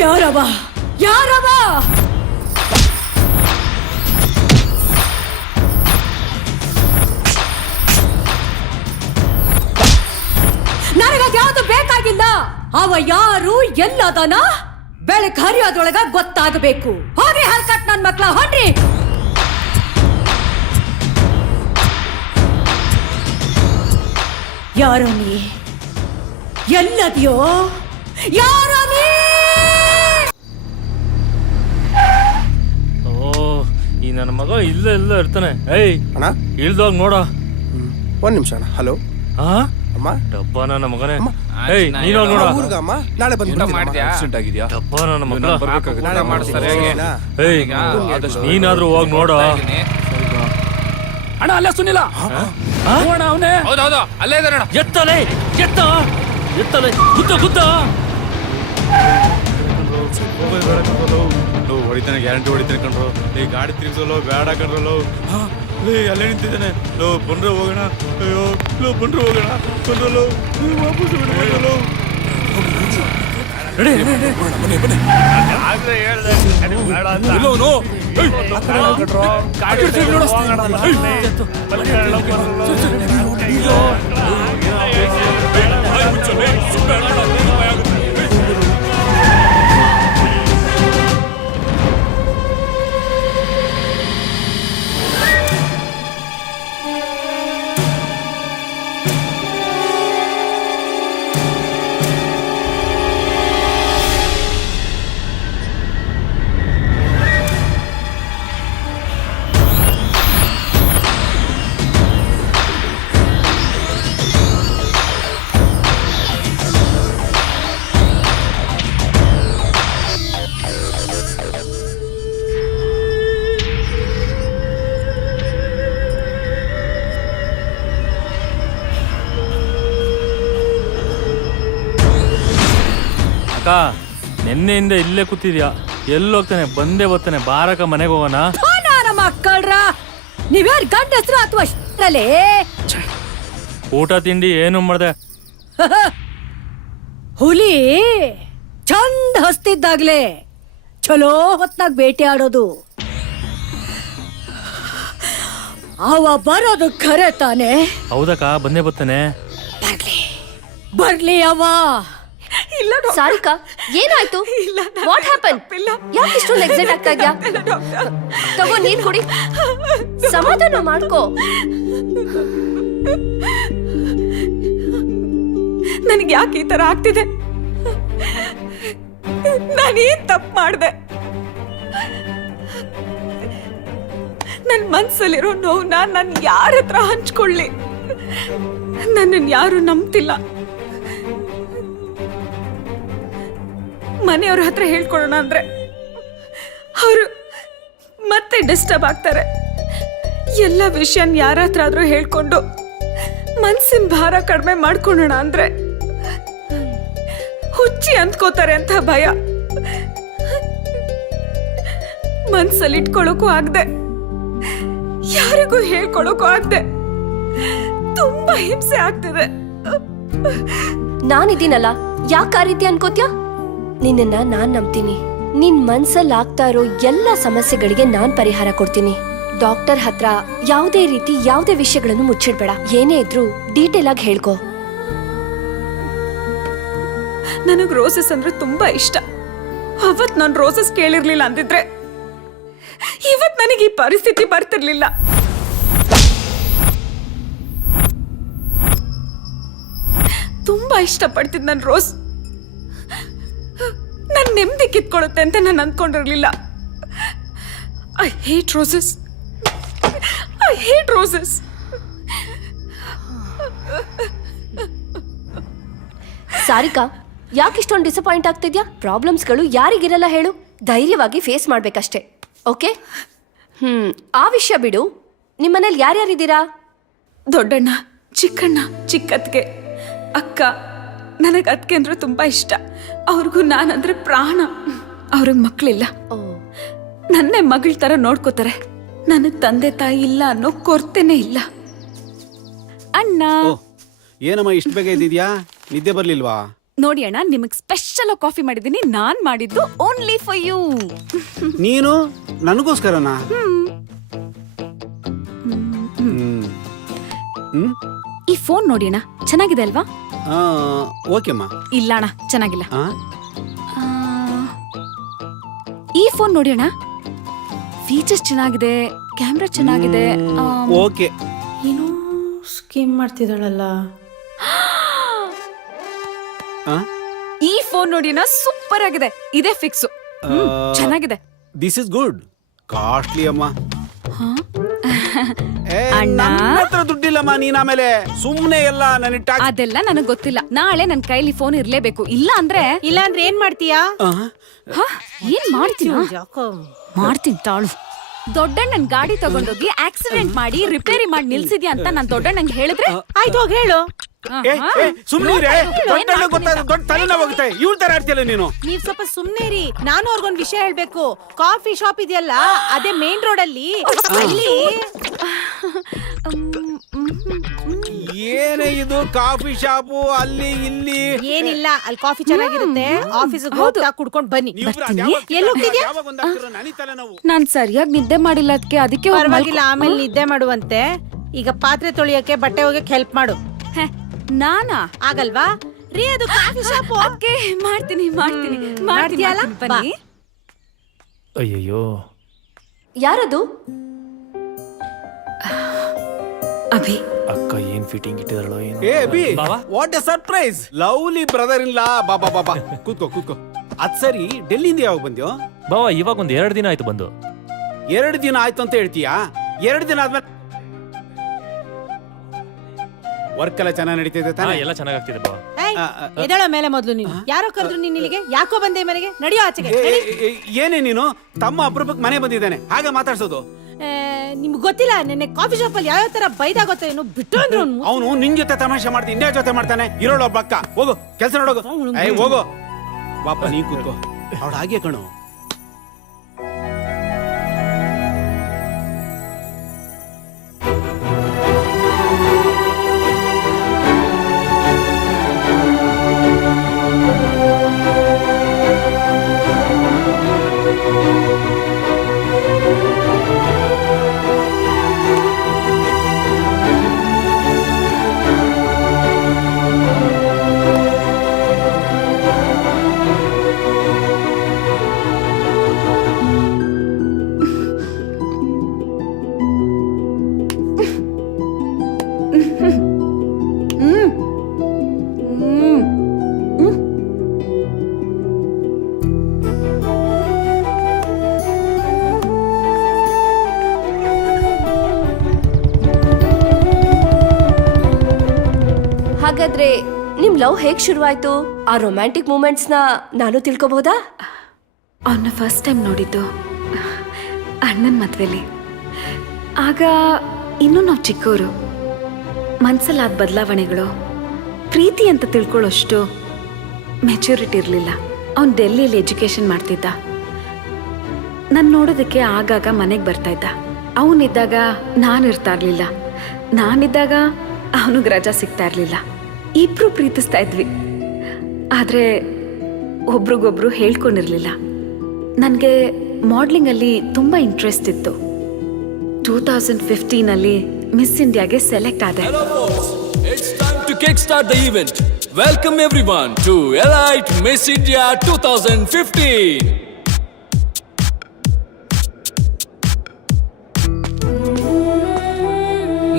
ಯಾರವ ಯಾರವ ನನಗದ್ಯಾವುದು ಬೇಕಾಗಿಲ್ಲ. ಅವ ಯಾರು ಎಲ್ಲದನ ಬೆಳಕ್ ಹರಿಯೋದ್ರೊಳಗ ಗೊತ್ತಾಗಬೇಕು. ಹೋಗಿ ಹಲ್ಕಟ್ ನನ್ ಮಕ್ಳ ಹೊಡ್ರಿ. ಯಾರೋ ನೀ ಎಲ್ಲದಿಯೋ ಯಾರೋ ನೀ. ಈ ನನ್ನ ಮಗ ಇಲ್ಲ ಇರ್ತಾನೆ. ಏಯ್ ಅಣ್ಣ ಇಳ್ದೋಗ್ ನೋಡ. ಒಂದ್ ನಿಮಿಷ ಅಣ್ಣ. ಹಲೋ ಅಮ್ಮ. ಡಬ್ಬ ನನ್ನ ಮಗನೇ. ಏಯ್ ನೀನ್ ಹೋಗ್ ನೋಡ. ಊರ್ಗ ಅಮ್ಮ ನಾಳೆ ಡಬ್ಬ ನನ್ನ ಮಗ. ಏಯ್ ನೀನಾದ್ರೂ ಹೋಗ್ ನೋಡ. ಅಣ್ಣ ಅಲ್ಲೇ ಸುನಿಲ್ಲ ಅವನೇ. ಹೌದೌದು ಅಲ್ಲೇ ಇದಾರೆ. ಎತ್ತಲೆ ಎತ್ತಲೆ ಗುದ್ದ ಹೊಡಿತಾನೆ, ಗ್ಯಾರಂಟಿ ಹೊಡಿತಾನೆ ಕಣ್ರು. ಈ ಗಾಡಿ ತಿರ್ಗಿಸೋಲ್ಲ ಬೇಡ ಕಣ್ರಲ್ಲೋ. ಅಲ್ಲೇ ನಿಂತಿದ್ದಾನೆ. ಬಂದ್ರೆ ಹೋಗೋಣ. ಅಯ್ಯೋ ಬಂದ್ರೆ ಹೋಗೋಣ. ಬಂದ್ರಲ್ಲೋ ವಾಪಸ್ ಬಿಡ್ಬೇಕಲ್ಲೋ. ಅಕ್ಕ ನಿನ್ನೆಯಿಂದ ಇಲ್ಲೇ ಕೂತಿದ್ಯಾ. ಎಲ್ಲೋಗ್ತಾನೆ? ಬಂದೇ ಬರ್ತಾನೆ. ಬಾರಕ ಮನೆಗೆ ಹೋಗೋಣ. ಮಕ್ಕಳ್ರ ನೀವ್ಯಾರು ಗಂಡಸ್ರು ಅಥವಾ ಅಷ್ಟರಲ್ಲೇ ಊಟ ತಿಂಡಿ ಏನು ಮಾಡ್ದೆ? ಹುಲಿ ಚಂದ ಹಸ್ತಿದ್ದಾಗ್ಲೇ ಚಲೋ ಹೊತ್ನಾಗ ಬೇಟೆ ಆಡೋದು. ಅವ ಬರೋದು ಖರೆ ತಾನೆ? ಹೌದಕ್ಕ, ಬಂದೇ ಬರ್ತಾನೆ. ಬರ್ಲಿ ಅವ. ಸಾರಿಕಾ ಏನಾಯ್ತು? What happen? ಯಾಕೆ ಇಷ್ಟೊಂದು ಎಕ್ಸೈಟ್ ಆಗ್ತಾ ಇದ್ಯಾ? ತಗೋ ನೀರ್ ಕುಡಿ, ಸಮಾಧಾನ ಮಾಡ್ಕೋ. ನನಗೆ ಯಾಕೆ ಈ ತರ ಆಗ್ತಿದೆ? ನಾನೇನ್ ತಪ್ಪು ಮಾಡಿದೆ? ನನ್ನ ಮನ್ಸಲ್ಲಿರೋ ನೋವನ್ನ ನಾನು ಯಾರ ಹತ್ರ ಹಂಚ್ಕೊಳ್ಳಿ? ನನ್ನನ್ನು ಯಾರು ನಂಬ್ತಿಲ್ಲ. ಮನೆಯವ್ರ ಹತ್ರ ಹೇಳ್ಕೊಳ್ಳೋಣ ಅಂದ್ರೆ ಅವರು ಮತ್ತೆ ಡಿಸ್ಟರ್ಬ್ ಆಗ್ತಾರೆ. ಎಲ್ಲ ವಿಷಯನ ಯಾರ ಹತ್ರ ಆದ್ರೂ ಹೇಳ್ಕೊಂಡು ಮನ್ಸಿನ ಭಾರ ಕಡಿಮೆ ಮಾಡ್ಕೊಳ್ಳೋಣ ಅಂದ್ರೆ ಹುಚ್ಚಿ ಅಂದ್ಕೋತಾರೆ ಅಂತ ಭಯ. ಮನ್ಸಲ್ಲಿ ಇಟ್ಕೊಳ್ಳೋಕು ಆಗದೆ, ಯಾರಿಗೂ ಹೇಳ್ಕೊಳ್ಳೋಕು ಆಗದೆ ತುಂಬಾ ಹಿಂಸೆ ಆಗ್ತಿದೆ. ನಾನಿದ್ದೀನಲ್ಲ, ಯಾಕೆ ಆ ರೀತಿ ಅನ್ಕೋತ್ಯಾ? ನಿನ್ನ ನಾನ್ ನಂಬ್ತೀನಿ. ನಿನ್ ಮನ್ಸಲ್ಲಿ ಆಗ್ತಾ ಇರೋ ಎಲ್ಲ ಸಮಸ್ಯೆಗಳಿಗೆ ನಾನ್ ಪರಿಹಾರ ಕೊಡ್ತೀನಿ. ಡಾಕ್ಟರ್ ಹತ್ರ ಯಾವುದೇ ರೀತಿ ಯಾವುದೇ ವಿಷಯಗಳನ್ನು ಮುಚ್ಚಿಡ್ಬೇಡ. ಏನೇ ಇದ್ರೂ ಡೀಟೇಲ್ ಆಗಿ ಹೇಳ್ಕೊ. ನನಗ್ ರೋಸಸ್ ಅಂದ್ರೆ ತುಂಬಾ ಇಷ್ಟ. ಅವತ್ ನಾನು ರೋಸಸ್ ಕೇಳಿರ್ಲಿಲ್ಲ ಅಂದಿದ್ರೆ ಇವತ್ ನನಗೆ ಈ ಪರಿಸ್ಥಿತಿ ಬರ್ತಿರ್ಲಿಲ್ಲ. ತುಂಬಾ ಇಷ್ಟ ಪಡ್ತಿದ್ ನನ್ ರೋಸ್. ನನ್ ನೆಮ್ಮದಿ ಕಿತ್ಕೊಳ್ಳುತ್ತೆ ಅಂತ ನಾನು ಅಂದ್ಕೊಂಡಿರ್ಲಿಲ್ಲ. I hate roses. I hate roses. Sarika, ಯಾಕೆ ಇಷ್ಟೊಂದು ಡಿಸಪಾಯಿಂಟ್ ಆಗ್ತಿದ್ಯಾ? ಪ್ರಾಬ್ಲಮ್ಸ್ಗಳು ಯಾರಿಗಿರಲ್ಲ ಹೇಳು. ಧೈರ್ಯವಾಗಿ ಫೇಸ್ ಮಾಡ್ಬೇಕಷ್ಟೇ. ಓಕೆ? ಆ ವಿಷಯ ಬಿಡು. ನಿಮ್ಮನೇಲಿ ಯಾರ್ಯಾರಿದ್ದೀರಾ? ದೊಡ್ಡಣ್ಣ, ಚಿಕ್ಕಣ್ಣ, ಚಿಕ್ಕತ್ಗೆ, ಅಕ್ಕ. ನನಗೆ ಅದಕ್ಕೆ ಅಂದ್ರೆ ತುಂಬಾ ಇಷ್ಟ. ಅವ್ರಿಗೂ ನಾನಂದ್ರೆ ಪ್ರಾಣ. ಅವ್ರಿಗೆ ಮಕ್ಕಳಿಲ್ಲ. ನನ್ನೇ ಮಗಳ ತರ ನೋಡ್ಕೋತಾರೆ. ನನಗ್ ತಂದೆ ತಾಯಿ ಇಲ್ಲ ಅನ್ನೋ ಕೊರತೆನೇ ಇಲ್ಲ. ಅಣ್ಣ, ಏನಮ್ಮ ಇಷ್ಟು ಬೇಗ ಇದ್ದಿದ್ಯಾ? ನಿದ್ದೆ ಬರ್ಲಿಲ್ವಾ? ನೋಡಿ ಅಣ್ಣ, ನಿಮಗ್ ಸ್ಪೆಷಲ್ ಕಾಫಿ ಮಾಡಿದ್ದೀನಿ. ನಾನ್ ಮಾಡಿದ್ದು ಓನ್ಲಿ ಫಾರ್ ಯು. ನೀನು ನನಗೋಸ್ಕರನಾ? ಈ ಫೋನ್ ನೋಡಿ ಅಣ್ಣ, ಚೆನ್ನಾಗಿದೆ ಅಲ್ವಾ? ಓಕೆಮ್ಮ. ಇಲ್ಲ ಅಣ್ಣ, ಚೆನ್ನಾಗಿಲ್ಲ. ಆ? ಆ, ಈ ಫೋನ್ ನೋಡಿ ಅಣ್ಣ, ಫೀಚರ್ಸ್ ಚೆನ್ನಾಗಿದೆ, ಕ್ಯಾಮ್ರಾ ಚೆನ್ನಾಗಿದೆ. ಓಕೆ. ಏನೋ ಸ್ಕೀಮ್ ಮಾಡ್ತಿದ್ದಾಳಲ್ಲ. ಆ? ಈ ಫೋನ್ ನೋಡಿ ಅಣ್ಣ, ಸೂಪರ್ ಆಗಿದೆ. ಇದೇ ಫಿಕ್ಸ್. ಚೆನ್ನಾಗಿದೆ. This is good. ಕಾಸ್ಟ್ಲಿ ಅಮ್ಮ. ಏ, ಅಣ್ಣ. ನನ್ನ ಹತ್ರ ದುಡ್ಡಿಲ್ಲಮ್ಮ. ನೀನ್ ಆಮೇಲೆ ಸುಮ್ನೆ ಎಲ್ಲ ನನಗೆ ಟ್ಯಾಕ್ಸ್. ಅದೆಲ್ಲ ನನಗ್ ಗೊತ್ತಿಲ್ಲ. ನಾಳೆ ನನ್ ಕೈಲಿ ಫೋನ್ ಇರ್ಲೇಬೇಕು. ಇಲ್ಲ ಅಂದ್ರೆ ಏನ್ ಮಾಡ್ತೀಯಾ? ಹ? ಏನ್ ಮಾಡ್ತೀನಿ ತಾಳು. ದೊಡ್ಡಣ್ಣನ್ ಗಾಡಿ ತಗೊಂಡೋಗಿ ಆಕ್ಸಿಡೆಂಟ್ ಮಾಡಿ ರಿಪೇರಿ ಮಾಡಿ ನಿಲ್ಸಿದ್ಯಾ ಅಂತ ನಾನ್ ದೊಡ್ಡಣ್ಣಂಗ್ ಹೇಳಿದ್ರೆ ಆಯ್ತು, ಹೋಗಿ ಹೇಳು. ಸುಮ್ನೆ ದೊಡ್ಡ ತಲೆನೋವಾಗುತ್ತೆ. ಇವ್ಳ ತರ ಆಡ್ತಿಯಲ್ಲ ನೀನು. ನೀವ್ ಸ್ವಲ್ಪ ಸುಮ್ನೆ ರೀ. ನಾನು ಅವ್ರಿಗೊಂದ್ ವಿಷಯ ಹೇಳ್ಬೇಕು. ಕಾಫಿ ಶಾಪ್ ಇದೆಯಲ್ಲ, ಅದೇ ಮೇನ್ ರೋಡ್ ಅಲ್ಲಿ. ಅಲ್ಲಿ ಏನೇ ಇದು ಕಾಫಿ ಶಾಪು ಅಲ್ಲಿ ಇಲ್ಲಿ? ಏನಿಲ್ಲ, ಅಲ್ಲಿ ಕಾಫಿ ಚೆನ್ನಾಗಿರುತ್ತೆ. ಆಫೀಸ್ ಹೋಗ್ತಾ ಕುಡ್ಕೊಂಡ್ ಬನ್ನಿ. ಎಲ್ಲಿ ಹೋಗ್ತಿದ್ಯಾ? ನಾನ್ ಸರಿಯಾಗಿ ನಿದ್ದೆ ಮಾಡಿಲ್ಲ ಅದಕ್ಕೆ ಪರವಾಗಿಲ್ಲ, ಆಮೇಲೆ ನಿದ್ದೆ ಮಾಡುವಂತೆ. ಈಗ ಪಾತ್ರೆ ತೊಳಿಯಕ್ಕೆ, ಬಟ್ಟೆ ಒಗೆಯಕ್ಕೆ ಹೆಲ್ಪ್ ಮಾಡು. ನಾನಾ? ಆಗಲ್ವಾ ರೀ? ಅದು ಕಾಫಿ ಶಾಪ್. ಓಕೆ, ಮಾಡ್ತೀನಿ. ಮಾಡ್ತೀಯಲ್ಲ? ಬನ್ನಿ. ಅಯ್ಯಯ್ಯೋ, ಯಾರದು? ಅಭಿ. ಅಕ್ಕ ಏನ್ ಫಿಟ್ಟಿಂಗ್ ಇಟ್ಟಿದಾಳೋ ಏನು. ಏ ಬಿ, ಬಾವಾ? What a surprise. Lovely brother in law. ಬಾಬಾ ಕೂತ್ಕೋ. ಅದ್ ಸರಿ, ಡೆಲ್ಲಿಯಿಂದ ಯಾವಾಗ ಬಂದ್ಯೋ? ಬಾವಾ, ಇವಾಗ ಒಂದ್ 2 ದಿನ ಆಯ್ತು ಬಂದು. 2 ದಿನ ಆಯ್ತು ಅಂತ ಹೇಳ್ತೀಯಾ? 2 ದಿನ ಆದ್ಮೇಲೆ ವರ್ಕ್ ಎಲ್ಲ ಚೆನ್ನಾಗಿ ನಡೀತಿದೆ ತಾನೆ? ಎಲ್ಲ ಚೆನ್ನಾಗಾಗ್ತಿದೆ ಬಾವಾ. ಎದಳ ಮೇಲೆ ಮೊದ್ಲು ನೀನು. ಯಾರೋ ಕರೆದ್ರು ನೀನ್ ಇಲ್ಲಿಗೆ? ಯಾಕೋ ಬಂದೆ ಮನೆಗೆ? ನಡಿಯೋ ಆಚೆಗೆ. ಏನೇ ನೀನು? ತಮ್ಮ ಅಪರೂಪಕ್ಕೆ ಮನೆ ಬಂದಿದ್ದಾನೆ, ಹಾಗೆ ಮಾತಾಡ್ಸೋದು? ನಿಮ್ಗೆ ಗೊತ್ತಿಲ್ಲ, ನೆನ್ನೆ ಕಾಫಿ ಶಾಪ್ ಅಲ್ಲಿ ಯಾವ ತರ ಬೈದಾಗ ಗೊತ್ತೇನು? ಬಿಟ್ಟು ಅಂದ್ರು ಅವನು ನಿನ್ ಜೊತೆ ತಮಾಷೆ ಮಾಡ್ತೀನಿ, ಇನ್ಯಾರ ಜೊತೆ ಮಾಡ್ತಾನೆ? ಇರೋಳು ಒಬ್ಬ ಅಕ್ಕ. ಹೋಗು, ಕೆಲಸ ನೋಡೋಗು. ಹೋಗು ಬಾಪ, ನೀ ಕೂತ್ಕೋ. ಅವಳು ಹಾಗೆ ಕಣು. ಹಾಗಾದ್ರೆ ನಿಮ್ ಲವ್ ಹೇಗ್ ಶುರುವಾಯ್ತು? ಆ ರೊಮ್ಯಾಂಟಿಕ್ ಮೂಮೆಂಟ್ಸ್ ನ ನಾನು ತಿಳ್ಕೊಬಹುದಾ? ಅವನ್ನ ಫಸ್ಟ್ ಟೈಮ್ ನೋಡಿದ್ದು ಅಣ್ಣನ ಮದ್ವೆಲಿ. ಆಗ ಇನ್ನೂ ನಾವು ಚಿಕ್ಕವರು. ಮನ್ಸಲ್ಲಾದ ಬದಲಾವಣೆಗಳು, ಪ್ರೀತಿ ಅಂತ ತಿಳ್ಕೊಳ್ಳೋಷ್ಟು ಮೆಚುರಿಟಿ ಇರಲಿಲ್ಲ. ಅವ್ನು ಡೆಲ್ಲಿಯಲ್ಲಿ ಎಜುಕೇಶನ್ ಮಾಡ್ತಿದ್ದ. ನಾನು ನೋಡೋದಕ್ಕೆ ಆಗಾಗ ಮನೆಗೆ ಬರ್ತಾ ಇದ್ದ. ಅವನಿದ್ದಾಗ ನಾನು ಇರ್ತಾ ಇರ್ಲಿಲ್ಲ, ನಾನಿದ್ದಾಗ ಅವನಿಗೆ ರಜಾ ಸಿಗ್ತಾ ಇರಲಿಲ್ಲ. ಇಬ್ರು ಪ್ರೀತಿಸ್ತಾ ಇದ್ವಿ, ಆದರೆ ಒಬ್ರಿಗೊಬ್ರು ಹೇಳ್ಕೊಂಡಿರ್ಲಿಲ್ಲ. ನನಗೆ ಮಾಡ್ಲಿಂಗಲ್ಲಿ ತುಂಬ ಇಂಟ್ರೆಸ್ಟ್ ಇತ್ತು. 2015 ಮಿಸ್ ಇಂಡಿಯಾಗೆ ಸೆಲೆಕ್ಟ್ ಆದೆ. Hello folks, it's time to kickstart the event. Welcome everyone to Elite Miss India 2015.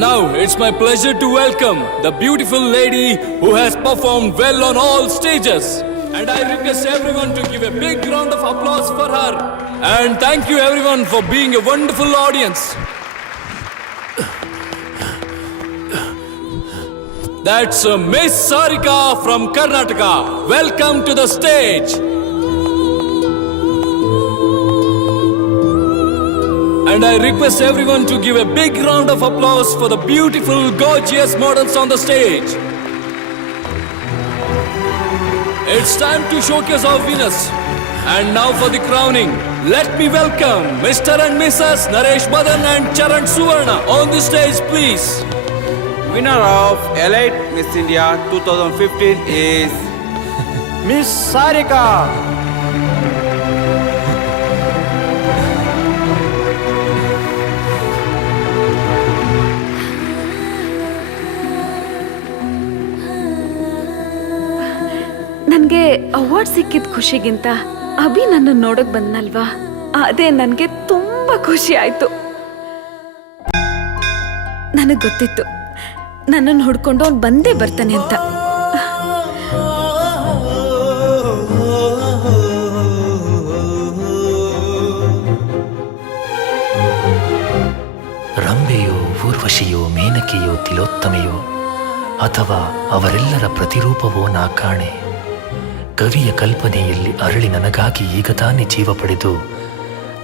Now it's my pleasure to welcome the beautiful lady who has performed well on all stages. And I request everyone to give a big round of applause for her. And thank you everyone for being a wonderful audience. That's Miss Sarika from Karnataka. Welcome to the stage. And I request everyone to give a big round of applause for the beautiful, gorgeous models on the stage. It's time to showcase our winners. And now for the crowning. Let me welcome Mr. and Mrs. Naresh Madan and Charan Suvarna on the stage, please. Winner of Elite Miss India 2015 is miss Sarika. ನನ್ಗೆ award ಸಿಕ್ಕಿದ ಖುಷಿಗಿಂತ ಅಭಿ ನನ್ನ ನೋಡಕ್ ಬಂದ್ನಲ್ವಾ, ಅದೇ ನನ್ಗೆ ತುಂಬಾ ಖುಷಿ ಆಯ್ತು. ನನಗ್ ಗೊತ್ತಿತ್ತು ನನ್ನನ್ನು ಹುಡ್ಕೊಂಡು ಅವ್ನು ಬಂದೇ ಬರ್ತಾನೆ ಅಂತ. ರಂಬೆಯೋ ಊರ್ವಶಿಯೋ ಮೇನಕೆಯೋ ತಿಲೋತ್ತಮೆಯೋ ಅಥವಾ ಅವರೆಲ್ಲರ ಪ್ರತಿರೂಪವೋ ನಾ ಕಾಣೆ. ಕವಿಯ ಕಲ್ಪನೆಯಲ್ಲಿ ಅರಳಿ ನನಗಾಗಿ ಈಗ ತಾನೇ ಜೀವ ಪಡೆದು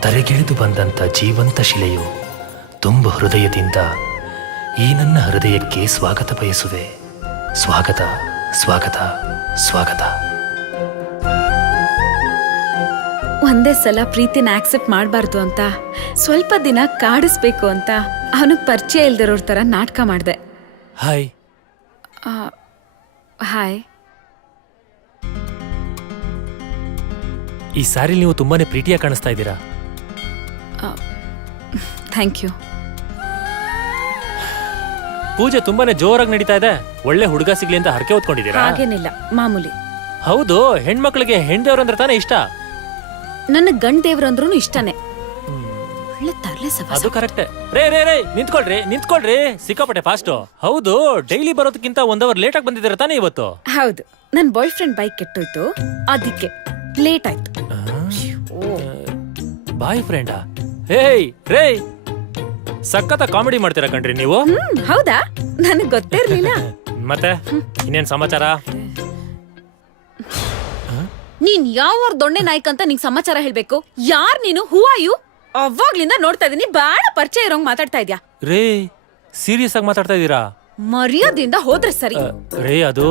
ತರೆಗಿಳಿದು ಬಂದಂಥ ಜೀವಂತ ಶಿಲೆಯೋ ತುಂಬ ಹೃದಯದಿಂದ ಈ ನನ್ನ ಹೃದಯಕ್ಕೆ ಸ್ವಾಗತ ಬಯಸುವೆ. ಸ್ವಾಗತ ಸ್ವಾಗತ ಸ್ವಾಗತ. ಒಂದೇ ಸಲ ಪ್ರೀತಿನ ಆಕ್ಸೆಪ್ಟ್ ಮಾಡಬಾರ್ದು ಅಂತ ಸ್ವಲ್ಪ ದಿನ ಕಾಡಿಸ್ಬೇಕು ಅಂತ ಅವನಿಗೆ ಪರಿಚಯ ಇಲ್ದಿರೋರ್ ಥರ ನಾಟಕ ಮಾಡಿದೆ. ಹಾಯ್. ಹಾಯ್. ಈ ಸಾರಿ ನೀವು ತುಂಬಾನೇ ಪ್ರೀತಿಯಾಗಿ ಕಾಣಿಸ್ತಾ ಇದ್ದೀರಾ. Thank you. ಪೂಜೆ ತುಂಬಾನೇ ಜೋರಾಗಿ ನಡೀತಾ ಇದೆ. ಒಳ್ಳೆ ಹುಡುಗ ಸಿಗ್ಲಿ ಅಂತ ಹರಕೆ ಹೊತ್ಕೊಂಡಿದ್ದೀರಾ? ಹಾಗೇನಿಲ್ಲ, ಮಾಮೂಲಿ. ಹೌದು, ಹೆಣ್ಮಕ್ಳಿಗೆ ಹೆಣ್ದೇವ್ರು ಅಂದ್ರೆ ತಾನೇ ಇಷ್ಟ. ನನ್ನ ಗಂಡ ದೇವ್ರು ಅಂದ್ರೂ ಇಷ್ಟನೇ. ಒಳ್ಳೆ ತರ್ಲೆ ಸವಾಸ. ಅದು ಕರೆಕ್ಟ್. ರೇ ರೇ ರೇ ನಿಂತ್ಕೊಳ್ರಿ ನಿಂತ್ಕೊಳ್ರಿ, ಸಿಕ್ಕಾಪಟ್ಟೆ ಫಾಸ್ಟ್. ಹೌದು, ಡೈಲಿ ಬರೋದಕ್ಕಿಂತ 1 ಅವರ್ ಲೇಟ್ ಆಗಿ ಬಂದಿದ್ದೀರಾ ತಾನೇ ಇವತ್ತು? ಹೌದು, ನನ್ನ ಬಾಯ್ ಫ್ರೆಂಡ್ ಬೈಕ್ ಕೆಟ್ಟೋಯ್ತು, ಅದಕ್ಕೆ ಲೇಟ್ ಆಯ್ತು. ಬಾಯ್ ಫ್ರೆಂಡಾ? ಹೇಯ್ ರೇ, ಸಖತ್ತ ಕಾಮಿಡಿ ಮಾಡ್ತೀರಾ ಕಣ್ರಿ ನೀವು. ಹೌದಾ? ನನಗೆ ಗೊತ್ತೇ ಇರ್ಲಿಲ್ಲ. ಮತ್ತೆ ಇನ್ನೇನ್ ಸಮಾಚಾರ? ನೀನ್ ಯಾವ ದೊಣ್ಣೆ ನಾಯ್ಕ ಅಂತ ನಿಂಗೆ ಸಮಾಚಾರ ಹೇಳ್ಬೇಕು. ಯಾರ್ ನೀನು? Who are you? ಅವಾಗ್ಲಿಂದ ನೋಡ್ತಾ ಇದೀನಿ, ಬಾಳ ಪರಿಚಯ ಇರೋಂಗ್ ಮಾತಾಡ್ತಾ ಇದ್ಯಾ. ರೇ, ಸೀರಿಯಸ್ ಆಗಿ ಮಾತಾಡ್ತಾ ಇದ್ದೀರಾ? ಮರ್ಯಾದಿಂದ ಹೋದ್ರೆ ಸರಿ. ರೇ, ಅದು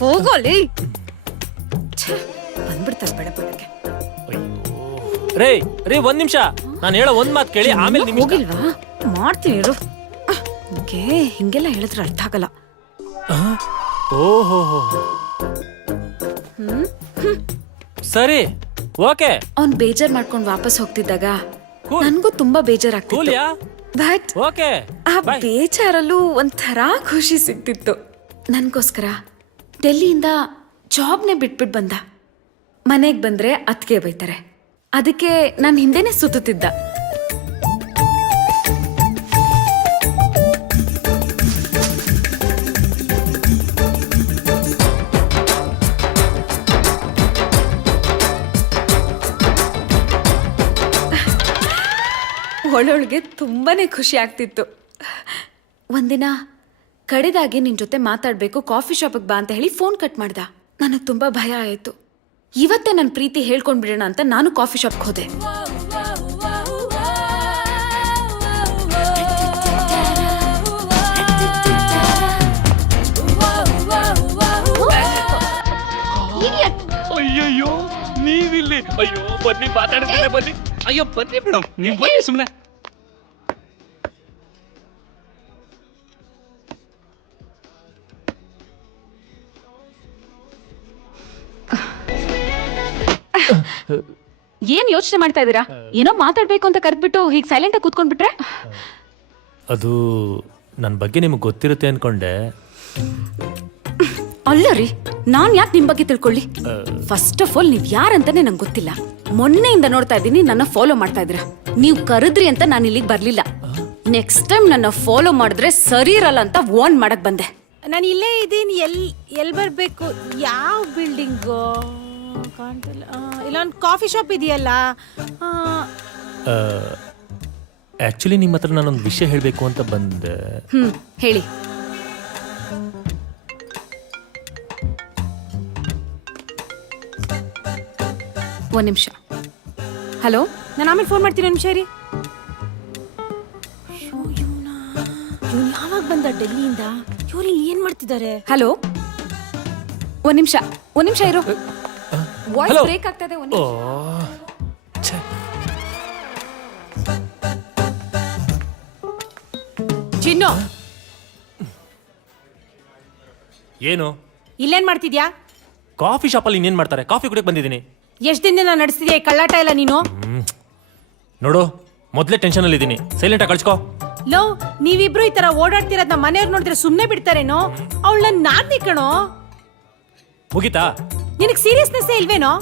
ಹೋಗೋಲಿ. ಬಂದ್ಬಿಡ್ತಾರೆ ಬೇಡ ಬೇಡಕ್ಕೆ. ರೇ ರೇ, 1 ನಿಮಿಷ, ನಾನು ಹೇಳೋ 1 ಮಾತು ಕೇಳಿ, ಆಮೇಲೆ ನಿಮ್ಗೆ ಹೋಗಿಲ್ವಾ? ಮಾಡ್ತೀನಿ ಇರು. ಹಿಂಗೆಲ್ಲ ಹೇಳಿದ್ರೆ ಅರ್ಥ ಆಗಲ್ಲ. ಓಹೋ, ಸರಿ, ಓಕೆ. ಅವ್ನ್ ಬೇಜಾರ್ ಮಾಡ್ಕೊಂಡ್ ವಾಪಸ್ ಹೋಗ್ತಿದ್ದಾಗ ನನ್ಗೂ ತುಂಬಾ ಬೇಜಾರಾಗ್ತಿತ್ತು. ಕೂಲಿಯಾ? ಬಟ್ ಓಕೆ, ಆ ಬೇಜಾರಲ್ಲೂ ಒಂಥರ ಖುಷಿ ಸಿಗ್ತಿತ್ತು. ನನ್ಗೋಸ್ಕರ ಡೆಲ್ಲಿಯಿಂದ ಜಾಬ್ನೇ ಬಿಟ್ಬಿಟ್ ಬಂದ. ಮನೆಗ್ ಬಂದ್ರೆ ಅತ್ಗೆ ಬೈತಾರೆ, ಅದಕ್ಕೆ ನಾನು ಹಿಂದೆನೆ ಸುತ್ತುತ್ತಿದ್ದ. ಒಳೊಳಗೆ ತುಂಬಾನೇ ಖುಷಿ ಆಗ್ತಿತ್ತು. ಒಂದಿನ ಕಡೆದಾಗಿ ನಿನ್ ಜೊತೆ ಮಾತಾಡ್ಬೇಕು, ಕಾಫಿ ಶಾಪಿಗೆ ಬಾ ಅಂತ ಹೇಳಿ ಫೋನ್ ಕಟ್ ಮಾಡ್ದ. ನನಗೆ ತುಂಬಾ ಭಯ ಆಯ್ತು. ಇವತ್ತೇ ನನ್ನ ಪ್ರೀತಿ ಹೇಳ್ಕೊಂಡ್ಬಿಡೋಣ ಅಂತ ನಾನು ಕಾಫಿ ಶಾಪ್ಗೆ ಹೋದೆ. ಅಯ್ಯಯ್ಯೋ, ನೀವಿಲ್ಲಿ? ಅಯ್ಯೋ ಬನ್ನಿ, ಮಾತಾಡ್ತೀನಿ ಬನ್ನಿ. ಅಯ್ಯೋ ಬನ್ನಿ ಮೇಡಮ್, ನೀವು ಬನ್ನಿ ಸುಮ್ಮನೆ. ಏನ್ ಯೋಚನೆ ಮಾಡ್ತಾ ಇದೀರಾ? ಏನೋ ಮಾತಾಡ್ಬೇಕು ಅಂತ ಕರೆದ್ಬಿಟ್ಟು ಹೀಗೆ ಸೈಲೆಂಟ್ ಆಗಿ ಕೂತ್ಕೊಂಡ್ಬಿಟ್ರೆ? ಅದು ನನ್ನ ಬಗ್ಗೆ ನಿಮಗೆ ಗೊತ್ತಿರುತ್ತೆ ಅನ್ಕೊಂಡೆ. ಅಲ್ಲ ರೀ, ನಾನ್ ಯಾಕೆ ನಿಮ್ ಬಗ್ಗೆ ತಿಳ್ಕೊಳ್ಳಿ? ಫಸ್ಟ್ ಆಫ್ ಆಲ್ ನೀವ್ ಯಾರಂತಾನೆ ನಂಗೆ ಗೊತ್ತಿಲ್ಲ. ಮೊನ್ನೆಯಿಂದ ನೋಡ್ತಾ ಇದ್ದೀನಿ ನನ್ನ ಫಾಲೋ ಮಾಡ್ತಾ ಇದ್ದೀರಾ. ನೀವು ಕರೆದ್ರಿ ಅಂತ ನಾನು ಇಲ್ಲಿಗೆ ಬರ್ಲಿಲ್ಲ. ನೆಕ್ಸ್ಟ್ ಟೈಮ್ ನನ್ನ ಫಾಲೋ ಮಾಡಿದ್ರೆ ಸರಿ ಇರಲ್ಲ ಅಂತ ವಾರ್ನ್ ಮಾಡಕ್ ಬಂದೆ. ನಾನು ಇಲ್ಲೇ ಇದ್ದೀನಿ. ಎಲ್ಲಿ ಬರಬೇಕು? ಯಾವ ಬಿಲ್ಡಿಂಗು ಕಾಣ್ತಿಲ್ಲ. ಇಲ್ಲೊಂದು ಕಾಫಿ ಶಾಪ್ ಇದೆಯಲ್ಲ. ಆ್ಯಕ್ಚುಲಿ ನಿಮ್ಮ ಹತ್ರ ನಾನೊಂದು ವಿಷಯ ಹೇಳಬೇಕು ಅಂತ ಬಂದೆ. ಹೇಳಿ. ಒಂದ್ ನಿಮಿಷ. ಹಲೋ, ನಾನು ಆಮೇಲೆ ಫೋನ್ ಮಾಡ್ತೀನಿ. ಒಂದು ನಿಮಿಷ ರೀ. ಇವನು ಯಾವಾಗ ಬಂದ ಡೆಲ್ಲಿಯಿಂದ? ಇವ್ರು ಇಲ್ಲಿ ಏನ್ ಮಾಡ್ತಿದ್ದಾರೆ? ಹಲೋ, ಒಂದ್ ನಿಮಿಷ ಇರು. Voice Hello. ಬ್ರೇಕ್ ಆಗ್ತಾ ಇದೆ. ಓ, ಚಿನ್ನು, ಏನು? ಇಲ್ಲೇನ್ ಮಾಡ್ತಿದ್ಯಾ? ಕಾಫಿ ಶಾಪಲ್ಲಿ ಇನ್ನೇನ್ ಮಾಡ್ತಾರೆ, ಕಾಫಿ ಕುಡಿಯಕ್ ಬಂದಿದ್ದೀನಿ. ಎಷ್ಟ್ ದಿನ ನಡೆಸ್ತಿದ್ಯಾ ಕಳ್ಳಾಟ ಇಲ್ಲ ನೀನು? ನೋಡು, ಮೊದ್ಲೇ ಟೆನ್ಷನ್ ಅಲ್ಲಿ ಇದ್ದೀನಿ, ಸೈಲೆಂಟ್ ಆಗಿ ಕಳ್ಸ್ಕೋ. ಲೋ, ನೀವಿಬ್ರು ಈ ತರ ಓಡಾಡ್ತಿರೋದ್ ನಮ್ಮ ಮನೆಯವ್ರು ನೋಡಿದ್ರೆ ಸುಮ್ನೆ ಬಿಡ್ತಾರೇನೋ? ಅವಳ ನನ್ ನಾದ್ನಿ ಕಣೋ. ಮುಗಿತಾ? ನಿನಗ್ ಸೀರಿಯಸ್ನೆಸ್ ಇಲ್ವೇನೋ?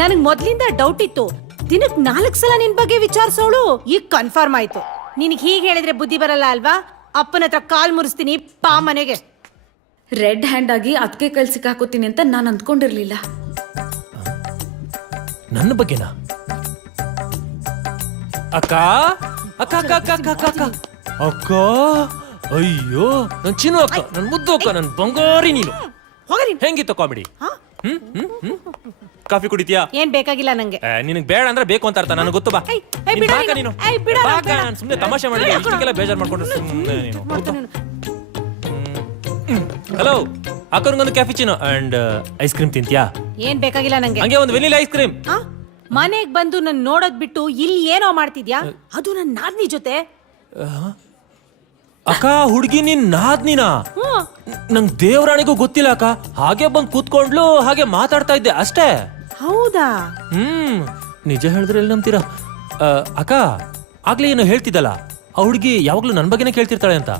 ನನಗ್ ಮೊದ್ಲಿಂದ ಡೌಟ್ ಇತ್ತು, ದಿನಕ್ 4 ಸಲ ನಿನ್ ಬಗ್ಗೆ ವಿಚಾರಿಸೋಳು, ಈಗ ಕನ್ಫರ್ಮ್ ಆಯ್ತು. ನಿನಗ್ ಹೀಗೆ ಹೇಳಿದ್ರೆ ಬುದ್ಧಿ ಬರಲ್ಲ ಅಲ್ವಾ? ಅಪ್ಪನ ಹತ್ರ ಕಾಲ್ ಮುರಿಸ್ತೀನಿ, ಪಾ ಮನೆಗೆ. ರೆಡ್ ಹ್ಯಾಂಡ್ ಆಗಿ ಅದಕ್ಕೆ ಕೈಲಿ ಸಿಕ್ಕಾಕೋತೀನಿ ಅಂತ ನಾನು ಅಂದ್ಕೊಂಡಿರ್ಲಿಲ್ಲ. ನನ್ನ ಬಗ್ಗೆನಾ? ಅಕ್ಕ ಅಕ್ಕ ಅಕ್ಕ ಅಕ್ಕ ಅಕ್ಕ ಅಕ್ಕ ಅಕ್ಕ ಅಕ್ಕ, ಅಯ್ಯೋ ನನ್ ಚಿನ್ನು ಅಕ್ಕ, ನನ್ ಮುದ್ದು ಅಕ್ಕ, ನನ್ ಬಂಗಾರಿ ನೀನು. ಹೆಂಗಿತ್ತು ಕಾಮಿಡಿ? ಕಾಫಿ ಕುಡಿತೀಯಾ? ಏನ್ ಬೇಕಾಗಿಲ್ಲ ನಂಗೆ. ನಿನಗ್ ಬೇಡ ಅಂದ್ರೆ ಬೇಕು ಅಂತ ಅರ್ಥ, ನನಗೆ ಗೊತ್ತು. ಬಾ ಬಿಡ ನೀನು. ಬಿಡ, ನಾನು ಸುಮ್ನೆ ತಮಾಷೆ ಮಾಡಿ ಇಷ್ಟಕ್ಕೆಲ್ಲ ಬೇಜಾರ್ ಮಾಡ್ಕೊಂಡು ಸುಮ್ಮನೆ ನೀನು. ಹಲೋ, ಅಕ್ಕನಿಗೊಂದು ಕ್ಯಾಫಿಚಿನೋ ಅಂಡ್ ಐಸ್ ಕ್ರೀಮ್ ತಿಂತ್ಯಾ? ಏನ್ ಬೇಕಾಗಿಲ್ಲ ನಂಗೆ. ಹಂಗೆ ಒಂದು ವೆನಿಲಾ ಐಸ್ ಕ್ರೀಮ್. ಮನೆಗ್ ಬಂದು ನನ್ ನೋಡೋದ್ ಬಿಟ್ಟು ಇಲ್ಲಿ ಏನೋ ಮಾಡ್ತಿದ್ಯಾ? ಅದು ನನ್ ನಾದ್ನಿ ಜೊತೆ. ಅಕ್ಕ, ಹುಡುಗಿ ನಿನ್ ನಾದ್ನಿನಾ? ನಂಗ್ ದೇವರಾಣಿಗೂ ಗೊತ್ತಿಲ್ಲ ಅಕ್ಕ. ಹಾಗೆ ಬಂದ್ ಕೂತ್ಕೊಂಡ್ಲು, ಹಾಗೆ ಮಾತಾಡ್ತಾ ಇದ್ದೆ ಅಷ್ಟೇ. ಹೌದಾ? ನಿಜ ಹೇಳಿದ್ರೆ ಎಲ್ಲಿ ನಂಬ್ತೀರಾ? ಅಕ್ಕ, ಆಗ್ಲೇ ಏನೋ ಹೇಳ್ತಿದ್ದಲ್ಲ, ಆ ಹುಡುಗಿ ಯಾವಾಗ್ಲೂ ನನ್ ಬಗ್ಗೆನೇ ಕೇಳ್ತಿರ್ತಾಳೆ ಅಂತ.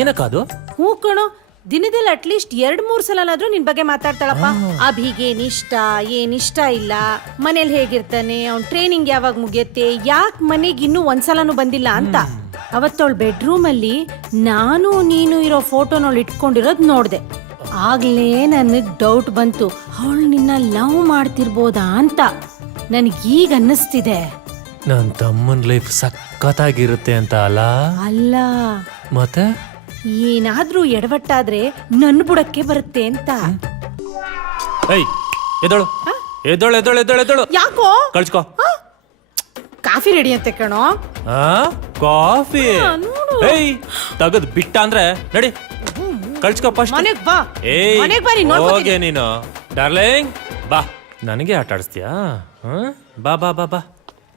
ಏನಕ್ಕ ಅದು? ಹ್ಞೂ ಕಣೋ, ದಿನದಲ್ಲಿ ಅಟ್ಲೀಸ್ಟ್ 2-3 ಸಲನಾದ್ರೂ ನಿನ್ ಬಗ್ಗೆ ಮಾತಾಡ್ತಾಳಪ್ಪ. ಅಭಿಗೆ ಏನಿಷ್ಟ ಇಲ್ಲ, ಮನೇಲಿ ಹೇಗಿರ್ತಾನೆ, ಅವ್ನ್ ಟ್ರೈನಿಂಗ್ ಯಾವಾಗ ಮುಗಿಯತ್ತೆ, ಯಾಕೆ ಮನೆಗೆ ಇನ್ನೂ ಒಂದ್ಸಲನೂ ಬಂದಿಲ್ಲ ಅಂತ. ಅವತ್ತವಳ ಬೆಡ್ರೂಮ್ ಅಲ್ಲಿ ನಾನು ನೀನು ಇರೋ ಫೋಟೋನವಳು ಇಟ್ಕೊಂಡಿರೋದ್ ನೋಡ್ದೆ. ಆಗ್ಲೇ ನನಗ್ ಡೌಟ್ ಬಂತು, ಅವಳು ನಿನ್ನ ಲವ್ ಮಾಡ್ತಿರ್ಬೋದಾ ಅಂತ. ನನಗೀಗ ಅನ್ನಿಸ್ತಿದೆ ನನ್ ತಮ್ಮನ್ ಲೈಫ್ ಸಖತ್ತಾಗಿರುತ್ತೆ ಅಂತ. ಅಲ್ಲ ಮತ್ತೆ ಏನಾದ್ರೂ ಎಡವಟ್ಟಾದ್ರೆ ನನ್ ಬುಡಕ್ಕೆ ಬರುತ್ತೆ ಅಂತ. ಎದಳು ಎದಳು ಎದಳು ಎದಳು ಎದಳು. ಯಾಕೋ? ಕಳ್ಸ್ಕೋ. ಕಾಫಿ ರೆಡಿ ಅಂತೆ ಕಣೋ. ಕಾಫಿ ತಗದ್ ಬಿಟ್ಟ ಅಂದ್ರೆ ನಡಿ, ಕಳ್ಸ್ಕೋ ಫಸ್ಟ್. ಮನೆಗ್ ಬಾ, ಮನೆಗ್ ಬಾ, ನೀನ್ ನೋಡ್ಕೊತೀನಿ. ಹೋಗೆ ನೀನು ಡಾರ್ಲಿಂಗ್, ಬಾ. ನನಗೆ ಆಟ ಆಡಿಸ್ತೀಯಾ? ಬಾ ಬಾ ಬಾ ಬಾ.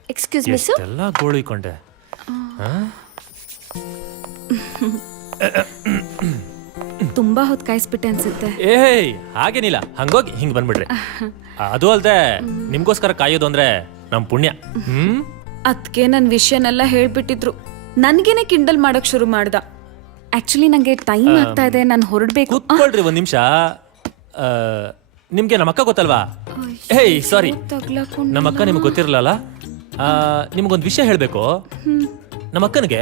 Excuse me sir. ಎಲ್ಲ ಗೋಳಿಕೊಂಡೆ. ತುಂಬಾ ಹೊತ್ತು ಕಾಯಿಸ್ಬಿಟ್ಟೆ ಅನ್ಸುತ್ತೆ. ಹಾಗೇನಿಲ್ಲ, ಹಂಗೋಗಿ ಹಿಂಗ್ ಬಂದ್ಬಿಡ್ರಿ. ಅದು ಅಲ್ದೆ ನಿಮ್ಗೋಸ್ಕರ ಕಾಯೋದು ಅಂದ್ರೆ ನಮ್ ಪುಣ್ಯ. ಅದಕ್ಕೆ ನನ್ನ ವಿಷಯನೆಲ್ಲ ಹೇಳ್ಬಿಟ್ಟಿದ್ರು. ನನ್ಗೇನೆ ಕಿಂಡಲ್ ಮಾಡಕ್ ಶುರು ಮಾಡ್ದ. ಆಕ್ಚುಲಿ ನಂಗೆ ಟೈಮ್ ಆಗ್ತಾ ಇದೆ, ನಾನು ಹೊರಡ್ಬೇಕು. ಕೂತ್ಕೊಳ್ರಿ ಒಂದ್ ನಿಮಿಷ. ನಿಮ್ಗೆ ನಮ್ಮ ಅಕ್ಕ ಗೊತ್ತಲ್ವಾ? ಸಾರಿ, ನಮ್ಮ ಅಕ್ಕ ನಿಮ್ಗೆ ಗೊತ್ತಿರಲ್ಲ. ನಿಮ್ಗೊಂದ್ ವಿಷಯ ಹೇಳ್ಬೇಕು. ನಮ್ಮ ಅಕ್ಕನಿಗೆ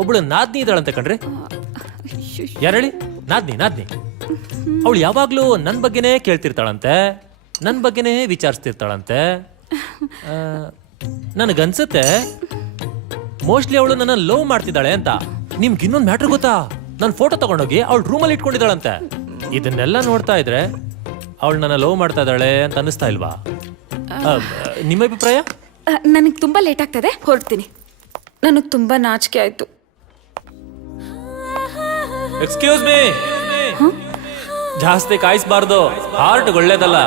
ಒಬ್ಬಳು ನಾದ್ನಿ ಇದ್ದಾಳಂತೆ ಕಣ್ರಿ. ಯಾರು ಹೇಳಿ? ನಾದ್ನಿ. ಅವಳು ಯಾವಾಗ್ಲೂ ನನ್ ಬಗ್ಗೆನೇ ಕೇಳ್ತಿರ್ತಾಳಂತೆ, ನನ್ ಬಗ್ಗೆನೇ ವಿಚಾರಿಸ್ತಿರ್ತಾಳಂತೆ. ನನಗನ್ಸುತ್ತೆ ಮೋಸ್ಟ್ಲಿ ಅವಳು ನನ್ನ ಲವ್ ಮಾಡ್ತಿದ್ದಾಳೆ ಅಂತ. ನಿಮ್ಗೆ ಇನ್ನೊಂದು ಮ್ಯಾಟ್ರ್ ಗೊತ್ತಾ? ನನ್ನ ಫೋಟೋ ತಗೊಂಡೋಗಿ ಅವಳು ರೂಮಲ್ಲಿ ಇಟ್ಕೊಂಡಿದ್ದಾಳಂತೆ. ಇದನ್ನೆಲ್ಲ ನೋಡ್ತಾ ಇದ್ರೆ ಅವಳು ನನ್ನ ಲವ್ ಮಾಡ್ತಾ ಇದ್ದಾಳೆ ಅಂತ ಅನ್ನಿಸ್ತಾ ಇಲ್ವಾ? ನಿಮ್ಮ ಅಭಿಪ್ರಾಯ? ನನಗೆ ತುಂಬಾ ಲೇಟ್ ಆಗ್ತದೆ, ಹೊರಡ್ತೀನಿ. ನನಗೆ ತುಂಬಾ ನಾಚಿಕೆ ಆಯ್ತು. ಎಕ್ಸ್ಕ್ಯೂಸ್ ಮೀ, ಜಾಸ್ತಿ ಕಾಯಿಸ್ಬಾರ್ದು, ಹಾರ್ಟ್ ಒಳ್ಳೇದಲ್ಲ.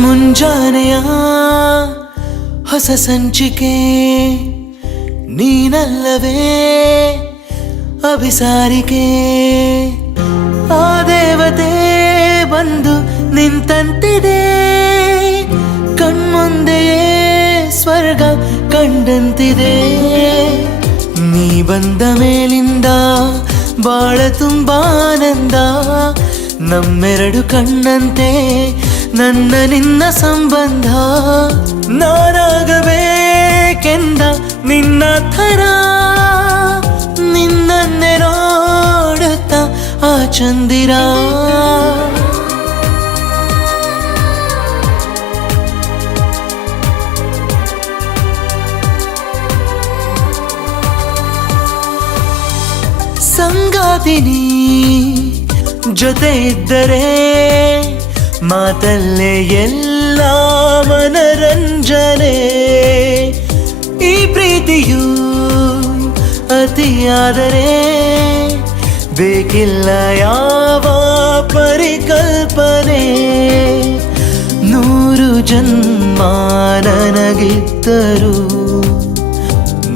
ಮುಂಜಾನೆಯ ಹೊಸ ಸಂಚಿಕೆ ನೀನಲ್ಲವೇ ಅಭಿಸಾರಿಕೆ. ಆ ದೇವತೆ ಬಂದು ನಿಂತಂತಿದೆ, ಕಣ್ಮುಂದೆಯೇ ಸ್ವರ್ಗ ಕಂಡಂತಿದೆ. ನೀ ಬಂದ ಮೇಲಿಂದ ಬಾಳ ತುಂಬಾ ಆನಂದ, ನಮ್ಮೆರಡು ಕಣ್ಣಂತೆ ನನ್ನ ನಿನ್ನ ಸಂಬಂಧ. ನಾನಾಗಬೇಕೆಂದ ನಿನ್ನ ಥರ, ನಿನ್ನನ್ನೇ ನೋಡುತ್ತ ಆ ಚಂದಿರ. ಸಂಗಾತಿನಿ ಜೊತೆ ಇದ್ದರೆ ಮಾತಲ್ಲೇ ಎಲ್ಲ ಮನರಂಜನೆ. ಈ ಪ್ರೀತಿಯು ಅತಿಯಾದರೆ ಬೇಕಿಲ್ಲ ಯಾವ ಪರಿಕಲ್ಪನೆ. 100 ಜನ್ಮ ನನಗಿದ್ದರು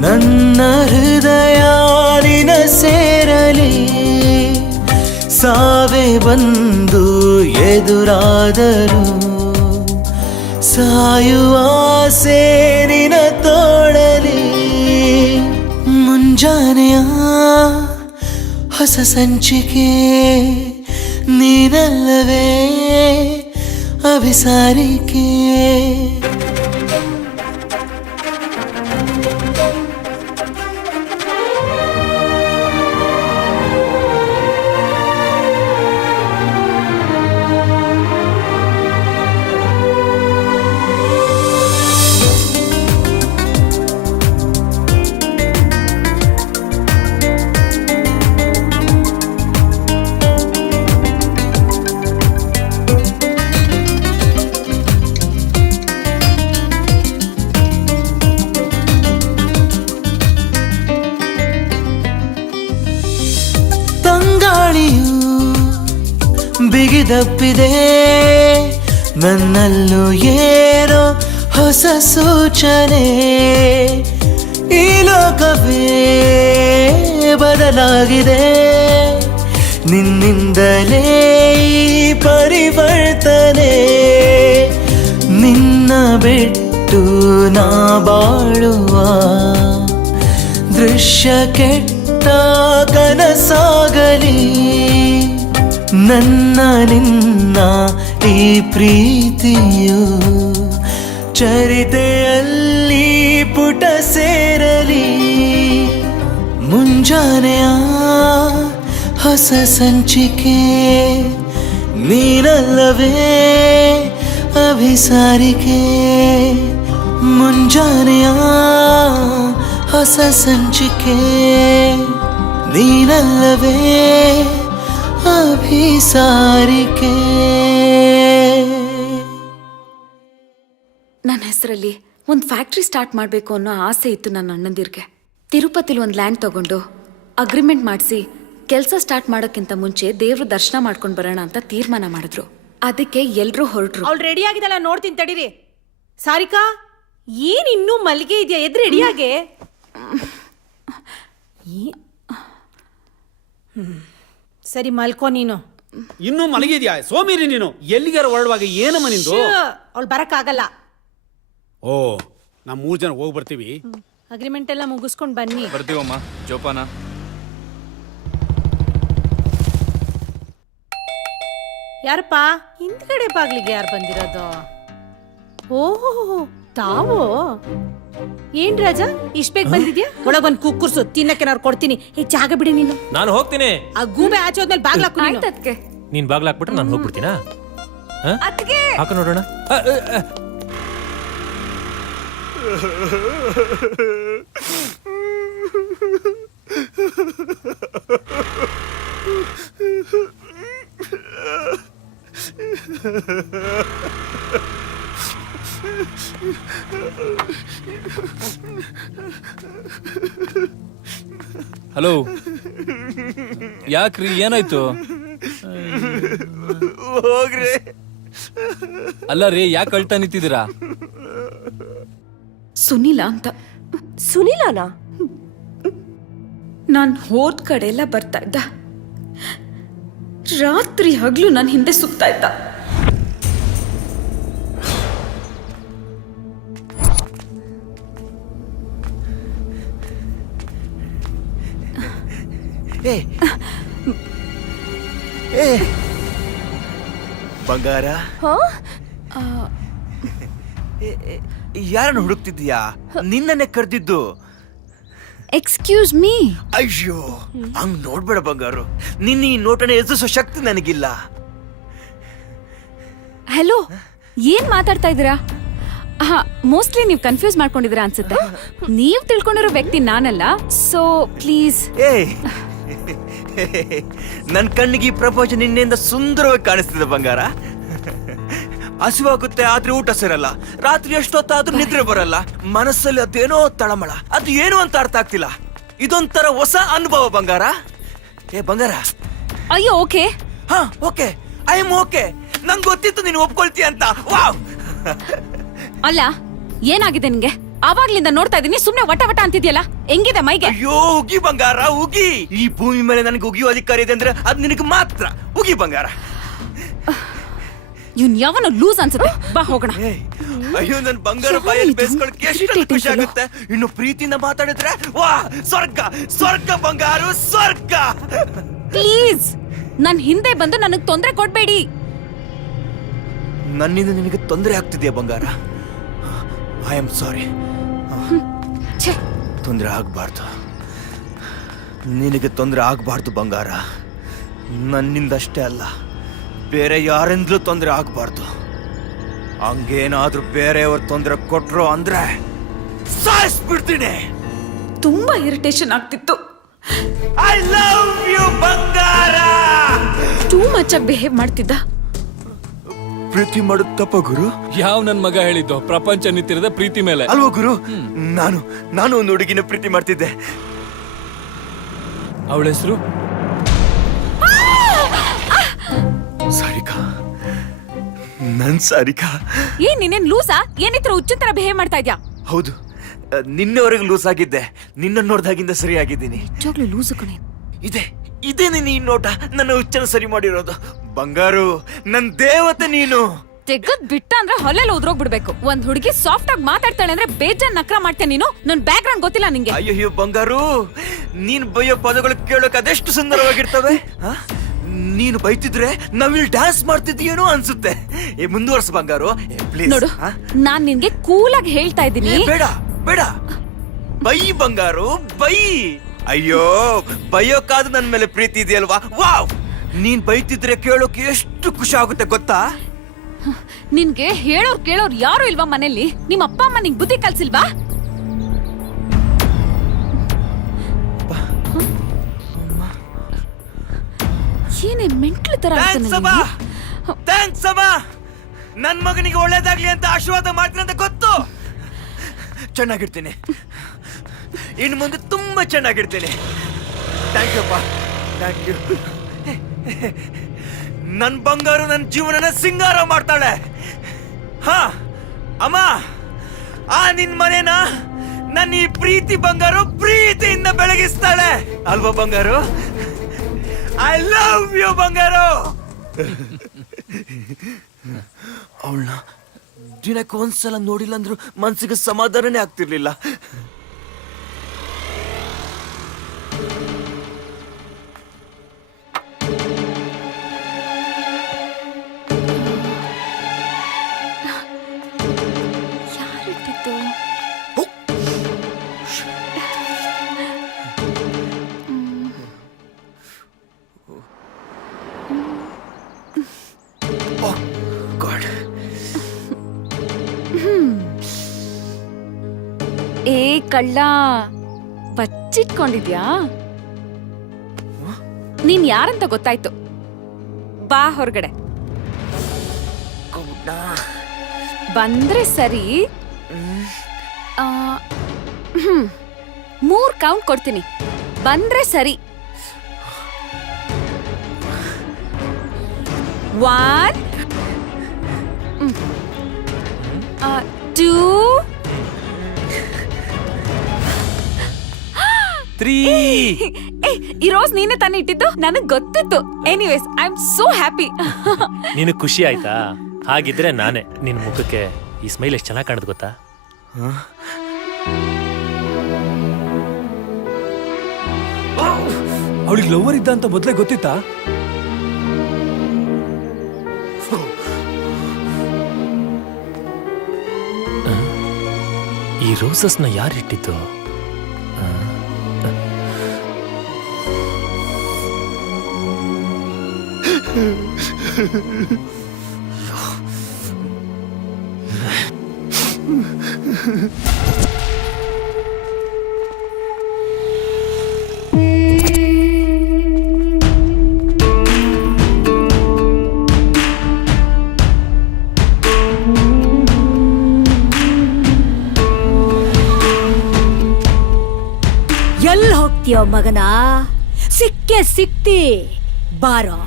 ನನ್ನ ಹೃದಯ ನಿನ ಸೇರಲಿ. ಸಾವೇ ಬಂದು ಎದುರಾದರು ಸಾಯುವ ಸೇರಿನ ತೋಳಲಿ. ಮುಂಜಾನೆಯ ಹೊಸ ಸಂಚಿಕೆ ನೀನಲ್ಲವೇ ಅಭಿಸಾರಿಕೆ. ತಂಗಾಳಿಯು ಬಿಗಿದಪ್ಪಿದೆ ನನ್ನಲ್ಲೂ ಏನೋ ಹೊಸ ಸೂಚನೆ. ಈ ಲೋಕವೇ ಬದಲಾಗಿದೆ ನಿನ್ನಿಂದಲೇ ಈ ಪರಿವರ್ತನೆ. ನಿನ್ನ ಬಿಟ್ಟು ನಾ ಬಾಳುವ ದೃಶ್ಯ ಕೆಟ್ಟ ಕನಸಾಗಲಿ. ನನ್ನ ನಿನ್ನ ಈ ಪ್ರೀತಿಯು ಚರಿತೆಯಲ್ಲಿ ಪುಟ ಸೇರಲಿ. ಮುಂಜಾನೆಯ ಹೊಸ ಸಂಚಿಕೆ ನೀನಲ್ಲವೇ ಅಭಿಸಾರಿಕೆ. ಮುಂಜಾನೆಯ ಹೊಸ ಸಂಚಿಕೆ ನೀನಲ್ಲವೇ ಅಭಿಸಾರಿಕೆ. ನನ್ನ ಹೆಸರಲ್ಲಿ ಒಂದು ಫ್ಯಾಕ್ಟ್ರಿ ಸ್ಟಾರ್ಟ್ ಮಾಡಬೇಕು ಅನ್ನೋ ಆಸೆ ಇತ್ತು ನನ್ನ ಅಣ್ಣಂದಿರ್ಗೆ. ತಿರುಪತಿಲಿ ಒಂದು ಲ್ಯಾಂಡ್ ತಗೊಂಡು ಅಗ್ರಿಮೆಂಟ್ ಮಾಡಿಸಿ ಕೆಲಸ ಸ್ಟಾರ್ಟ್ ಮಾಡೋಕ್ಕಿಂತ ಮುಂಚೆ ದೇವ್ರ ದರ್ಶನ ಮಾಡ್ಕೊಂಡು ಬರೋಣ ಅಂತ ತೀರ್ಮಾನ ಮಾಡಿದ್ರು. ಅದಕ್ಕೆ ಎಲ್ಲರೂ ಹೊರಟ್ರು. ಅವ್ಳು ರೆಡಿ ಆಗಿದಲ್ಲ, ನೋಡ್ತೀನಿ ತಡೀರಿ. ಸಾರಿಕಾ, ಏನ್ ಇನ್ನೂ ಮಲ್ಲಿಗೆ ಇದೆಯಾ? ಎದ್ದು ರೆಡಿಯಾಗೆ. ಸರಿ ಮಲ್ಕೋ ನೀನು. ಇನ್ನೂ ಮಲಗಿದ್ಯಾ ಸೋಮಿರಿ ನೀನು? ಎಲ್ಲಿಗಾರ ಹೊರಡುವಾಗ ಏನಮ್ಮ ನಿಂದು? ಅವಳು ಬರಕ್ಕಾಗಲ್ಲ. ಓ, ನಾವು 3 ಜನ ಹೋಗಿ ಬರ್ತೀವಿ. ಅಗ್ರಿಮೆಂಟ್ ಎಲ್ಲ ಮುಗಿಸ್ಕೊಂಡು ಬನ್ನಿ. ಬರ್ತೀವಮ್ಮ. ಜೋಪಾನ. ಯಾರಪ್ಪ ಹಿಂದ್ಗಡೆ ಬಾಗ್ಲಿಗೆ ಯಾರು ಬಂದಿರೋದು? ಓಹೋ, ತಾವು ಏನ್ ರಾಜ ಇಷ್ಟ ಬೇಗ ಬಂದಿದ್ಯಾ? ಒಳಗೊಂದ್ ಕುಕ್ಕುರ್ಸು, ತಿನ್ನಕ್ಕೆ ಕೊಡ್ತೀನಿ. ಜಾಗ ಬಿಡಿ ನೀನು. ನಾನು ಹೋಗ್ತೀನಿ. ಆ ಗೂಬೆ ಆಚೆ ಹೋದ್ಮೇಲೆ ಬಾಗ್ಲ ಹಾಕು ನೀನು. ಅದಕ್ಕೆ ನೀನ್ ಬಾಗ್ಲ ಹಾಕ್ಬಿಟ್ರೆ ನಾನು ಹೋಗ್ಬಿಡ್ತೀನಾ? ಅದಕ್ಕೆ ಹಾಕ ನೋಡೋಣ. ಹಲೋ, ಯಾಕ್ರಿ ಏನಾಯ್ತು? ಹೋಗ್ರಿ. ಅಲ್ಲ ರೀ, ಯಾಕೆ ಅಳ್ತಾ ನಿಂತಿದ್ದೀರಾ? ಸುನಿಲ ಅಂತ. ಸುನಿಲಾನಾ? ನಾನು ಹೋದ ಕಡೆ ಎಲ್ಲ ಬರ್ತಾ ಇದ್ದ. ರಾತ್ರಿ ಹಗ್ಲು ನನ್ನ ಹಿಂದೆ ಸುತ್ತಾ ಇದ್ದ. ಬಂಗಾರ, ಯಾರನ್ನು ಹುಡುಕ್ತಿದ್ಯಾ? ನಿನ್ನನ್ನೇ ಕರೆದಿದ್ದು. Excuse me. ಅಯ್ಯೋ, ಹಂಗ್ ನೋಡ್ಬೇಡ ಬಂಗಾರು. ನಿನ್ನ ಈ ನೋಟನೆ ಎದುರಿಸೋ ಶಕ್ತಿ ನನಗಿಲ್ಲ. ಹಲೋ, ಏನ್ ಮಾತಾಡ್ತಾ ಇದ್ದೀರಾ? ಮೋಸ್ಟ್ಲಿ ನೀವು ಕನ್ಫ್ಯೂಸ್ ಮಾಡ್ಕೊಂಡಿದ್ದೀರಾ ಅನ್ಸುತ್ತೆ. ನೀವು ತಿಳ್ಕೊಂಡಿರೋ ವ್ಯಕ್ತಿ ನಾನಲ್ಲ. So please. ನನ್ನ ಕಣ್ಣಿಗೆ ಈ ಪ್ರಪಂಚ ನಿನ್ನೆಯಿಂದ ಸುಂದರವಾಗಿ ಕಾಣಿಸ್ತಿದೆ ಬಂಗಾರ. ಹಸಿವಾಗುತ್ತೆ ಆದ್ರೆ ಊಟ ಸೇರಲ್ಲ, ರಾತ್ರಿ ಎಷ್ಟೊತ್ತಾದ್ರೂ ನಿದ್ರೆ ಬರಲ್ಲ, ಮನಸ್ಸಲ್ಲಿ ಅದೇನೋ ತಳಮಳ, ಅದು ಏನು ಅಂತ ಅರ್ಥ ಆಗ್ತಿಲ್ಲ. ಇದೊಂಥರ ಹೊಸ ಅನುಭವ ಬಂಗಾರ. ಏ ಬಂಗಾರ. ಅಯ್ಯೋ ಓಕೆ. ಹಾ ಓಕೆ, ಐ ಆಮ್ ಓಕೆ. ನಂಗೆ ಗೊತ್ತಿತ್ತು ನೀನು ಒಪ್ಕೊಳ್ತೀಯ ಅಂತ. ವಾವ್. ಅಲ್ಲ ಏನಾಗಿದೆ ನಿಂಗೆ? ಆವಾಗ್ಲಿಂದ ನೋಡ್ತಾ ಇದೀನಿ, ಸುಮ್ನೆ ವಟ ವಟ ಅಂತಿದ್ಯಲ್ಲ, ಹೆಂಗಿದೆ ಮೈಗೆ? ಅಯ್ಯೋ ಉಗಿ ಬಂಗಾರ ಉಗಿ. ಈ ಭೂಮಿ ಮೇಲೆ ನನಗೆ ಉಗಿಯೋ ಅಧಿಕಾರ ಇದೆ ಅಂದ್ರೆ ಅದ್ ನಿನಗೆ ಮಾತ್ರ. ಉಗಿ ಬಂಗಾರ. ಇವ್ನ್ ಯಾವನು ಲೂಸ್ ಅನ್ಸುತ್ತೆ. ಬಾ ಹೋಗೋಣ. ಅಯ್ಯೋ ನನ್ ಬಂಗಾರ ಬಾಯಲ್ಲಿ ಬೇಸ್ಕೊಳಕ್ಕೆ ಎಷ್ಟು ಖುಷಿ ಆಗುತ್ತೆ. ಇನ್ನು ಪ್ರೀತಿಯಿಂದ ಮಾತಾಡಿದ್ರೆ ವಾ ಸ್ವರ್ಗ ಸ್ವರ್ಗ ಬಂಗಾರು ಸ್ವರ್ಗ. ಪ್ಲೀಸ್ ನನ್ ಹಿಂದೆ ಬಂದು ನನಗ್ ತೊಂದ್ರೆ ಕೊಡ್ಬೇಡಿ. ನನ್ನಿಂದ ನಿನಗೆ ತೊಂದರೆ ಆಗ್ತಿದೆಯಾ ಬಂಗಾರ? ಐ ಆಮ್ ಸಾರಿ. ತೊಂದರೆ ಆಗ್ಬಾರ್ದು, ನಿನಗೆ ತೊಂದರೆ ಆಗ್ಬಾರ್ದು ಬಂಗಾರ. ನನ್ನಿಂದಷ್ಟೇ ಅಲ್ಲ, ಬೇರೆ ಯಾರಿಂದಲೂ ತೊಂದರೆ ಆಗ್ಬಾರ್ದು. ಹಂಗೇನಾದ್ರೂ ಬೇರೆಯವ್ರ ತೊಂದರೆ ಕೊಟ್ರು ಅಂದ್ರೆ ಸಾಯಿಸ್ಬಿಡ್ತೀನಿ. ತುಂಬಾ ಇರಿಟೇಷನ್ ಆಗ್ತಿತ್ತು. ಐ ಲವ್ ಯು ಬಂಗಾರ. ಟೂ ಮಚ್ ಆಗಿ ಬಿಹೇವ್ ಮಾಡ್ತಿದ್ದ. ಪ್ರೀತಿ ಮಾಡೋದು ತಪ್ಪ ಗುರು? ಯಾವ ನನ್ ಮಗ ಹೇಳಿದ್ದು ಪ್ರಪಂಚ ನಿಂತಿರದ ಪ್ರೀತಿ ಮೇಲೆ ಅಲ್ವಾ ಗುರು? ನಾನು ಒಂದು ಹುಡುಗಿನ ಪ್ರೀತಿ ಮಾಡ್ತಿದ್ದೆ. ಅವಳ ಹೆಸರು ಸಾರಿಕಾ. ನನ್ ಸಾರಿಕಾ. ಏನ್ ನೀನೇನ್ ಲೂಸಾ? ಏನಿತ್ರ ಹುಚ್ಚಿನ ತರ ಬಿಹೇವ್ ಮಾಡ್ತಾ ಇದ್ಯಾ? ಹೌದು, ನಿನ್ನೆವರೆಗೂ ಲೂಸ್ ಆಗಿದ್ದೆ. ನಿನ್ನ ನೋಡ್ದಾಗಿಂದ ಸರಿ ಆಗಿದ್ದೀನಿ. ನಿಜವಾಗ್ಲೂ ಲೂಸು ಕಣೆ. ಇದೇ ನೀನು ಈ ನೋಟ ನನ್ನ ಹುಚ್ಚನ ಸರಿ ಮಾಡಿರೋದು. ಬಂಗಾರು, ನನ್ ದೇವತೆ ನೀನು. ತೆಗದ್ ಬಿಟ್ಟ ಅಂದ್ರೆ ಹೊಲೆಲ್ಲ ಉದ್ರೋಗ್ಬಿಡ್ಬೇಕು. ಒಂದ್ ಹುಡುಗಿ ಸಾಫ್ಟ್ ಆಗಿ ಮಾತಾಡ್ತಾಳೆ ಅಂದ್ರೆ ಬೇಜಾನ್ ನಕ್ರ ಮಾಡ್ತೇನೆ ನೀನು. ನನ್ ಬ್ಯಾಕ್ ಗ್ರೌಂಡ್ ಗೊತ್ತಿಲ್ಲ ನಿಂಗೆ? ಅಯ್ಯೋ ಬಂಗಾರು, ನೀನ್ ಬೈಯೋ ಪದಗಳು ಕೇಳೋಕೆ ಅದೆಷ್ಟು ಸುಂದರವಾಗಿರ್ತವೆ. ನೀನು ಬೈತಿದ್ರೆ ನಾವಿಲ್ಲಿ ಡ್ಯಾನ್ಸ್ ಮಾಡ್ತಿದ್ದೀಯೇನೋ ಅನ್ಸುತ್ತೆ. ಮುಂದುವರ್ಸ ಬಂಗಾರು ಪ್ಲೀಸ್. ನೋಡು, ನಾನ್ ನಿನ್ಗೆ ಕೂಲಾಗಿ ಹೇಳ್ತಾ ಇದ್ದೀನಿ. ಬೇಡ ಬೇಡ, ಬೈ ಬಂಗಾರು ಬೈ. ಅಯ್ಯೋ ಬೈಯೋಕಾದ ನನ್ ಮೇಲೆ ಪ್ರೀತಿ ಇದೆಯಲ್ವಾ? ವಾವ್. ನೀನ್ ಬೈತಿದ್ರೆ ಕೇಳೋಕೆ ಎಷ್ಟು ಖುಷಿ ಆಗುತ್ತೆ ಗೊತ್ತಾ? ನಿನ್ಗೆ ಹೇಳೋರ್ ಕೇಳೋರ್ ಯಾರು ಇಲ್ವಾ ಮನೇಲಿ? ನಿಮ್ ಅಪ್ಪ ಅಮ್ಮ ನಿಂಗ್ ಬುದ್ಧಿ ಕಲ್ಸಿಲ್ವಾ? ಏನೇ ಮೆಂಟ್ಲು ತರ ಥ್ಯಾಂಕ್ಸ್ ಅಮ್ಮ. ನನ್ ಮಗನಿಗೆ ಒಳ್ಳೇದಾಗ್ಲಿ ಅಂತ ಆಶೀರ್ವಾದ ಮಾಡ್ತೀನಿ ಅಂತ ಗೊತ್ತು. ಚೆನ್ನಾಗಿರ್ತೀನಿ, ಇನ್ನು ಮುಂದೆ ತುಂಬಾ ಚೆನ್ನಾಗಿರ್ತೀನಿ. ಥ್ಯಾಂಕ್ ಯು ಅಪ್ಪ, ಥ್ಯಾಂಕ್ ಯು. ನನ್ ಬಂಗಾರು ನನ್ ಜೀವನನ ಸಿಂಗಾರ ಮಾಡ್ತಾಳೆ. ಹಾ ಅಮ್ಮ, ಆ ನಿನ್ ಮನೇನ ನನ್ನ ಈ ಪ್ರೀತಿ ಬಂಗಾರು ಪ್ರೀತಿಯಿಂದ ಬೆಳಗಿಸ್ತಾಳೆ ಅಲ್ವಾ ಬಂಗಾರು? ಐ ಲವ್ ಯು ಬಂಗಾರು. ಅವಳನ್ನ ದಿನಕ್ಕೆ ಒಂದ್ಸಲ ನೋಡಿಲ್ಲ ಅಂದ್ರು ಮನ್ಸಿಗೆ ಸಮಾಧಾನನೇ ಆಗ್ತಿರ್ಲಿಲ್ಲ. ಯಾರಿಟ್ಟಿದ್ದು? ಏ ಕಳ್ಳ, ಬಚ್ಚಿಟ್ಕೊಂಡಿದ್ಯಾ? ನೀನ್ ಯಾರಂತ ಗೊತ್ತಾಯ್ತು. ಬಾ ಹೊರಗಡೆ. ಬಂದ್ರೆ ಸರಿ. 3 ಕೌಂಟ್ ಕೊಡ್ತೀನಿ, ಬಂದ್ರೆ ಸರಿ. 1 2 3. ಈ ರೋಸ್ ನೀನೇ ತಾನೇ ಇಟ್ಟಿದ್ದು? ನನಗ್ ಗೊತ್ತಿತ್ತು. Anyways I am so happy. ನಿನಗೆ ಖುಷಿ ಆಯ್ತಾ? ಹಾಗಿದ್ರೆ ನಾನೇ. ನಿನ್ ಮುಖಕ್ಕೆ ಈ ಸ್ಮೈಲ್ ಎಷ್ಟು ಚೆನ್ನಾಗಿ ಕಾಣುತ್ತೆ ಗೊತ್ತಾ? ಅವಳಿಗೆ ಲವರ್ ಇದ್ದ ಅಂತ ಮೊದಲೇ ಗೊತ್ತಿತ್ತಾ? ಈ ರೋಸಸ್ನ ಯಾರಿಟ್ಟಿದ್ದು? ಸಿಕ್ತಿಯೋ ಮಗನ, ಸಿಕ್ಕೇ ಸಿಕ್ತಿ. ಬಾರೋ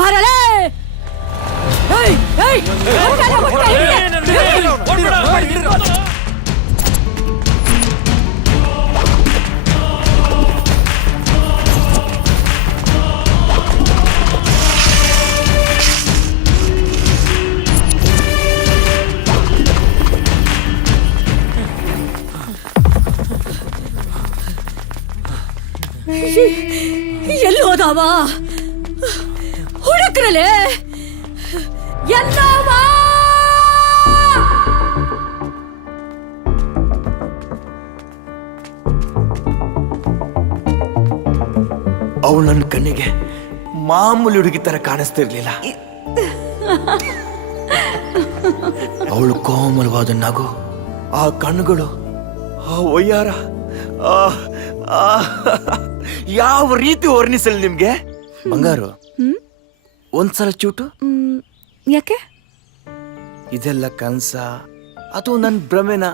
ಬಾರಲೇ. ಎಲ್ಲಿ ಹೋದಾವ? ಹುಡುಕ್ರಲೆ ಎಲ್ಲವ? ಅವಳು ನನ್ನ ಕಣ್ಣಿಗೆ ಮಾಮೂಲಿ ಹುಡುಗಿ ತರ ಕಾಣಿಸ್ತಿರ್ಲಿಲ್ಲ. ಅವಳು ಕೋಮಲವಾದ ನಗು, ಆ ಕಣ್ಣುಗಳು, ಆ ಒಯ್ಯಾರ, ಯಾವ ರೀತಿ ವರ್ಣಿಸಲಿ ನಿಮ್ಗೆ? ಬಂಗಾರು, ಒಂದ್ಸಲ ಚೂಟು. ಯಾಕೆ? ಇದೆಲ್ಲ ಕನ್ಸ ಅಥವಾ ನನ್ ಭ್ರಮೆನ?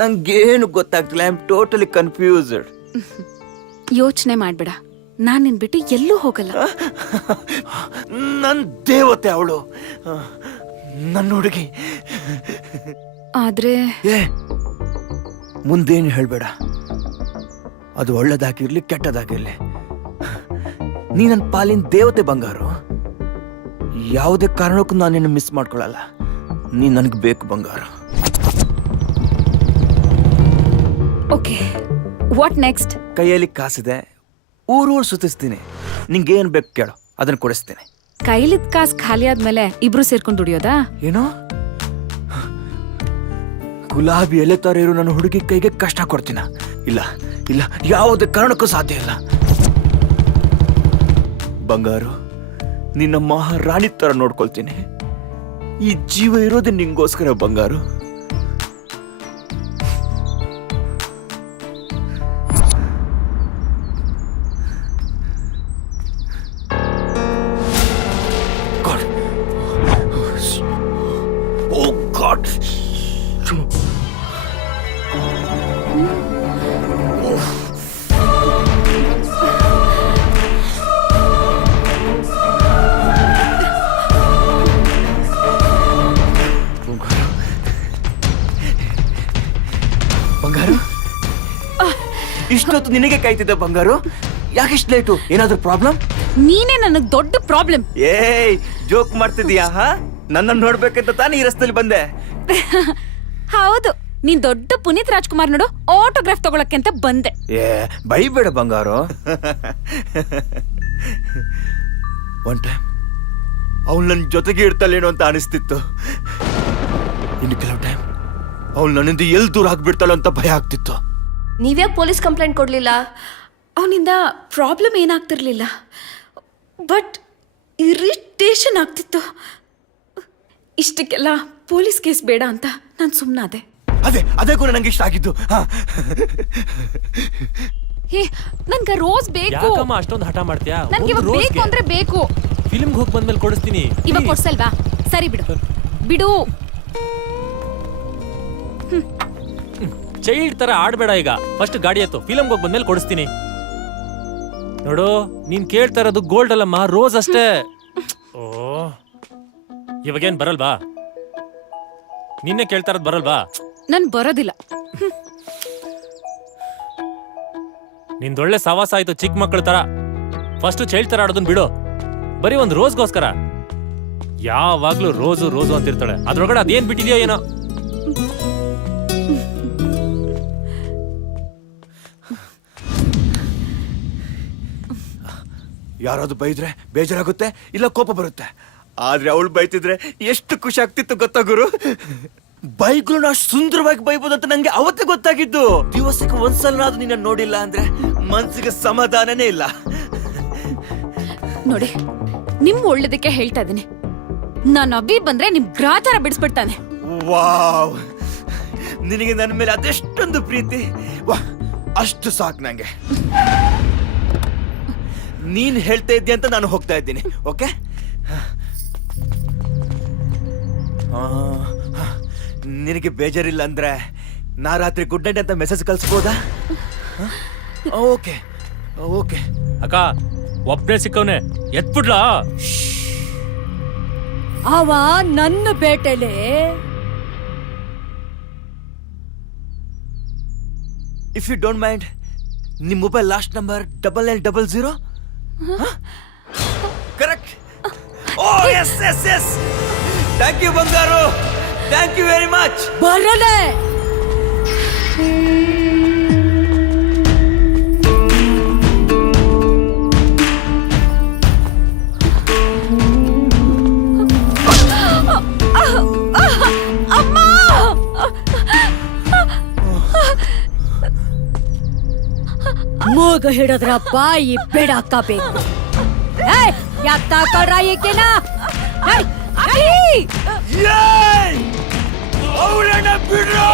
ನಂಗೇನು ಗೊತ್ತಾಗ್ತಿಲ್ಲ. I am totally confused. ಯೋಚನೆ ಮಾಡ್ಬೇಡ, ನಾನ್ ನಿನ್ ಬಿಟ್ಟು ಎಲ್ಲೂ ಹೋಗಲ್ಲ. ನನ್ ದೇವತೆ ಅವಳು, ನನ್ನ ಹುಡುಗಿ. ಆದ್ರೆ ಏ, ಮುಂದೇನು ಹೇಳ್ಬೇಡ. ಅದು ಒಳ್ಳೇದಾಗಿರ್ಲಿ ಕೆಟ್ಟದಾಗಿರ್ಲಿ, ನೀ ನನ್ನ ಪಾಲಿನ ದೇವತೆ ಬಂಗಾರು. ಯಾವುದೇ ಕಾರಣಕ್ಕೂ ನಾನು ನಿನ್ನ ಮಿಸ್ ಮಾಡ್ಕೊಳ್ಳಲ್ಲ. ನೀ ನನಗೆ ಬೇಕು ಬಂಗಾರು. Okay, what next? ಕೈಯಲ್ಲಿ ಕಾಸಿದೆ, ಊರೂರು ಸುತ್ತಿಸ್ತೀನಿ. ನಿಂಗೇನು ಬೇಕು ಕೇಳು, ಅದನ್ನ ಕೊಡಿಸ್ತೀನಿ. ಕೈಲಿದ್ ಕಾಸ್ ಖಾಲಿ ಆದ್ಮೇಲೆ ಇಬ್ರು ಸೇರ್ಕೊಂಡು ದುಡಿಯೋದಾ? ಏನೋ ಗುಲಾಬಿ ಎಲೆ ತರ ಇರೋ ನನ್ನ ಹುಡುಗಿ ಕೈಗೆ ಕಷ್ಟ ಕೊಡ್ತೀನ? ಇಲ್ಲ ಇಲ್ಲ, ಯಾವುದೇ ಕಾರಣಕ್ಕೂ ಸಾಧ್ಯ ಇಲ್ಲ. ಬಂಗಾರು, ನಿನ್ನ ಮಹಾರಾಣಿ ತರ ನೋಡ್ಕೊಳ್ತೀನಿ. ಈ ಜೀವ ಇರೋದೇ ನಿಂಗೋಸ್ಕರ ಬಂಗಾರು. God. Oh God. ಬಂಗಾರು, ಇಷ್ಟೊತ್ತು ನಿನಗೆ ಕಾಯ್ತಿದ್ದ ಬಂಗಾರು. ಯಾಕಿಷ್ಟು ಲೇಟು? ಏನಾದ್ರೂ ಪ್ರಾಬ್ಲಮ್? ನೀನೇ ನನಗ್ ದೊಡ್ಡ ಪ್ರಾಬ್ಲಮ್. ಏಯ್, ಜೋಕ್ ಮಾಡ್ತಿದ್ಯಾ? ನನ್ನನ್ನು ನೋಡ್ಬೇಕಂತ ತಾನೇ ಈ ರಸ್ತೆಯಲ್ಲಿ ಬಂದೆ. ಹೌದು, ನೀನ್ ದೊಡ್ಡ ಪುನೀತ್ ರಾಜ್ಕುಮಾರ್ ನೋಡು ಆಟೋಗ್ರಾಫ್ ತಗೊಳಕ್ಕೆ ಅಂತ ಬಂದೆ. ಏ, ಬೈಬೇಡ ಬಂಗಾರು. ಒನ್ ಟೈಮ್ ಅವಳು ನನ್ನ ಜೊತೆಗೆ ಇರ್ತಾಳೇನೋ ಅಂತ ಅನಿಸ್ತಿತ್ತು. ಇನ್ನು ಕೆಲವು ಟೈಮ್ ಅವಳು ನನ್ನಿಂದ ಎಲ್ಲಿ ದೂರ ಆಗ್ಬಿಡ್ತಾಳೋ ಅಂತ ಭಯ ಆಗ್ತಿತ್ತು. ನೀವ್ಯಾಕೆ ಪೊಲೀಸ್ ಕಂಪ್ಲೇಂಟ್ ಕೊಡ್ಲಿಲ್ಲ? ಅವನಿಂದ ಪ್ರಾಬ್ಲಮ್ ಏನಾಗ್ತಿರ್ಲಿಲ್ಲ, ಬಟ್ ಇರಿಟೇಷನ್ ಆಗ್ತಿತ್ತು. ಇಷ್ಟಕ್ಕೆಲ್ಲ ಪೊಲೀಸ್ ಕೇಸ್ ಬೇಡ ಅಂತ ನಾನು ಸುಮ್ಮನಾದೆ. ಅದೇ ಕೂಡ ನಂಗೆ ಇಷ್ಟ ಆಗಿದ್ದು. ಹೇ, ನನ್ಗೆ ರೋಸ್ ಬೇಕು. ಯಾಕಮ್ಮ ಅಷ್ಟೊಂದು ಹಠ ಮಾಡ್ತೀಯಾ? ನನ್ಗೆ ಇವಾಗ ಬೇಕು ಅಂದ್ರೆ ಬೇಕು. ಫಿಲ್ಮ್ಗೆ ಹೋಗಿ ಬಂದ್ಮೇಲೆ ಕೊಡಿಸ್ತೀನಿ. ಇವಾಗ ಕೊಡ್ಸಲ್ವಾ? ಸರಿ ಬಿಡು ಬಿಡು. ಚೈಲ್ಡ್ ತರ ಆಡ್ಬೇಡ ಈಗ. ಫಸ್ಟ್ ಗಾಡಿ ಎತ್ತು, ಫಿಲ್ಮ್ಗೆ ಹೋಗಿ ಬಂದ್ಮೇಲೆ ಕೊಡಿಸ್ತೀನಿ. ನೋಡು, ನೀನ್ ಕೇಳ್ತಾ ಇರೋದು ಗೋಲ್ಡ್ ಅಲ್ಲಮ್ಮ, ರೋಸ್ ಅಷ್ಟೇ. ಓ, ಇವಾಗೇನ್ ಬರಲ್ವಾ? ನಿನ್ನೆ ಕೇಳ್ತಾ ಇರೋದು ಬರಲ್ವಾ? ನನ್ ಬರೋದಿಲ್ಲ. ನಿಂದೊಳ್ಳೆ ಸವಾಸ ಆಯ್ತು ಚಿಕ್ಕ ಮಕ್ಕಳ ತರ. ಫಸ್ಟ್ ಚೈಲ್ಡ್ ತರ ಆಡೋದನ್ ಬಿಡು. ಬರೀ ಒಂದು ರೋಸ್ಗೋಸ್ಕರ ಯಾವಾಗ್ಲೂ ರೋಸು ರೋಸು ಅಂತಿರ್ತಾಳೆ. ಅದ್ರೊಳಗಡೆ ಅದೇನ್ ಬಿಟ್ಟಿದ್ಯೋ ಏನೋ. ಯಾರಾದ್ರೂ ಬೈದ್ರೆ ಬೇಜಾರಾಗುತ್ತೆ, ಇಲ್ಲ ಕೋಪ ಬರುತ್ತೆ. ಆದ್ರೆ ಅವಳು ಬೈತಿದ್ರೆ ಎಷ್ಟು ಖುಷಿ ಆಗ್ತಿತ್ತು ಗೊತ್ತಾ ಗುರು? ಬೈಕ್ಗಳನ್ನ ಅಷ್ಟು ಸುಂದರವಾಗಿ ಬೈಬೋದು ಅಂತ ನಂಗೆ ಅವತ್ತೇ ಗೊತ್ತಾಗಿದ್ದು. ದಿವಸಕ್ಕೆ ಒಂದ್ಸಲನಾದ್ರೂ ನಿನ್ನ ನೋಡಿಲ್ಲ ಅಂದ್ರೆ ಮನ್ಸಿಗೆ ಸಮಾಧಾನನೇ ಇಲ್ಲ. ನೋಡಿ, ನಿಮ್ ಒಳ್ಳೇದಕ್ಕೆ ಹೇಳ್ತಾ ಇದೀನಿ. ನಾನು ಅಭಿ ಬಂದ್ರೆ ನಿಮ್ ಗ್ರಾಚಾರ ಬಿಡಿಸ್ಬಿಡ್ತಾನೆ. ವಾವ್, ನಿನಗೆ ನನ್ನ ಮೇಲೆ ಅದೆಷ್ಟೊಂದು ಪ್ರೀತಿ. ವಾ, ಅಷ್ಟು ಸಾಕು ನಂಗೆ. ನೀನ್ ಹೇಳ್ತಾ ಇದ್ದಿ ಅಂತ ನಾನು ಹೋಗ್ತಾ ಇದ್ದೀನಿ. ಓಕೆ, ನಿನಗೆ ಬೇಜಾರಿಲ್ಲ ಅಂದ್ರೆ ನಾ ರಾತ್ರಿ ಗುಡ್ ನೈಟ್ ಅಂತ ಮೆಸೇಜ್ ಕಳ್ಸ್ಬೋದಾ? ಓಕೆ ಓಕೆ ಅಕ್ಕ ಒಬ್ಬನೇ ಸಿಕ್ಕವನೆ ಎತ್ಬಿಡ್ಲಾ? ಅವ ನನ್ನ ಬೇಟೆಲೆ ಇಫ್ ಯು ಡೋಂಟ್ ಮೈಂಡ್ ನಿಮ್ಮ mobile last number 9900 correct. Oh yes yes yes, thank you ಬಂಗಾರು, ಥ್ಯಾಂಕ್ ಯು ವೆರಿ ಮಚ್. ಬರಲೆ ಮೂಗ ಹಿಡಿದ್ರ ಬಾಯಿ ಬಿಡಾಕಬೇಕು. ಯಾಕ ಕಡ್ರ ಏಕೆನಾ? ಅವಳನ್ನ ಬಿಡ್ರು.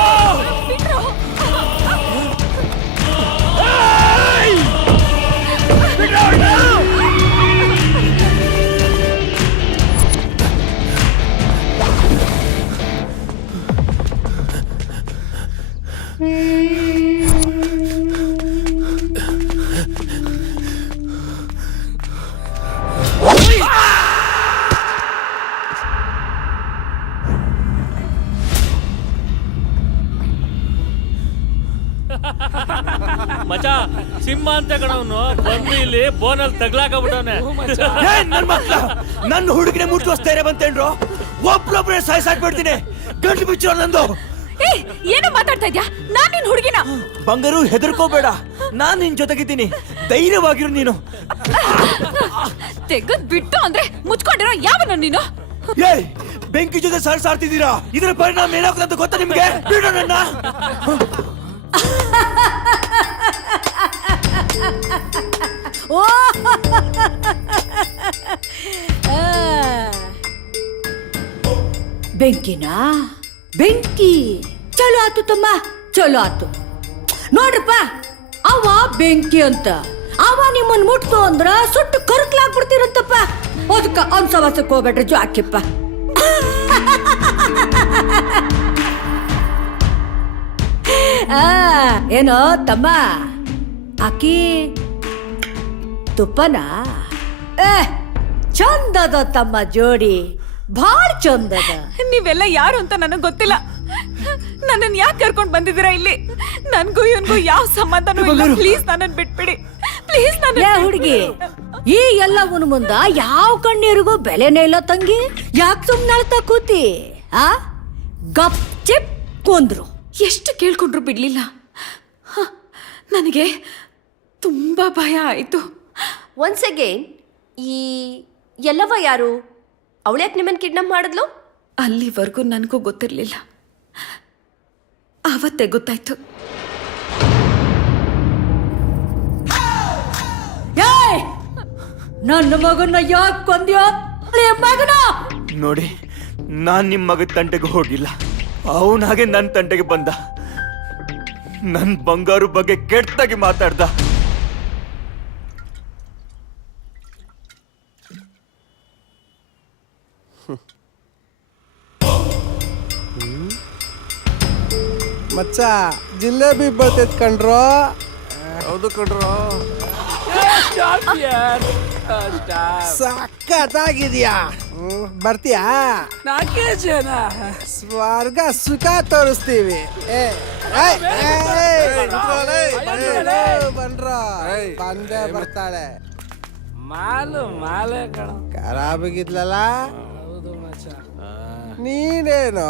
ಮಚ ಸಿಂಹ ಅಂತ ಕಣವನು ಬಂದು ಇಲ್ಲಿ ಬೋನಲ್ಲಿ ತಗ್ಲಾಕಬಿಟ್ಟವನೆ. ನನ್ನ ಹುಡುಗಿನ ಮುಟ್ಟುವಸ್ತಾರೆ ಬಂತೇನ್ರು? ಒಬ್ರೊಬ್ರೆ ಸಾಯ್ಸಾಕ್ಬಿಡ್ತೀನಿ. ಗಂಟು ಬಿಚ್ಚೋ ನಂದು. ಏನೋ ಮಾತಾಡ್ತಾ ಇದ್ಯಾ? ನಾನ್ ನಿನ್ ಹುಡುಗಿನ. ಬಂಗಾರು ಹೆದರ್ಕೋಬೇಡ, ನಾನ್ ನಿನ್ ಜೊತೆಗಿದ್ದೀನಿ, ಧೈರ್ಯವಾಗಿರು ನೀನು. ತೆಗದ್ ಬಿಟ್ಟು ಅಂದ್ರೆ ಮುಚ್ಕೊಂಡಿರೋ ಯಾವನು ನೀನು? ಏಯ್, ಬೆಂಕಿ ಜೊತೆ ಸಾಡ್ತಿದ್ದೀರಾ, ಇದರ ಪರಿಣಾಮ ಏನಾಗುತ್ತೆ ಅಂತ ಗೊತ್ತಾ ನಿಮ್ಗೆ? ಬಿಡು ನನ್ನ. ಓ ಬೆಂಕಿನಾ? ಬೆಂಕಿ ಚಲೋ ಆತು ತಮ್ಮ, ಚಲೋ ಆತು. ನೋಡ್ರಪ್ಪ, ಅವ ಬೆಂಕಿ ಅಂತ ಅವ ನಿಮ್ಮನ್ ಮುಟ್ತು ಅಂದ್ರ ಸುಟ್ಟು ಕರ್ಕ್ಲಾಗ್ಬಿಡ್ತಿರತ್ತಪ್ಪ. ಅದಕ್ಕ ಅವ್ನ ಸವಾಸಕ್ಕೆ ಹೋಗ್ಬೇಡ್ರಿ, ಜಾಕಿಪ್ಪ. ಏನೋ ತಮ್ಮ, ಆಕಿ ತುಪ್ಪನ ಚಂದದ ತಮ್ಮ, ಜೋಡಿ ಭಾಳ ಚಂದದ. ನೀವೆಲ್ಲ ಯಾರು ಅಂತ ನನಗ್ ಗೊತ್ತಿಲ್ಲ. ನನ್ನನ್ ಯಾಕೆ ಕರ್ಕೊಂಡ್ ಬಂದಿದ್ದೀರಾ ಇಲ್ಲಿ? ನನ್ಗೂ ಇವನ್ಗೂ ಯಾವ ಸಂಬಂಧನೂ ಇಲ್ಲ. ಪ್ಲೀಸ್ ನನ್ನನ್ ಬಿಟ್ಬಿಡಿ, ಪ್ಲೀಸ್. ಏ ಹುಡುಗಿ, ಈ ಎಲ್ಲವನ ಮುಂದ ಯಾವ ಕಣ್ಣೀರಿಗೂ ಬೆಲೆನೇ ಇಲ್ಲ ತಂಗಿ. ಯಾಕೆ ಸುಮ್ನೆ ಅಳ್ತಾ ಕೂತಿ? ಗಪ್ ಚಿಪ್ ಕೊಂದ್ರು. ಎಷ್ಟು ಕೇಳ್ಕೊಂಡ್ರು ಬಿಡ್ಲಿಲ್ಲ. ನನಗೆ ತುಂಬಾ ಭಯ ಆಯ್ತು. ಒನ್ಸ್ ಅಗೇನ್, ಈ ಎಲ್ಲವ ಯಾರು? ಅವಳ್ಯಾಕೆ ನಿಮ್ಮನ್ನ ಕಿಡ್ನಾಪ್ ಮಾಡಿದ್ಲು? ಅಲ್ಲಿವರೆಗೂ ನನಗೂ ಗೊತ್ತಿರಲಿಲ್ಲ. ಆವತ್ತೇ ಗೊತ್ತಾಯ್ತು. ನನ್ನ ಮಗನ ಯಾಕೆ ಕೊಂದ್ಯೋ ಮಗನ? ನೋಡಿ, ನಾನ್ ನಿಮ್ ಮಗ ತಂಟೆಗೆ ಹೋಗಿಲ್ಲ, ಅವನಾಗೆ ನನ್ ತಂಟೆಗೆ ಬಂದ. ನನ್ ಬಂಗಾರು ಬಗ್ಗೆ ಕೆಟ್ಟಾಗಿ ಮಾತಾಡ್ದ. ಮಚ್ಚ ಜಿಲೇಬಿ ಬರ್ತೈತ್ ಕಣ್ರೋ. ಹೌದು ಕಣ್ರೋ, ಸಕ್ಕತ್ತಾಗಿದ್ಯಾ. ಬರ್ತೀಯಾ? ಸ್ವರ್ಗ ಸುಖ ತೋರಿಸ್ತೀವಿ. ಬನ್ರೋ, ಬಂದೇ ಬರ್ತಾಳೆ. ಖರಾಬಾಗಿದ್ಲಲ್ಲ ನೀನೇನು?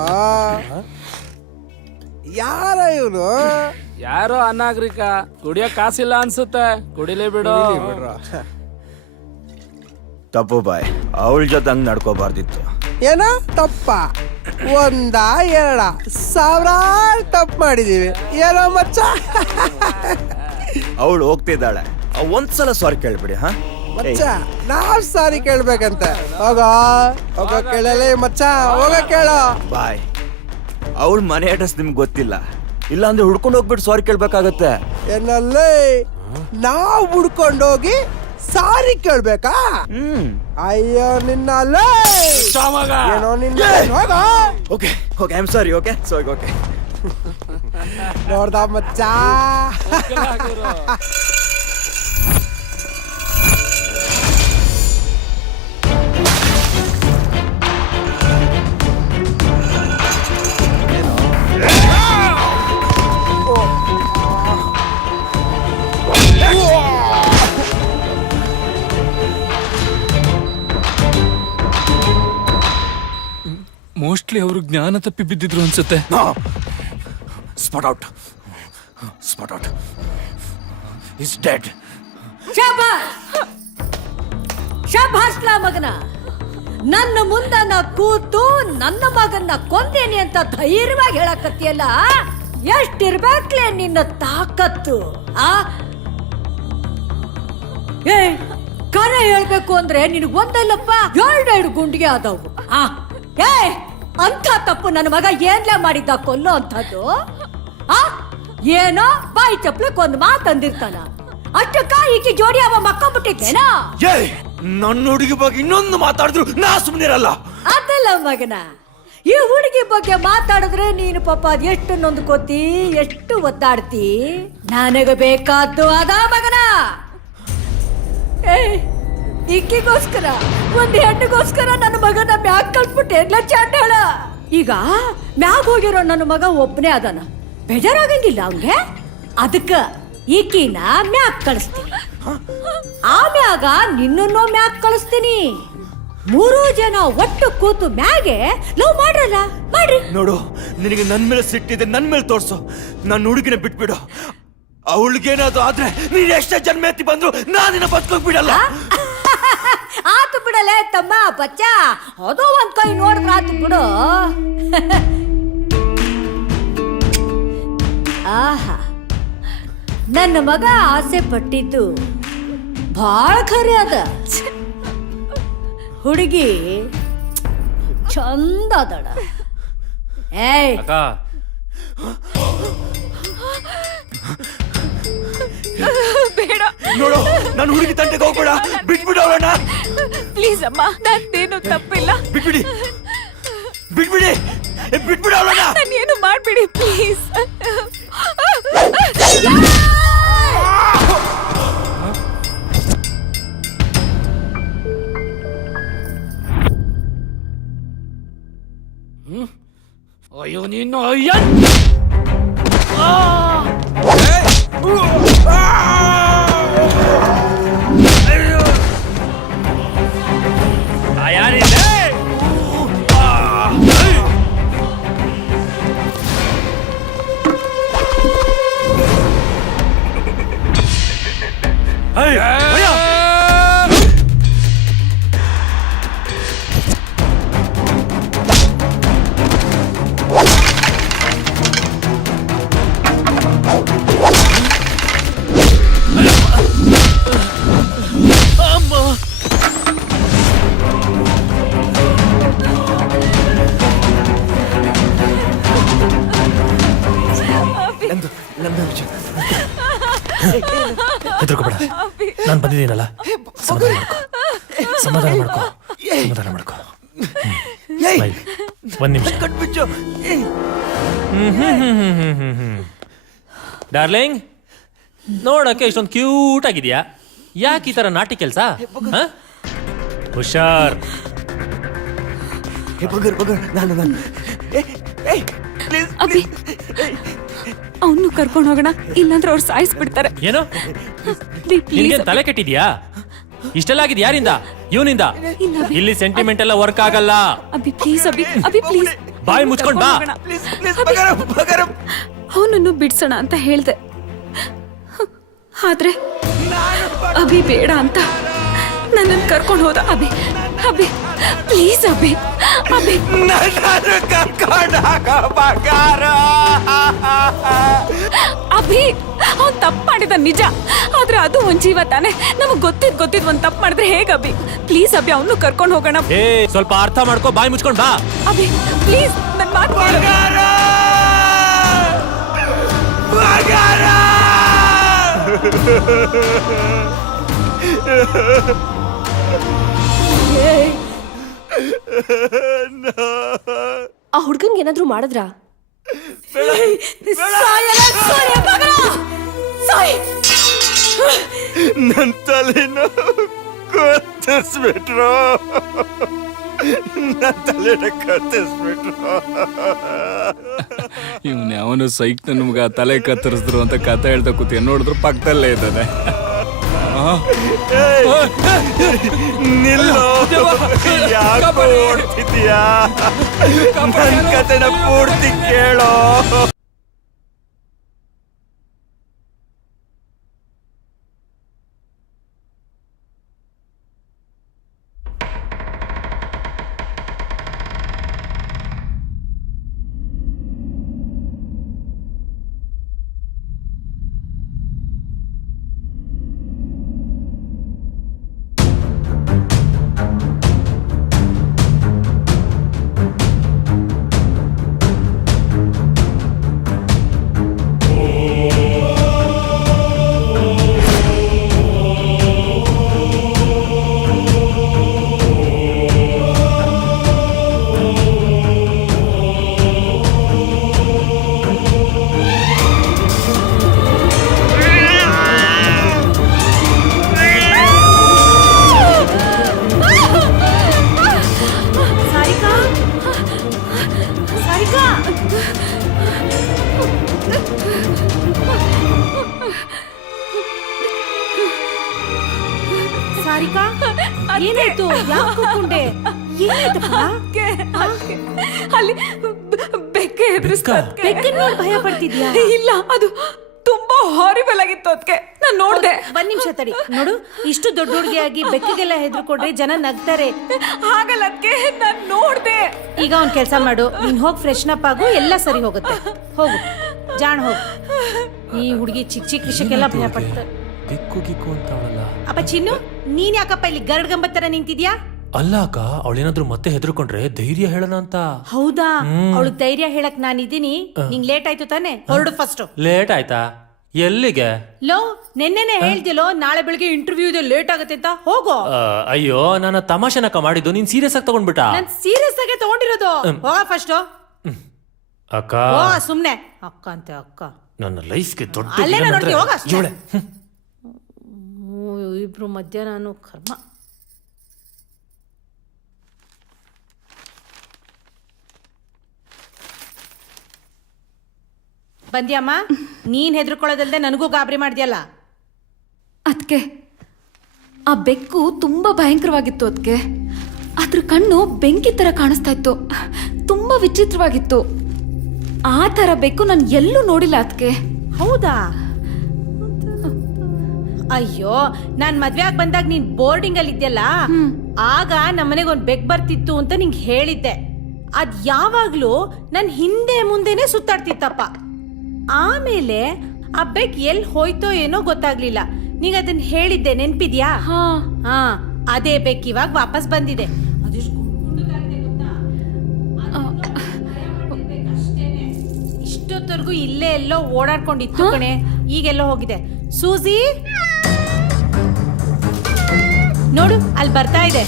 ಯಾರ ಇವನು? ಯಾರೋ ಅನಾಗರಿಕ, ಕುಡಿಯೋ ಕಾಸಿಲ್ಲ ಅನ್ಸುತ್ತೆ, ಕುಡಿಲೇ ಬಿಡು. ತಪ್ಪು ಬಾಯ್, ಅವಳ ಜೊತೆ ಹಂಗ್ ನಡ್ಕೋಬಾರ್ದಿತ್ತು. ಏನ ತಪ್ಪ? ಒಂದ ಎರಡ ಸಾವಿರಾರು ತಪ್ಪು ಮಾಡಿದೀವಿ ಏನೋ ಮಚ್ಚ. ಅವಳು ಹೋಗ್ತಿದ್ದಾಳೆ, ಒಂದ್ಸಲ ಸಾರಿ ಕೇಳ್ಬಿಡಿ. ಮಚ್ಚ ನಾವ್ ಸಾರಿ ಕೇಳ್ಬೇಕಂತೆ. ಹೋಗೋ ಹೋಗೋ, ಕೇಳಲೇ ಮಚ್ಚ, ಹೋಗ ಕೇಳೋ. ಬಾಯ್, ಅವಳ ಮನೆ ಅಡ್ರೆಸ್ ನಿಮ್ಗೆ ಗೊತ್ತಿಲ್ಲ, ಇಲ್ಲ ಅಂದ್ರೆ ಹುಡ್ಕೊಂಡು ಹೋಗ್ಬಿಟ್ಟು ಸಾರಿ ಕೇಳ್ಬೇಕಾಗತ್ತೆ. ಏನಲ್ಲೇ ನಾವ್ ಹುಡ್ಕೊಂಡೋಗಿ ಸಾರಿ ಕೇಳ್ಬೇಕಾ? ಅಯ್ಯೋ ನಿನ್ನಲ್ಲೇ ಏನೋ ನಿನ್ನ. Okay okay, I am sorry. Okay sorry, okay. ನೋಡ್ದ ಮಚ್ಚ ಮೋಸ್ಟ್ಲಿ ಅವರು ಜ್ಞಾನ ತಪ್ಪಿ ಬಿದ್ದಿದ್ರು ಅನ್ಸುತ್ತೆ. Spot out. Spot out. Is dead. ಶಭಾಷ್ಲಾ ಮಗನ, ನನ್ನ ಮುಂದನ ಕೂತು ನನ್ನ ಮಗನ್ನ ಕೊಂದೇನಿ ಅಂತ ಧೈರ್ಯವಾಗಿ ಹೇಳಕತ್ತಿಯಲ್ಲ, ಎಷ್ಟಿರ್ಬೇಕ್ಲೆ ನಿನ್ನ ತಾಕತ್ತು? ಏ ಕರೆ ಹೇಳ್ಬೇಕು ಅಂದ್ರೆ ನಿನಗ್ ಒಂದಲ್ಲಪ್ಪ ಎರಡೆರಡು ಗುಂಡಿಗೆ ಆದವು. ಏ ಅಂತ ತಪ್ಪು ನನ್ನ ಮಗ ಏನ್ಲೇ ಮಾಡಿದ್ದ ಕೊಲ್ಲೋ ಅಂತದ್ದು? ಏನೋ ಬಾಯಿ ಚಪ್ಲಕ್ ಒಂದ್ ಮಾತು ಅಂದಿರ್ತಾನ, ಅಷ್ಟಕ್ಕ ಈಕಿ ಜೋಡಿ ಅವ ಮಕ್ಕೊಂಡ್ಬಿಟ್ಟಿದ್ದೇನಾ? ನನ್ನ ಹುಡುಗಿ ಬಗ್ಗೆ ಇನ್ನೊಂದು ಮಾತಾಡಿದ್ರು ನಾ ಸುಮ್ಮನಿರಲ್ಲ. ಅದಲ್ಲ ಮಗನ, ಈ ಹುಡುಗಿ ಬಗ್ಗೆ ಮಾತಾಡಿದ್ರೆ ನೀನು ಪಾಪ ಎಷ್ಟು ನೊಂದ್ಕೋತಿ, ಎಷ್ಟು ಒದ್ದಾಡ್ತಿ. ನನಗ ಬೇಕಾದ್ದು ಅದ ಮಗನ. ಈಕಿಗೋಸ್ಕರ, ಒಂದ್ ಹೆಣ್ಣಿಗೋಸ್ಕರ ನನ್ನ ಮಗನ ಮ್ಯಾಗ್ ಕಳ್ಸ್ಬಿಟ್ಟೆ ಎಲ್ಲ ಚಾಂಡಾಳ. ಈಗ ಮ್ಯಾಗ್ ಹೋಗಿರೋ ನನ್ನ ಮಗ ಒಬ್ಬನೇ ಅದಾನ, ಬೇಜಾರಾಗಂಗಿಲ್ಲ ಅವನ್ಗೆ. ಅದಕ್ಕ ಈಕಿನ ಮ್ಯಾಗ್ ಕಳಿಸ್ತೀನಿ, ಆಮ್ಯಾಗ ನಿನ್ನನ್ನು ಮ್ಯಾಗ್ ಕಳಿಸ್ತೀನಿ. 3 ಜನ ಒಟ್ಟು ಕೂತು ಮ್ಯಾಗೆ ಲವ್ ಮಾಡ್ರಲ್ಲ, ಮಾಡ್ರಿ. ನೋಡು, ನಿನಗೆ ನನ್ ಮೇಲೆ ಸಿಟ್ಟಿದೆ, ನನ್ ಮೇಲೆ ತೋರ್ಸು. ನನ್ನ ಹುಡುಗಿನ ಬಿಟ್ಬಿಡು. ಅವಳಿಗೇನಾದ್ರು ಆದ್ರೆ ನೀನ್ ಎಷ್ಟೇ ಜನ್ಮ ಎತ್ತಿ ಬಂದ್ರು ನಾನಿನ ಬದುಕೋಕ್ ಬಿಡಲ್ಲ. ಆತು ಬಿಡಲೇ ತಮ್ಮ ಬಚ್ಚ, ಅದು ಒಂದ್ ಕೈ ನೋಡಿದ್ರ ಆತು ಬಿಡು. ಆಹಾ, ನನ್ನ ಮಗ ಆಸೆ ಪಟ್ಟಿದ್ದು ಭಾಳ ಖರೆ ಅದ. ಹುಡುಗಿ ಚಂದ ಅದಳ. ಏಯ್ ಅಕ್ಕ, ಬೇಡ ನೋಡು, ನನ್ನ ಹುಡುಗಿ ತಂಟೆಗೆ ಹೋಗ್ಬೇಡ, ಬಿಟ್ಬಿಡು ಅವಳನ್ನ. ಪ್ಲೀಸ್ ಅಮ್ಮ, ನಂದೇನು ತಪ್ಪಿಲ್ಲ. ಬಿಟ್ಬಿಡಿ, ಬಿಟ್ಬಿಡಿ, ಬಿಟ್ಬಿಡು ಅವಳನ್ನ. ನಾನೇನು ಮಾಡ್ಬಿಡಿ ಪ್ಲೀಸ್. ಅಯ್ಯೋ ನೀನು ಅಯ್ಯ ಹೆದರ್ಕೋಬೇಡ, ನಾನು ಬಂದಿದ್ದೀನಲ್ಲ. ಸಮಾಧಾನ ಮಾಡ್ಕೋ, ಸಮಾಧಾನ ಮಾಡ್ಕೋ. ಒಂದ್ ನಿಮಿಷ. ಡಾರ್ಲಿಂಗ್, ನೋಡಕ್ಕೆ ಇಷ್ಟೊಂದು ಕ್ಯೂಟ್ ಆಗಿದ್ಯಾ. ಯಾಕೆ ಈ ತರ ನಾಟಿ ಕೆಲ್ಸ? ಹುಷಾರ್. ಅಭಿ, ಅವನು ಕರ್ಕೊಂಡು ಹೋಗೋಣ, ಇಲ್ಲಾಂದ್ರೆ ಅವ್ರು ಸಾಯಿಸ್ಬಿಡ್ತಾರೆ. ಏನು ನಿನ್ಗೆ ತಲೆ ಕೆಟ್ಟಿದ್ಯಾ? ಇಷ್ಟೆಲ್ಲ ಆಗಿದ್ ಯಾರಿಂದ? ಇವನಿಂದ. ಇಲ್ಲಿ ಸೆಂಟಿಮೆಂಟ್ ಎಲ್ಲ ವರ್ಕ್ ಆಗಲ್ಲ. ಅಭಿ ಪ್ಲೀಸ್, ಅಭಿ ಅಭಿ ಪ್ಲೀಸ್, ಬಾಯಿ ಮುಚ್ಕೊಂಡ್ ಬಾ. ಅವನನ್ನು ಬಿಡ್ಸೋಣ ಅಂತ ಹೇಳ್ದೆ, ಆದ್ರೆ ಅಭಿ ಬೇಡ ಅಂತ ನನ್ನನ್ನು ಕರ್ಕೊಂಡು ಹೋದ. ಅಭಿ ಅಭಿ ಪ್ಲೀಸ್, ಅಭಿ ಅಭಿ ಅಭಿ, ಅವ್ನು ತಪ್ಪು ಮಾಡಿದ ನಿಜ, ಆದ್ರೆ ಅದು ಒಂದ್ ಜೀವ ತಾನೆ. ನಮಗ್ ಗೊತ್ತಿದ್ ಒಂದ್ ತಪ್ಪು ಮಾಡಿದ್ರೆ ಹೇಗ ಅಭಿ? ಪ್ಲೀಸ್ ಅಭಿ, ಅವನು ಕರ್ಕೊಂಡು ಹೋಗೋಣ. ಏ ಸ್ವಲ್ಪ ಅರ್ಥ ಮಾಡ್ಕೋ, ಬಾಯಿ ಮುಚ್ಕೊಂಡ್ ಬಾ. ಅಭಿ ಪ್ಲೀಸ್, ನನ್ ಮಾತು ಕೇಳು. ಆ ಹುಡ್ಗಂಗೆ ಏನಾದ್ರೂ ಮಾಡಿದ್ರಾ? ನನ್ ತಲೆನ ಕತ್ತರಿಸ್ಬಿಟ್ರು, ನನ್ ತಲೆನ ಕತ್ತರಿಸ್ಬಿಟ್ರು. ಇವ್ನ ಯಾವನು ಸೈಕ್ ನಮ್ಗ ತಲೆ ಕತ್ತರಿಸಿದ್ರು ಅಂತ ಕತೆ ಹೇಳ್ತಾ ಕೂತಿ ನೋಡಿದ್ರು ಪಕ್ಕದಲ್ಲೇ ಇದ್ದಾನೆ. ನಿಲ್ಲೋ, ಯಾಕೋ ಓಡ್ತಿದ್ಯಾ? ನನ್ ಕತೆನ ಪೂರ್ತಿ ಕೇಳೋ. ಸಾರಿಕಾ, ಏನಾಯ್ತು? ಯಾಕೆ ಕೂತ್ಕೊಂಡೆ? ಏನಾಯ್ತಪ್ಪ? ಅಲ್ಲಿ ಬೆಕ್ಕೆ ಎದುರಿಸ್ತಾ ಬೆಕ್ಕನ್ ನೋಡಿ ಭಯ ಪಡ್ತಿದ್ಯಾ? ಇಲ್ಲ, ಅದು ತುಂಬಾ ಹಾರಿಬಲ್ ಆಗಿತ್ತು. ಅದಕ್ಕೆ ನಾನು ನೋಡ್ದೆ. ಒಂದ್ ನಿಮಿಷ ತಡಿ. ನೋಡು, ಇಷ್ಟು ದೊಡ್ಡ ಹುಡುಗಿಯಾಗಿ ಬೆಕ್ಕಿಗೆಲ್ಲ ಹೆದರ್ಕೊಂಡ್ರೆ ಜನ ನಗ್ತಾರೆ. ಹಾಗಲ್ಲ, ಅದಕ್ಕೆ ನಾನು ನೋಡ್ದೆ. ಈಗ ಒಂದ್ ಕೆಲ್ಸ ಮಾಡು, ನೀನ್ ಹೋಗಿ ಫ್ರೆಶನ್ ಅಪ್ ಆಗು, ಎಲ್ಲ ಸರಿ ಹೋಗುತ್ತೆ. ಹೋಗು ಜಾಣ್, ಹೋಗು. ಈ ಹುಡುಗಿ ಚಿಕ್ಕ ಚಿಕ್ಕ ವಿಷಯಕ್ಕೆಲ್ಲ ಭಯ ಪಡ್ತಾರೆ. ಬೆಕ್ಕು ಗಿಕ್ಕು ಅಂತ ಅವಳಲ್ಲ. ಅಪ್ಪ ಚಿನ್ನು, ನೀನ್ ಯಾಕಪ್ಪ ಇಲ್ಲಿ ಗರಡ್ ತರ ನಿಂತಿದ್ಯಾ? ಅಲ್ಲ ಅಕ್ಕ, ಅವಳೇನಾದ್ರೂ ಮತ್ತೆ ಹೆದರ್ಕೊಂಡ್ರೆ ಧೈರ್ಯ ಹೇಳೋಣ ಅಂತ. ಹೌದಾ? ಅವಳು ಧೈರ್ಯ ಹೇಳಕ್ ನಾನಿದ್ದೀನಿ. ನಿಂಗ್ ಲೇಟ್ ಆಯ್ತು ತಾನೆ? ಹೊರಡು ಫಸ್ಟ್. ಲೇಟ್ ಆಯ್ತಾ? ಎಲ್ಲಿಗೆ? ಲೋ, ನೆನ್ನೆನೆ ಹೇಳ್ದಿಲ್ಲೋ ನಾಳೆ ಬೆಳಿಗ್ಗೆ ಇಂಟರ್ವ್ಯೂ ಇದೆ, ಲೇಟ್ ಆಗುತ್ತೆ ಅಂತ. ಹೋಗೋ. ಅಯ್ಯೋ, ನಾನು ತಮಾಷೆನಕ್ಕ ಮಾಡಿದ್ದು, ನೀನ್ ಸೀರಿಯಸ್ ಆಗಿ ತಗೊಂಡ್ಬಿಟ್ಟ. ನಾನ್ ಸೀರಿಯಸ್ ಆಗಿ ತಗೊಂಡಿರೋದು. ಹೋಗ ಫಸ್ಟ್. ಅಕ್ಕ ಓ ಸುಮ್ನೆ ಅಕ್ಕ ಅಂತೆ. ಅಕ್ಕ ನನ್ನ ಲೈಫ್ಗೆ ದೊಡ್ಡ ಅಲ್ಲೇ ವಿಲನ್ ನೋಡ್ತೀವಿ, ಹೋಗ ಅಷ್ಟೇ. ಇವಳೆ. ಇಬ್ರು ಮಧ್ಯ ನಾನು ಕರ್ಮ. ಬಂದ್ಯಮ್ಮ? ನೀನ್ ಹೆದರ್ಕೊಳ್ಳೋದಲ್ದೆ ನನಗೂ ಗಾಬರಿ ಮಾಡ್ದ್ಯಲ್ಲ. ಅದಕ್ಕೆ ಆ ಬೆಕ್ಕು ತುಂಬಾ ಭಯಂಕರವಾಗಿತ್ತು. ಅದಕ್ಕೆ ಅದ್ರ ಕಣ್ಣು ಬೆಂಕಿ ತರ ಕಾಣಿಸ್ತಾ ಇತ್ತು. ತುಂಬಾ ವಿಚಿತ್ರವಾಗಿತ್ತು. ಆ ತರ ಬೆಕ್ಕು ನಾನು ಎಲ್ಲೂ ನೋಡಿಲ್ಲ. ಅದಕ್ಕೆ ಹೌದಾ? ಅಯ್ಯೋ, ನಾನ್ ಮದ್ವೆ ಆಗಿ ಬಂದಾಗ ನೀನ್ ಬೋರ್ಡಿಂಗ್ ಅಲ್ಲಿ ಇದ್ಯಲ್ಲ, ಆಗ ನಮ್ಮನೆಗೆ ಒಂದ್ ಬೆಕ್ ಬರ್ತಿತ್ತು ಅಂತ ನಿಂಗೆ ಹೇಳಿದ್ದೆ. ಅದ್ ಯಾವಾಗ್ಲೂ ನನ್ ಹಿಂದೆ ಮುಂದೆನೆ ಸುತ್ತಾಡ್ತಿತ್ತಪ್ಪ. ಆಮೇಲೆ ಆ ಬೆಕ್ ಎಲ್ ಹೋಯ್ತೋ ಏನೋ ಗೊತ್ತಾಗ್ಲಿಲ್ಲ. ನೀಗ ಅದನ್ನ ಹೇಳಿದ್ದೆ, ನೆನ್ಪಿದ್ಯಾ? ಹಾ, ಅದೇ ಬೆಕ್ ಇವಾಗ ವಾಪಸ್ ಬಂದಿದೆ. ಇಷ್ಟೊತ್ತವರೆಗೂ ಇಲ್ಲೇ ಎಲ್ಲೋ ಓಡಾಡ್ಕೊಂಡಿತ್ತು ಕಣೆ, ಈಗೆಲ್ಲೋ ಹೋಗಿದೆ. ಸೂಜಿ ನೋಡು, ಅಲ್ಲಿ ಬರ್ತಾ ಇದೆ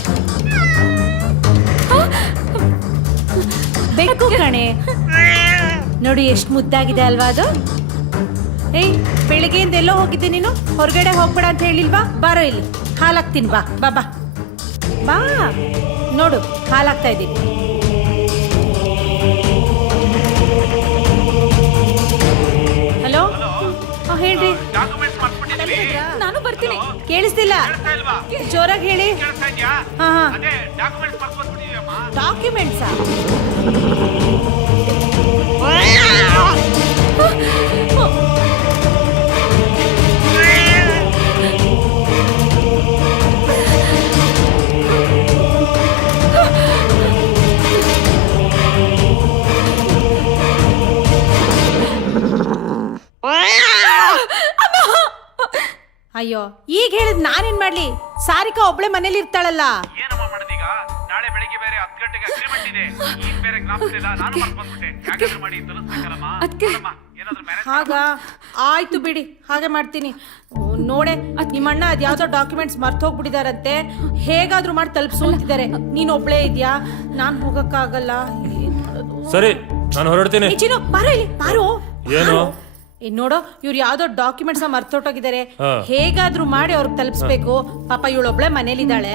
ಬೆಕ್ಕು ಕಣೆ. ನೋಡಿ ಎಷ್ಟು ಮುದ್ದಾಗಿದೆ ಅಲ್ವಾ ಅದು? ಏಯ್, ಬೆಳಿಗ್ಗೆಯಿಂದ ಎಲ್ಲೋ ಹೋಗಿದ್ದೆ ನೀನು? ಹೊರಗಡೆ ಹೋಗ್ಬೇಡ ಅಂತ ಹೇಳಿಲ್ವಾ? ಬಾರೋ ಇಲ್ಲಿ, ಹಾಲಾಗ್ತೀನಿ. ಬಾ ಬಾ ಬಾ ಬಾ. ನೋಡು, ಹಾಲಾಗ್ತಾ ಇದ್ದೀನಿ. ಹಲೋ, ಹೇಳ್ರಿ. ನಾನು ಬರ್ತೀನಿ. ಕೇಳಿಸ್ತಿಲ್ಲ, ಜೋರಾಗಿ ಹೇಳಿ. ಹಾ ಹಾ, ಡಾಕ್ಯುಮೆಂಟ್ಸಾ? ಅಯ್ಯೋ, ಈಗ ಹೇಳಿದ್ ನಾನೇನ್ ಮಾಡ್ಲಿ? ಸಾರಿಕಾ ಒಬ್ಳೆ ಮನೇಲಿ ಇರ್ತಾಳಲ್ಲ. ಏನಮ್ಮ ಮಾಡೋದೀಗ? ನಾಳೆ ಬೆಳಿಗ್ಗೆ ಬೇರೆ 10 ಗಂಟೆಗೆ ಅಗ್ರಿಮೆಂಟ್ ಇದೆ. ಈಗ ಬೇರೆ ಜ್ಞಾಪಕ ಇಲ್ಲ, ನಾನು ಮರ್ತ್ಬಿಟ್ಟೆ. ಯಾಕೆ ಮಾಡಿ ತಲುಸ್ಬೇಕಲ್ಲಮ್ಮ? ಏನಾದ್ರೂ ಮ್ಯಾನೇಜ್ ಹಾಗ ಆಯ್ತು ಬಿಡಿ, ಹಾಗೆ ಮಾಡ್ತೀನಿ. ನೋಡೆ, ನಿಮ್ಮಣ್ಣ ಅದ್ಯಾವ್ದೋ ಡಾಕ್ಯುಮೆಂಟ್ಸ್ ಮರ್ತ್ ಹೋಗ್ಬಿಟ್ಟಿದಾರಂತೆ. ಹೇಗಾದ್ರೂ ಮಾಡಿ ತಲುಪಿಸು ಅಂತಿದ್ದಾರೆ. ನೀನ್ ಒಬ್ಳೇ ಇದ್ಯಾ, ನಾನ್ ಹೋಗಕ್ಕಾಗಲ್ಲ. ಸರಿ, ನಾನು ಹೊರಡ್ತೀನಿ. ಏ, ಚಿನ್ನು ಬಾರೋ ಇಲ್ಲಿ ಬಾರೋ. ಏನು? ನೋಡೋ ಇವ್ರು ಯಾವ್ದೋ ಡಾಕ್ಯುಮೆಂಟ್ಸ್ ಮರ್ತೊಟ್ಟೋಗಿದ್ದಾರೆ. ಹೇಗಾದ್ರೂ ಮಾಡಿ ಅವ್ರಿಗೆ ತಲುಪಿಸ್ಬೇಕು. ಪಾಪ ಇವಳೊಬ್ಳೆ ಮನೇಲಿದ್ದಾಳೆ.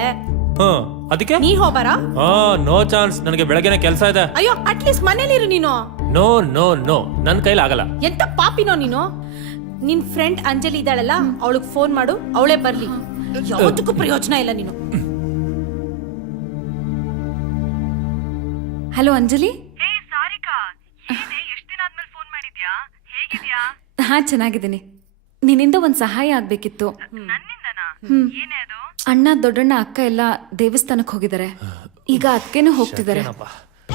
ಅದಕ್ಕೆ ನೀ ಹೋಗ್ಬಾರ. ನೋ ಚಾನ್ಸ್, ನನಗೆ ಬೆಳಗ್ಗೆನೆ ಕೆಲಸ ಇದೆ. ಅಯ್ಯೋ ಅಟ್ಲೀಸ್ಟ್ ಮನೇಲಿರು ನೀನು. ನೋ ನೋ ನೋ, ನನ್ನ ಕೈಲಿ ಆಗಲ್ಲ. ಎಂತ ಪಾಪಿನೋ ನೀನು. ನಿನ್ ಫ್ರೆಂಡ್ ಅಂಜಲಿ ಇದ್ದಾಳಲ್ಲ, ಅವಳಿಗೆ ಫೋನ್ ಮಾಡು, ಅವಳೇ ಬರ್ಲಿ. ಯಾವತ್ತಕ್ಕೂ ಪ್ರಯೋಜನ ಇಲ್ಲ ನೀನು. ಹಲೋ ಅಂಜಲಿ. ಹಾ ಚೆನ್ನಾಗಿದ್ದೀನಿ. ನಿನ್ನಿಂದ ಒಂದ್ ಸಹಾಯ ಆಗ್ಬೇಕಿತ್ತು. ಅಣ್ಣ ದೊಡ್ಡಣ್ಣ ಅಕ್ಕ ಎಲ್ಲ ದೇವಸ್ಥಾನಕ್ಕೆ ಹೋಗಿದ್ದಾರೆ. ಈಗ ಅದಕ್ಕೇನು ಹೋಗ್ತಿದ್ದಾರೆ.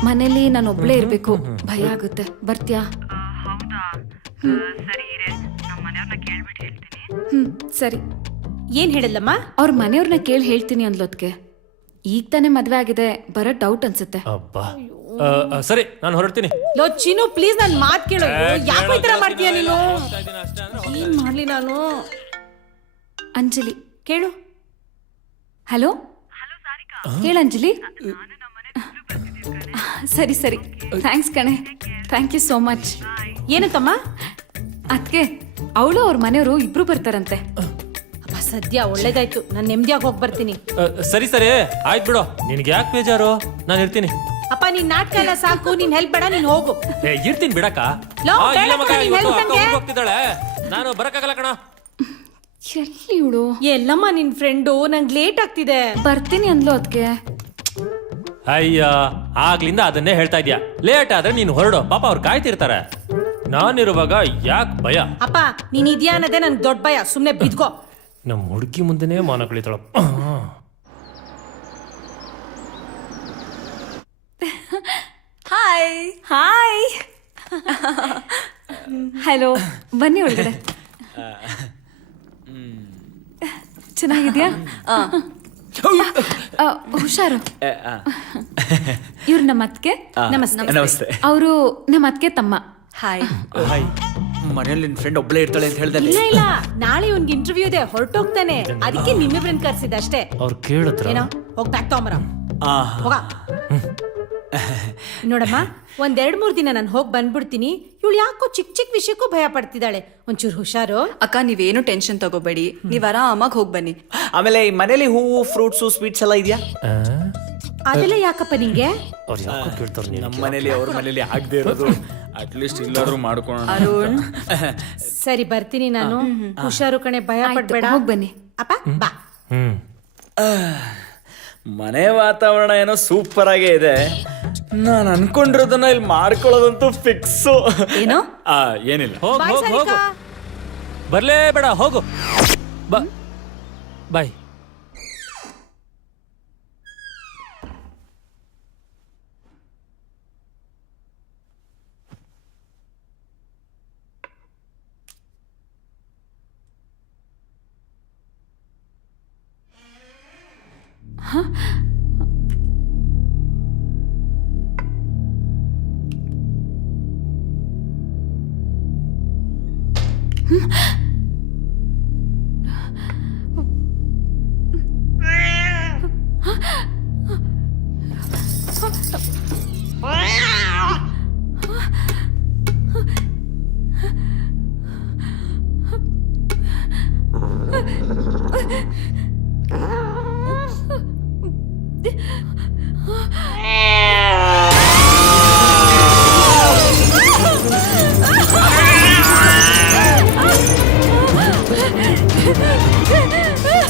ಮನೇಲಿ ನಾನು ಒಬ್ಳೇ ಇರ್ಬೇಕು, ಭಯ ಆಗುತ್ತೆ. ಬರ್ತ್ಯಾ? ಸರಿ. ಏನ್ ಹೇಳಿಲ್ಲಮ್ಮ? ಅವ್ರ ಮನೆಯವ್ರನ್ನ ಕೇಳಿ ಹೇಳ್ತೀನಿ ಅಂದ್ಲೋದ್ಕೆ. ಈಗ ತಾನೇ ಮದ್ವೆ ಆಗಿದೆ, ಬರೋ ಡೌಟ್ ಅನ್ಸುತ್ತೆ. ಅಬ್ಬಾ, ಸರಿ ನಾನು ಹೊರಡ್ತೀನಿ. ಲೋ ಚಿನ್ನು ಪ್ಲೀಸ್ ನನ್ ಮಾತ್ ಕೇಳು. ಯಾಕೋ ಈ ತರ ಮಾಡ್ತೀಯ ನೀನು? ಏನ್ ಮಾಡ್ಲಿ ನಾನು? ಅಂಜಲಿ ಕೇಳು. ಹಲೋ ಹೇಳ ಅಂಜಲಿ. ಸರಿ ಸರಿ, ಥ್ಯಾಂಕ್ಸ್ ಕಣೆ, ಥ್ಯಾಂಕ್ ಯು ಸೋ ಮಚ್. ಏನಂತಮ್ಮ? ಅದ್ಕೆ ಅವಳು ಅವ್ರ ಮನೆಯವರು ಇಬ್ರು ಬರ್ತಾರಂತೆ. ಅಪ್ಪ ಸದ್ಯ ಒಳ್ಳೇದಾಯ್ತು, ನಾನು ನೆಮ್ಮದಿಯಾಗಿ ಹೋಗಿ ಬರ್ತೀನಿ. ಸರಿ ಸರಿ ಆಯ್ತು ಬಿಡು, ನಿನ್ಗೆ ಯಾಕೆ ಬೇಜಾರು? ನಾನು ಇರ್ತೀನಿ. ಅಪ್ಪ ನಿನ್ ನಾಟಕ ಎಲ್ಲ ಸಾಕು, ನೀನ್ ಹೆಲ್ಪ್ ಬೇಡ, ನೀನ್ ಹೋಗು. ಇರ್ತೀನಿ ಬಿಡಕ್ಕ. ಲೋ, ಬೇಡ ಕಣೋ, ನೀನ್ help ನಂಗೆ. ಹೋಗ್ತಿದ್ದಾಳೆ, ನಾನು ಬರಕ್ಕಾಗಲ್ಲ ಕಣ. ಎಲ್ಲಿ ಇವಳು? ಎಲ್ಲಮ್ಮ ನಿನ್ ಫ್ರೆಂಡು? ನಂಗೆ ಲೇಟ್ ಆಗ್ತಿದೆ. ಬರ್ತೀನಿ ಅಂದ್ಲು ಅದಕ್ಕೆ. ಅಯ್ಯ, ಆಗ್ಲಿಂದ ಅದನ್ನೇ ಹೇಳ್ತಾ ಇದ್ಯಾ. ಲೇಟ್ ಆದ್ರೆ ನೀನು ಹೊರಡು, ಪಾಪ ಅವ್ರು ಕಾಯ್ತಿರ್ತಾರೆ. ನಾನಿರುವಾಗ ಯಾಕೆ ಭಯ? ಅಪ್ಪ ನೀನ್ ಇದ್ಯಾ ಅನ್ನೋದೇ ನನ್ಗೆ ದೊಡ್ಡ ಭಯ. ಸುಮ್ನೆ ಬಿದ್ಕೋ. ನಮ್ಮ ಹುಡುಗಿ ಮುಂದೆನೇ ಮಾನ ಕಳಿತಾಳ. Hi hi. ಹಲೋ, ಬನ್ನಿ ಒಳಗಡೆ. ಚೆನ್ನಾಗಿದ್ಯಾ? ಹುಷಾರು. ಇವ್ರು ನಮ್ಮ ಅತ್ಗೆ. ನಮಸ್ತೆ. ಅವರು ನಮ್ಮ ಅತ್ಗೆ ತಮ್ಮ. ಹಾಯ್. ಮನೇಲಿ ನಿನ್ ಫ್ರೆಂಡ್ ಒಬ್ಳೆ ಇರ್ತಾಳೆ ಅಂತ ಹೇಳ್ದೆ. ಇಲ್ಲ ಇಲ್ಲ, ನಾಳೆ ಒಂದ್ ಇಂಟರ್ವ್ಯೂ ಇದೆ, ಹೊರಟೋಗ್ತಾನೆ. ಅದಕ್ಕೆ ನಿಮ್ಮಿಬ್ರನ್ ಕರ್ಸಿದ ಅಷ್ಟೇ. ಅವ್ರು ಕೇಳಿದ್ರ ಏನೋ ಹೋಗ್ ಬ್ಯಾಗ್ ತಗೊಂಬರ. ಹೋಗ. ನೋಡಮ್ಮ, ಒಂದ್ 2-3 ದಿನ ನಾನು ಹೋಗಿ ಬಂದ್ಬಿಡ್ತೀನಿ. ಇವಳು ಯಾಕೋ ಚಿಕ್ಕ ಚಿಕ್ಕ ವಿಷಯಕ್ಕೂ ಭಯ ಪಡ್ತಿದ್ದಾಳೆ. ಒಂಚೂರು ಹುಷಾರು. ಅಕ್ಕ, ನೀವೇನು ಟೆನ್ಷನ್ ತಗೋಬೇಡಿ, ನೀವ್ ಆರಾಮಾಗಿ ಹೋಗಿ ಬನ್ನಿ. ಆಮೇಲೆ ಈ ಮನೇಲಿ ಹೂವು, ಫ್ರೂಟ್ಸು, ಸ್ವೀಟ್ಸ್ ಎಲ್ಲ ಇದೆಯಾ? ಅದೆಲ್ಲ ಯಾಕಪ್ಪ ನಿಂಗೆ? ಅವ್ರು ಯಾಕೋ ಕೇಳ್ತಾರೆ. ನಮ್ಮ ಮನೇಲಿ ಅವ್ರ ಮನೇಲಿ ಆಗದೆ ಇರೋದು ಅಟ್ಲೀಸ್ಟ್ ಇಲ್ಲಾದ್ರೂ ಮಾಡ್ಕೊಳ್ಳೋಣ. ಅರುಣ್, ಸರಿ ಬರ್ತೀನಿ ನಾನು. ಹುಷಾರು ಕಣೆ, ಭಯ ಪಡ್ಬೇಡ. ಹೋಗಿ ಬನ್ನಿ. ಅಪ್ಪ ಬಾ. ಮನೆ ವಾತಾವರಣ ಏನೋ ಸೂಪರ್ ಆಗೇ ಇದೆ. ನಾನು ಅನ್ಕೊಂಡಿರೋದನ್ನ ಇಲ್ಲಿ ಮಾಡ್ಕೊಳ್ಳೋದಂತೂ ಫಿಕ್ಸು. ಏನೋ? ಏನಿಲ್ಲ. ಹೋಗು ಬಾಯ್ ಹೋಗು ಹೋಗು, ಸಾರಿಕಾ. ಬರ್ಲೇ ಬೇಡ, ಹೋಗು. ಬಾಯ್.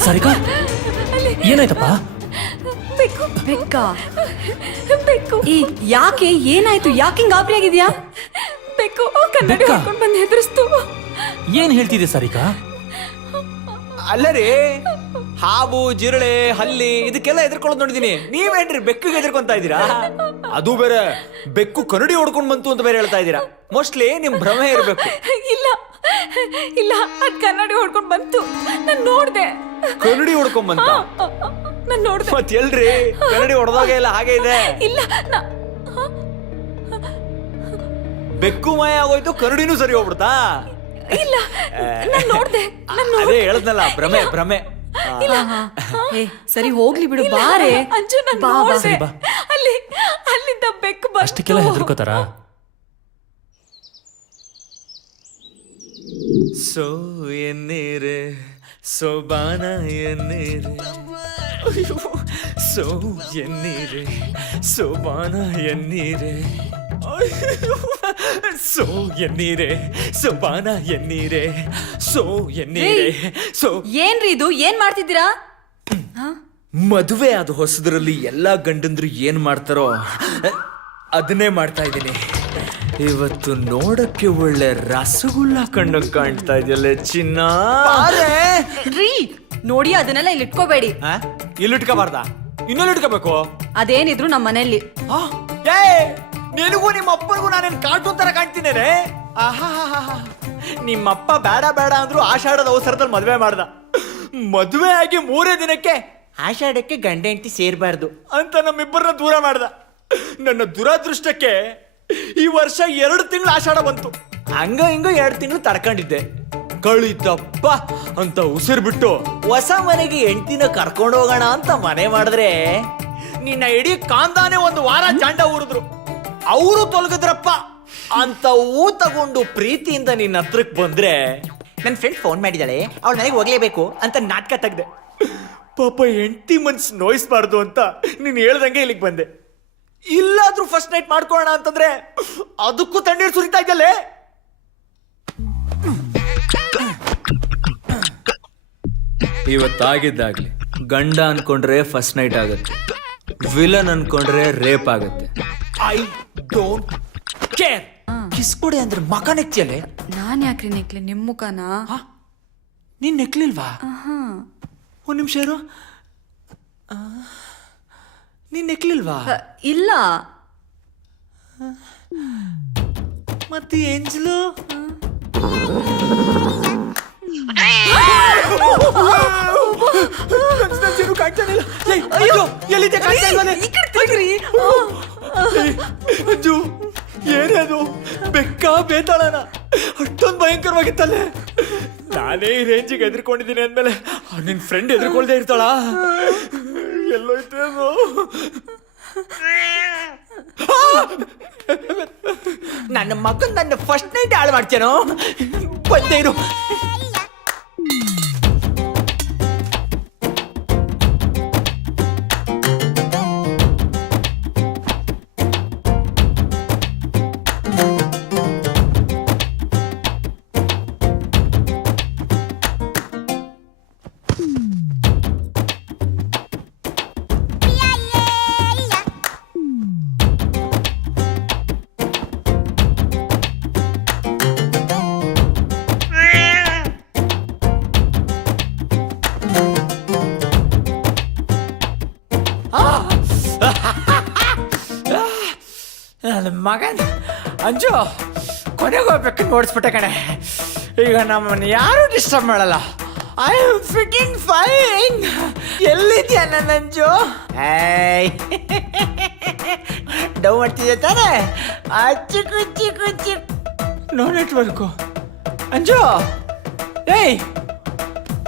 ಸಾರಿಕಾ, ಏನಾಯ್ತಪ್ಪ? ಬೆಕ್ಕು. ಬೆಕ್ಕ? ಬೆಕ್ಕು. ಈ ಯಾಕೆ, ಏನಾಯ್ತು? ಯಾಕೆ ಗಾಬರಿ ಆಗಿದ್ಯಾ? ಬೆಕ್ಕು ಕನ್ನಡಿ ಬೆಕ್ಕ? ಹಾಕೊಂಡು ಬಂದು ಹೆದರ್ಸ್ತು. ಏನ್ ಹೇಳ್ತಿದೆ ಸಾರಿಕಾ? ಅಲ್ಲರಿ, ಹಾವು, ಜಿರಳೆ, ಹಲ್ಲಿ ಇದಕ್ಕೆಲ್ಲ ಎದುರ್ಕೊಳ್ಳೋದು ನೋಡಿದೀನಿ. ನೀವೇನ್ರಿ ಬೆಕ್ಕಿಗೆ ಎದುರ್ಕೊಂತ ಇದ್ದೀರಾ? ಅದು ಬೇರೆ ಬೆಕ್ಕು ಕರಡಿ ಹೊಡ್ಕೊಂಡ್ ಬಂತು ಅಂತ ಬೇರೆ ಹೇಳ್ತಾ ಇದ್ದೀರಾ. ಮೋಸ್ಟ್ಲಿ ನಿಮ್ ಭ್ರಮೆ ಇರ್ಬೇಕು. ಇಲ್ಲ ಇಲ್ಲ, ಅದ್ ಕನ್ನಡಿ ಹೊಡ್ಕೊಂಡು ಬಂತು, ನಾನ್ ನೋಡ್ದೆ. ಕರಡಿ ಹೊಡ್ಕೊಂಡ್ ಬಂತ? ನಾನ್ ನೋಡ್ದೆ. ಮತ್ ಎಲ್ರಿ ಕರಡಿ ಹೊಡೆದಾಗ ಎಲ್ಲ ಹಾಗೆ ಇದೆ. ಇಲ್ಲ, ಬೆಕ್ಕು ಮಾಯ ಆಗೋಯ್ತು, ಕರಡಿನೂ ಸರಿ ಹೋಗ್ಬಿಡ್ತಾ? ಇಲ್ಲ, ನಾನ್ ನೋಡ್ದೆ. ಅದೇ ಹೇಳದ್ನಲ್ಲ, ಭ್ರಮೆ ಭ್ರಮೆ. ಏ ಸರಿ ಹೋಗ್ಲಿ ಬಿಡು, ಬಾರೆ. ಅಂಜು, ನಾನ್ ಬಾ, ಬಾ. ನೋಡ್ದೆ. ಅಲ್ಲಿಂದ ಬೆಕ್ಕು ಬಂತು. ಅಷ್ಟಕ್ಕೆಲ್ಲ ಹೆದರ್ಕೋತಾರ? ಸೋ ಎನ್ನೀರೆ ಸೋಬಾನ ಎನ್ನೀರೆ ಸೋ ಎನ್ನೀರೆ ಸೋಬಾನ ಎನ್ನೀರೆ ಸೋ ಎನ್ನೀರೆ ಸೋಬಾನ ಎನ್ನೀರೆ ಸೋ ಎನ್ನೀರೆ ಸೋ ಏನ್ರಿ ಇದು ಏನ್ ಮಾಡ್ತಿದ್ದೀರಾ? ಮದುವೆ ಆದ ಹೊಸದ್ರಲ್ಲಿ ಎಲ್ಲಾ ಗಂಡಂದ್ರು ಏನ್ ಮಾಡ್ತಾರೋ ಅದನ್ನೇ ಮಾಡ್ತಾ ಇದ್ದೀನಿ. ಇವತ್ತು ನೋಡಕ್ಕೆ ಒಳ್ಳೆ ರಸಗುಲ್ಲ ಕಂಡಂಗ್ ಕಾಣ್ತಾ ಇದೆಯಲ್ಲ ಚಿನ್ನ. ರೀ ನೋಡಿ ಅದನ್ನೆಲ್ಲ ಇಲ್ಲಿ ಇಟ್ಕೋಬೇಡಿ. ಇಲ್ಲಿ ಇಟ್ಕೋಬಾರ್ದ? ಇನ್ನೆಲ್ಲಿ ಇಟ್ಕೋಬೇಕು? ಅದೇನಿದ್ರು ನಮ್ಮ ಮನೆಯಲ್ಲಿ. ನಿನಗೂ ನಿಮ್ಮ ಅಪ್ಪನಿಗೂ ನಾನೇನ್ ಕಾರ್ಟೂನ್ ತರ ಕಾಣ್ತೀನೇನೆ. ನಿಮ್ಮಪ್ಪ ಬೇಡ ಬೇಡ ಅಂದ್ರು ಆಷಾಢದ ಅವಸರದಲ್ಲಿ ಮದ್ವೆ ಮಾಡ್ದ. ಮದುವೆ ಆಗಿ 3 ದಿನಕ್ಕೆ ಆಷಾಢಕ್ಕೆ ಗಂಡ ಹೆಂಡತಿ ಸೇರ್ಬಾರ್ದು ಅಂತ ನಮ್ಮಿಬ್ಬರನ್ನ ದೂರ ಮಾಡ್ದ. ನನ್ನ ದುರಾದೃಷ್ಟಕ್ಕೆ ಈ ವರ್ಷ 2 ತಿಂಗಳು ಆಷಾಢ ಬಂತು. ಹಂಗ ಹಿಂಗ 2 ತಿಂಗಳು ತಡ್ಕೊಂಡಿದ್ದೆ. ಕಳಿತಪ್ಪ ಅಂತ ಉಸಿರು ಬಿಟ್ಟು ಹೊಸ ಮನೆಗೆ ಹೆಂಡತಿನ ಕರ್ಕೊಂಡು ಹೋಗೋಣ ಅಂತ ಮನೆ ಮಾಡಿದ್ರೆ ನಿನ್ನ ಇಡೀ ಕಾಂದಾನೆ 1 ವಾರ ಜಾಂಡ ಊರಿದ್ರು. ಅವರು ತೊಲಗದ್ರಪ್ಪ ಅಂತ ಹೂ ತಗೊಂಡು ಪ್ರೀತಿಯಿಂದ ನಿನ್ನ ಹತ್ರಕ್ ಬಂದ್ರೆ ನನ್ನ ಫ್ರೆಂಡ್ ಫೋನ್ ಮಾಡಿದಾಳೆ, ಅವಳು ನನಗೆ ಹೋಗ್ಲೇಬೇಕು ಅಂತ ನಾಟಕ ತೆಗ್ದೆ. ಪಾಪ ಹೆಂಡತಿ ಮನ್ಸು ನೋಯಿಸ್ಬಾರ್ದು ಅಂತ ನೀನು ಹೇಳ್ದಂಗೆ ಇಲ್ಲಿಗೆ ಬಂದೆ. ಇಲ್ಲಾದ್ರೂ ಫಸ್ಟ್ ನೈಟ್ ಮಾಡ್ಕೊಳ್ಳೋಣ ಅಂತಂದ್ರೆ ಅದಕ್ಕೂ ತಣ್ಣೀರು ಸುರಿತಾ ಇದ್ದಲ್ಲೇ. ಇವತ್ತಾಗಿದ್ದಾಗ್ಲಿ ಗಂಡ ಅನ್ಕೊಂಡ್ರೆ ಫಸ್ಟ್ ನೈಟ್ ಆಗುತ್ತೆ, ವಿಲನ್ ಅನ್ಕೊಂಡ್ರೆ ರೇಪ್ ಆಗುತ್ತೆ. I don't care. ಕಿಸ್ ಕೊಡಿ ಅಂದ್ರೆ ಮಕ ನೆಕ್ತಿಯಲ್ಲೇ. ನಾನ್ ಯಾಕ್ರಿ ನೆಕ್ಲಿ ನಿಮ್ ಮುಖನ? ನೀನ್ ನೆಕ್ಲಿಲ್ವಾ? ಒಂದ್ ನಿಮಿಷ ಇರು. ನೀನ್ ನೆಕ್ಲಿಲ್ವಾ? ಇಲ್ಲ. ಮತ್ತೆ ಏಂಜಲು ಅಜ್ಜು ಏನೇ ಅದು ಬೆಕ್ಕ ಬೇತಾಳನ ಅಷ್ಟೊಂದು ಭಯಂಕರವಾಗಿತ್ತಲ್ಲೇ. ನಾನೇ ಈ ರೇಂಜಿಗೆ ಎದ್ರಿಕೊಂಡಿದ್ದೀನಿ ಅಂದ್ಮೇಲೆ ನಿನ್ ಫ್ರೆಂಡ್ ಎದ್ರಿಕೊಳ್ದೆ ಇರ್ತಾಳ. ಎಲ್ಲೋಯ್ತು ಅದು? ನನ್ನ ಮಗನ್ ನನ್ನ ಫಸ್ಟ್ ನೈಟ್ ಹಾಳು ಮಾಡ್ತೇನೋ. ಬಂದೇ ಇರು. ಮಗನ್ ಅಂಜು ಕೊನೆಗೆ ಹೋಗ್ಬೇಕು ನೋಡಿಸ್ಬಿಟ್ಟೆ ಕಣೆ. ಈಗ ನಮ್ಮನ್ನು ಯಾರು ಡಿಸ್ಟರ್ಬ್ ಮಾಡಲ್ಲ. I am fitting fine. ಎಲ್ಲಿದ್ಯಾ ನನ್ನ ಅಂಜು? ಡೌ ಮಾಡ್ತಿದ್ದೆ ತಾನೆ? ಚಿಕ್ಕು ಚಿಕ್ಕು ಚಿಕ್ಕು ನೋ ನೆಟ್ವರ್ಕು. ಅಂಜು ಏಯ್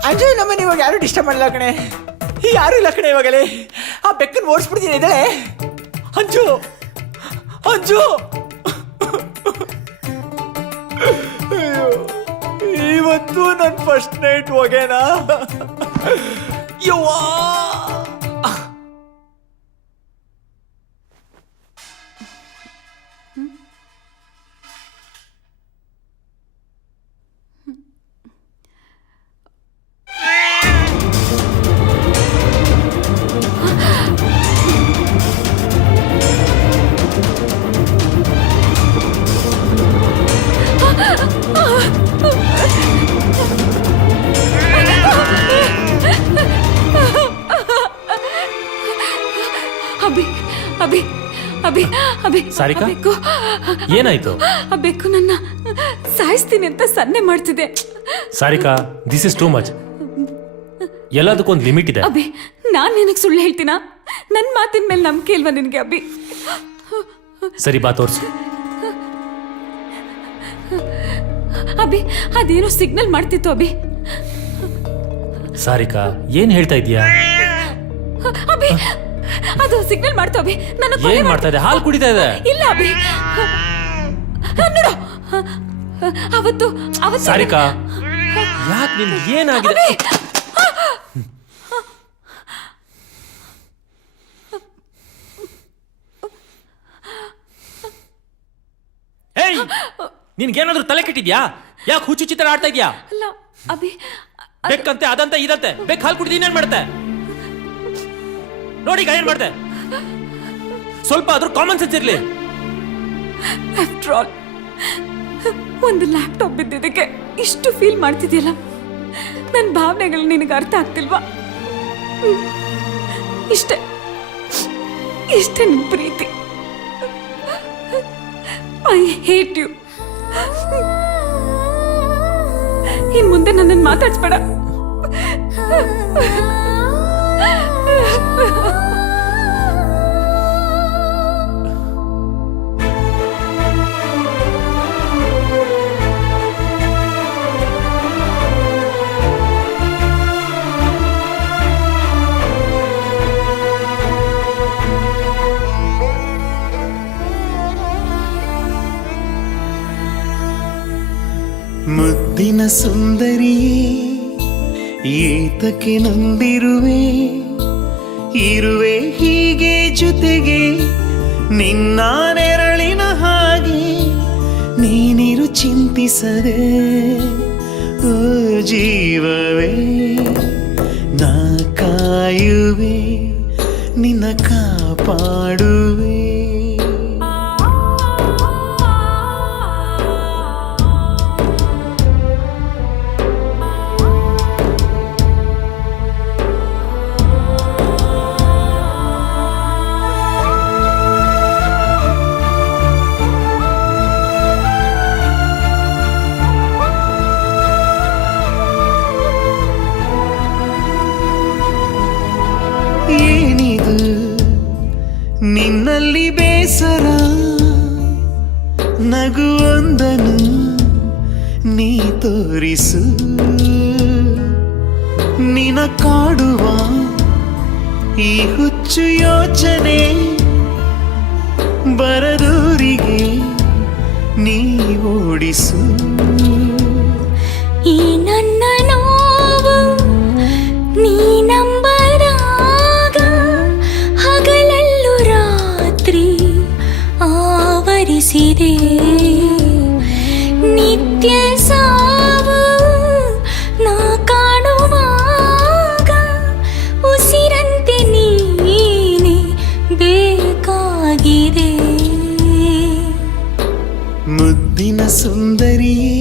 ಅಂಜು, ನಮ್ಮನ್ನು ಇವಾಗ ಯಾರು ಡಿಸ್ಟರ್ಬ್ ಮಾಡಲ್ಲ ಕಣೆ. ಯಾರು ಇಲ್ಲ ಕಣೆ ಇವಾಗಲೇ. ಆ ಬೆಕ್ಕನ್ನು ಓಡಿಸ್ಬಿಡ್ತೀನಿ ಇದ್ದಾಳೆ. ಅಂಜು ಅಂಜು ಇವತ್ತು ನನ್ನ ಫಸ್ಟ್ ನೈಟ್ ಹೋಗೇನಾ? ಯವ್ವಾ ಅಭಿ ಅಭಿ ಅಭಿ ಅಭಿ ಸಾರಿಕಾ? ಏನಾಯ್ತು? ಆ ಬೆಕ್ಕು ನನ್ನ ಸಾಯಿಸ್ತೀನಿ ಅಂತ ಸನ್ನೆ ಮಾಡ್ತಿದೆ. Sarika, this is too much. ಎಲ್ಲದಕ್ಕೊಂದು ಲಿಮಿಟ್ ಇದೆ. ಅಭಿ, ನಾನ್ ನಿನಗೆ ಸುಳ್ಳು ಹೇಳ್ತೀನಾ? ನನ್ನ ಮಾತಿನ ಮೇಲೆ ನಂಬಿಕೆ ಇಲ್ವಾ ನಿನಗೆ ಅಭಿ? ಸರಿ ಬಾ ತೋರ್ಸು. ಅಭಿ, ಅದೇನೋ ಸಿಗ್ನಲ್ ಮಾಡ್ತಿತ್ತು ಅಭಿ. ಸಾರಿಕಾ, ಏನ್ ಹೇಳ್ತಾ ಇದೀಯಾ? ಅಭಿ, ಅದು ಸಿಗ್ನಲ್ ಮಾಡ್ತಾ ಅಭಿ. ನನ್ನ ಏನ್ ಮಾಡ್ತಾ ಇದೆ? ಹಾಲು ಕುಡಿತಾ ಇದೆ. ಇಲ್ಲ ಅಭಿ, ನೋಡು ಅವತ್ತು ಸಾರಿಕಾ, ಯಾಕೆ ನಿನ್ಗೆ ಏನಾಗಿದೆ? ಏಯ್, ನಿನ್ಗೇನಾದ್ರೂ ತಲೆ ಕೆಟ್ಟಿದ್ಯಾ? ಯಾಕೆ ಹುಚ್ಚು ತರ ಆಡ್ತಾ ಇದ್ಯಾ? ಅಲ್ಲ ಅಭಿ, ಬೇಕಂತೆ ಅದಂತೆ ಇದಂತೆ ಬೇಕು ಹಾಲು ಕುಡಿದು ಏನ್ ಮಾಡ್ತೆ ನೋಡಿ, ಏನ್ ಮಾಡ್ತೆ? ಸ್ವಲ್ಪ ಆದ್ರೂ ಕಾಮನ್ ಸೆನ್ಸ್ ಇರ್ಲಿ. ಆಫ್ಟರ್ ಆಲ್ ಒಂದು ಲ್ಯಾಪ್ಟಾಪ್ ಬಿದ್ದಿದ್ದಕ್ಕೆ ಇಷ್ಟು ಫೀಲ್ ಮಾಡ್ತಿದ್ಯಲ್ಲ, ನನ್ನ ಭಾವನೆಗಳು ನಿನಗೆ ಅರ್ಥ ಆಗ್ತಿಲ್ವಾ? ಇಷ್ಟೇ ಇಷ್ಟೇ ನಿನ್ ಪ್ರೀತಿ. I hate you. ಇನ್ ಮುಂದೆ ನನ್ನನ್ನು ಮಾತಾಡ್ಸ್ಬೇಡ. ಮುದ್ದಿನ ಸುಂದರಿಯೇ, ಏತಕ್ಕೆ ನೊಂದಿರುವೆ? ಇರುವೆ ಹೀಗೆ ಜೊತೆಗೆ ನಿನ್ನ ನೆರಳಿನ ಹಾಗೆ, ನೀನಿರು ಚಿಂತಿಸದೆ ಓ ಜೀವವೇ. ನಾ ಕಾಯುವೆ, ನಿನ್ನ ಕಾಪಾಡುವೆ. ಏನಿದು ನಿನ್ನಲ್ಲಿ ಬೇಸರ? ನಗುವೊಂದನು ನೀ ತೋರಿಸು. ನಿನ ಕಾಡುವ ಈ ಹುಚ್ಚು ಯೋಚನೆ ಬರದೂರಿಗೆ ನೀ ಓಡಿಸು. ಈ ನನ್ನ ನೋವು ನೀ ನಂಬರಾಗ, ಹಗಲಲ್ಲೂ ರಾತ್ರಿ ಆವರಿಸಿದೆ. ನಿತ್ಯ ಸಾವು ನಾ ಕಾಣುವಾಗ, ಉಸಿರಂತೆ ನೀನೆ ಬೇಕಾಗಿದೆ. ಮುದ್ದಿನ ಸುಂದರಿಯೇ,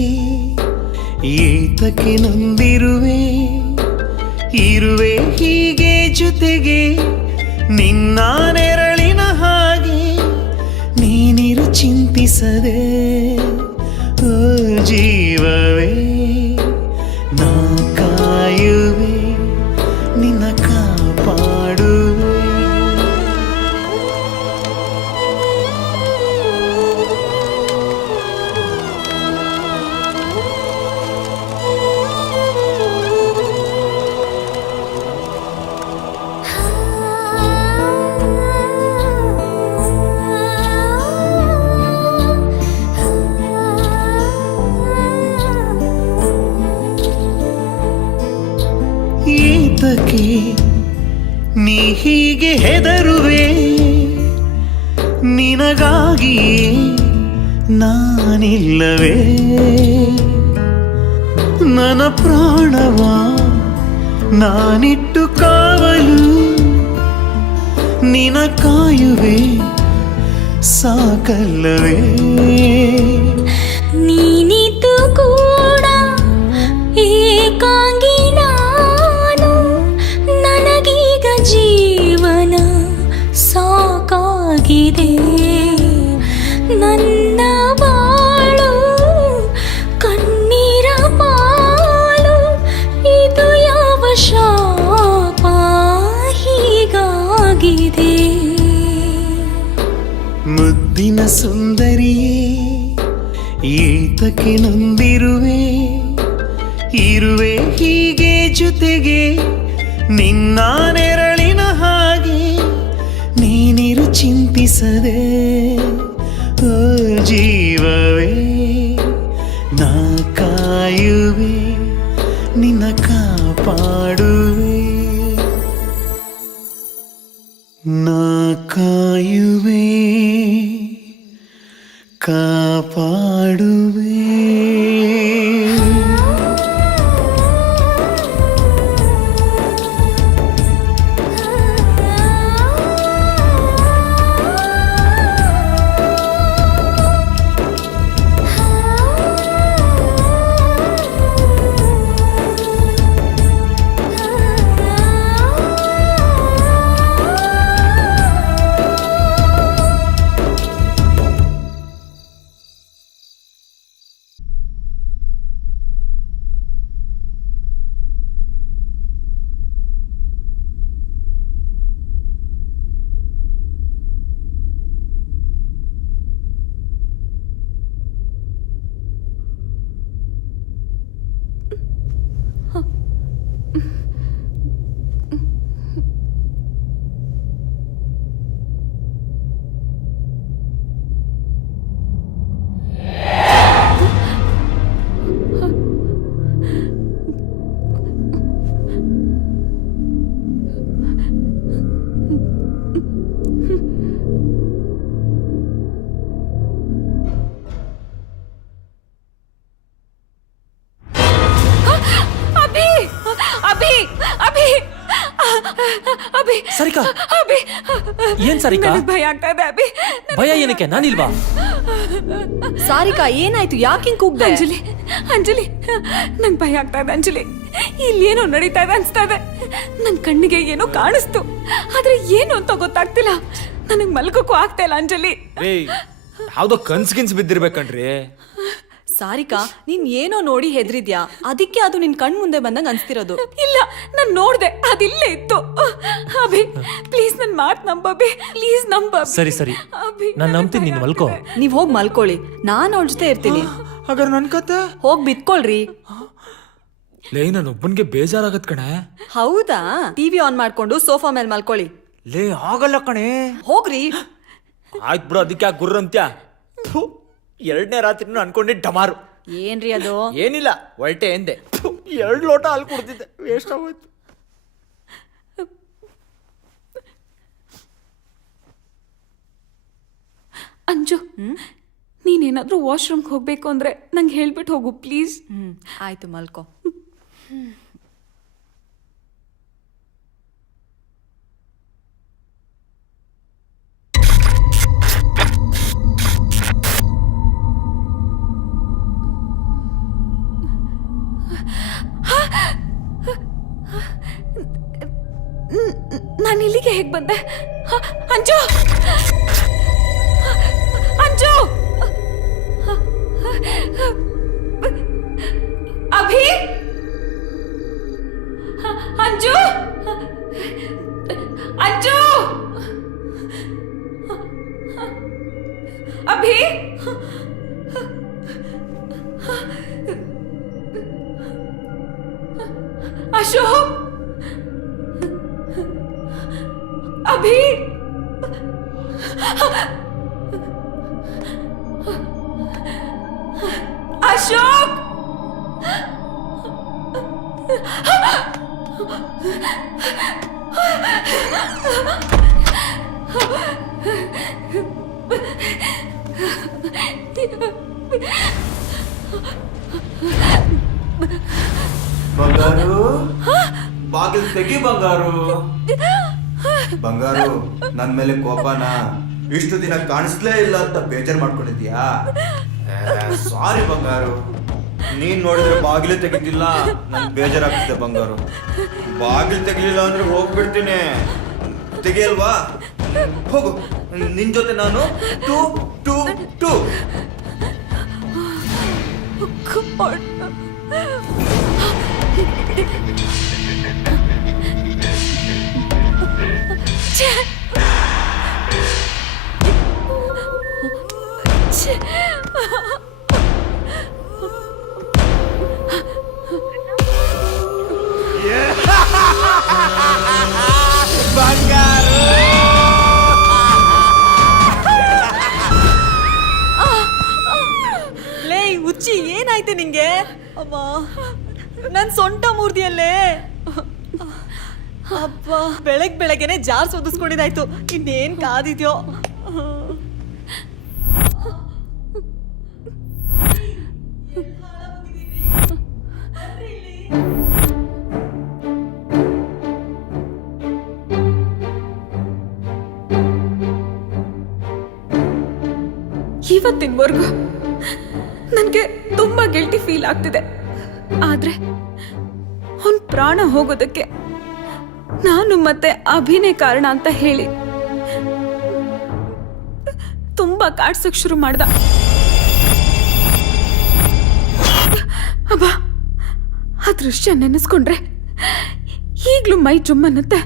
ಏತಕ್ಕೆ ನೊಂದಿರುವೆ? ಇರುವೆ ಹೀಗೆ ಜೊತೆಗೆ ನಿನ್ನ ನೆರಳಿನ ಹಾಗೆ, ನೀನಿರು ಚಿಂತಿಸದೆ ಓ ಜೀವವೇ. ನಾ ಕಾಯುವೆ, ನಿನ್ನ ಕಾಪಾಡುವೆ. ಏತಕ್ಕೆ ನೀ ಹೀಗೆ ಹೆದರುವೆ? ನಿನಗಾಗಿಯೇ ನಾನಿಲ್ಲವೇ? ನನ್ನ ಪ್ರಾಣವ ನಾನಿಟ್ಟು ಕಾವಲು, ನಿನ ಕಾಯುವೆ ಸಾಕಲ್ಲವೇ? ನೀನಿದ್ದು ಕೂಡ ಏಕಾಂಗಿ ನಾನು, ನನಗೀಗ ಜೀವನ ಸಾಕಾಗಿದೆ. ನನ್ನ ಬಾಳು ಕಣ್ಣೀರ ಪಾಲು, ಇದು ಯಾವ ಶಾಪ ಹೀಗಾಗಿದೆ? ಮುದ್ದಿನ ಸುಂದರಿಯೇ, ಏತಕ್ಕೆ ನೊಂದಿರುವೆ? ಇರುವೆ ಹೀಗೆ ಜೊತೆಗೆ ನಿನ್ನ ನೆರಳಿನ ಹಾಗೆ, ನೀನಿರು ಚಿಂತಿಸದೆ ಓ ಜೀವವೇ. ನಾ ಕಾಯುವೆ, ಕಾಪಾಡುವೆ. ಅಭಿ ಸರಿಕಾ ಅಭಿ ಏನ್ ಸರಿಕಾ? ನನಗ್ ಭಯ ಆಗ್ತಾ ಇದೆ ಅಭಿ. ಭಯ ಏನಕ್ಕೆ? ನಾನಿಲ್ವಾ? ಸಾರಿಕಾ ಏನಾಯ್ತು? ಯಾಕೆ ಹಿಂಗ್ ಕೂಗ್ದೆ? ಅಂಜಲಿ ಅಂಜಲಿ ನಂಗೆ ಭಯ ಆಗ್ತಾ ಇದೆ ಅಂಜಲಿ. ಇಲ್ಲಿ ಏನೋ ನಡೀತಾ ಇದೆ ಅನ್ಸ್ತಾ ಇದೆ. ನನ್ ಕಣ್ಣಿಗೆ ಏನೋ ಕಾಣಿಸ್ತು, ಆದ್ರೆ ಏನು ಅಂತ ಗೊತ್ತಾಗ್ತಿಲ್ಲ. ನನಗ್ ಮಲ್ಕೋಕ್ಕೂ ಆಗ್ತಾ ಇಲ್ಲ ಅಂಜಲಿ. ಯಾವ್ದೋ ಕನ್ಸ್ ಬಿದ್ದಿರ್ಬೇಕನ್ರಿ. ಸಾರಿಕಾ ನೀನ್ ಏನೋ ನೋಡಿ ಹೆದ್ರಿದ್ಯಾ, ಅದಕ್ಕೆ ಅದು ನಿನ್ ಕಣ್ ಮುಂದೆ ಬಂದಂಗ ಅನ್ಸ್ತಿರೋದು. ಇಲ್ಲ, ನಾನ್ ನೋಡ್ದೆ, ಅದಿಲ್ಲೇ ಇತ್ತು. ಅಭಿ ಪ್ಲೀಸ್ ನನ್ ಮಾತ್ ನಂಬಿ, ಪ್ಲೀಸ್ ನಂಬ. ಸರಿ ಸರಿ, ನಾನ್ ನಂಬ್ತೀನಿ, ನೀನ್ ಮಲ್ಕೋ. ನೀವ್ ಹೋಗ್ ಮಲ್ಕೊಳ್ಳಿ, ನಾನ್ ಅವ್ರ ಜೊತೆ ಇರ್ತೀನಿ. ಹಾಗಾದ್ರೆ ನನ್ ಕತೆ ಹೋಗ್ ಬಿತ್ಕೊಳ್ರಿ. ಲೇ ನನ್ ಒಬ್ಬನ್ಗೆ ಬೇಜಾರಾಗತ್ ಕಣೆ. ಹೌದಾ? ಟಿವಿ ಆನ್ ಮಾಡ್ಕೊಂಡು ಸೋಫಾ ಮೇಲೆ ಮಲ್ಕೊಳ್ಳಿ. ಲೇ ಆಗಲ್ಲ ಕಣೆ. ಹೋಗ್ರಿ. ಆಯ್ತು ಬಿಡು, ಅದಕ್ಕೆ ಯಾಕೆ ಗುರ್ರ ಅಂತ್ಯ? 2ನೇ ರಾತ್ರಿನೂ ಅನ್ಕೊಂಡೆ ಡಮಾರು. ಏನ್ರಿ ಅದು? ಏನಿಲ್ಲ, ಹೊರಟೆ ಎಂದೆ. 2 ಲೋಟ ಹಾಲು ಕುಡ್ತಿದ್ದೆ, ವೇಸ್ಟ್ ಆಗೋಯ್ತು. ಅಂಜು, ನೀನೇನಾದ್ರೂ ವಾಶ್ರೂಮ್ಗೆ ಹೋಗ್ಬೇಕು ಅಂದ್ರೆ ನಂಗೆ ಹೇಳ್ಬಿಟ್ಟು ಹೋಗು ಪ್ಲೀಸ್. ಆಯ್ತು, ಮಲ್ಕೋ. ನಾನು ಇಲ್ಲಿಗೆ ಹೇಗೆ ಬಂದೆ? ಅಂಜು ಅಂಜು ಅಭಿ ಅಂಜು ಅಂಜು ಅಭಿ ಅಶೋಕ್ अभी अशोक ಬಂಗಾರು, ಬಾಗಿಲು ತೆಗಿ ಬಂಗಾರು. ಬಂಗಾರು, ನನ್ ಮೇಲೆ ಕೋಪನ ಇಷ್ಟು ದಿನ ಕಾಣಿಸ್ಲೇ ಇಲ್ಲ ಅಂತ ಬೇಜಾರ್ ಮಾಡ್ಕೊಂಡಿದ್ಯಾ? ಸಾರಿ ಬಂಗಾರು, ನೀನ್ ನೋಡಿದ್ರೆ ಬಾಗಿಲು ತೆಗಿತಿಲ್ಲ, ನನ್ ಬೇಜಾರಾಗ್ತಿದೆ ಬಂಗಾರು. ಬಾಗಿಲು ತೆಗಿಲಿಲ್ಲ ಅಂದ್ರೆ ಹೋಗ್ಬಿಡ್ತೀನಿ. ತೆಗಿಯಲ್ವಾ? ಹೋಗು, ನಿನ್ ಜೊತೆ ನಾನು 2 2 2. ಬಂಗಾರು, ಲೇ ಹುಚ್ಚಿ, ಏನಾಯ್ತು ನಿಂಗೆ? ಅಮ್ಮ, ನನ್ ಸೊಂಟ ಮೂರ್ದಿಯಲ್ಲೇ. ಅಪ್ಪ, ಬೆಳಗ್ಗೆನೆ ಜಾರ್ ಸೋದಿಸ್ಕೊಂಡಿದ್ದಾಯ್ತು. ಇನ್ನೇನ್ ಕಾದಿದ್ಯೋ. ಇವತ್ತಿನವರೆಗೂ ನನಗೆ ತುಂಬಾ ಗಿಲ್ಟಿ ಫೀಲ್ ಆಗ್ತಿದೆ. ಆದ್ರೆ ಅವನ್ ಪ್ರಾಣ ಹೋಗೋದಕ್ಕೆ ನಾನು ಮತ್ತೆ ಅಭಿನೇ ಕಾರಣ ಅಂತ ಹೇಳಿ ತುಂಬಾ ಕಾಡ್ಸಕ್ ಶುರು ಮಾಡ್ದ. ಅಬ್ಬಾ, ಆ ದೃಶ್ಯ ನೆನೆಸ್ಕೊಂಡ್ರೆ ಈಗ್ಲೂ ಮೈ ಜುಮ್ಮನ್ನತ್ತೆ.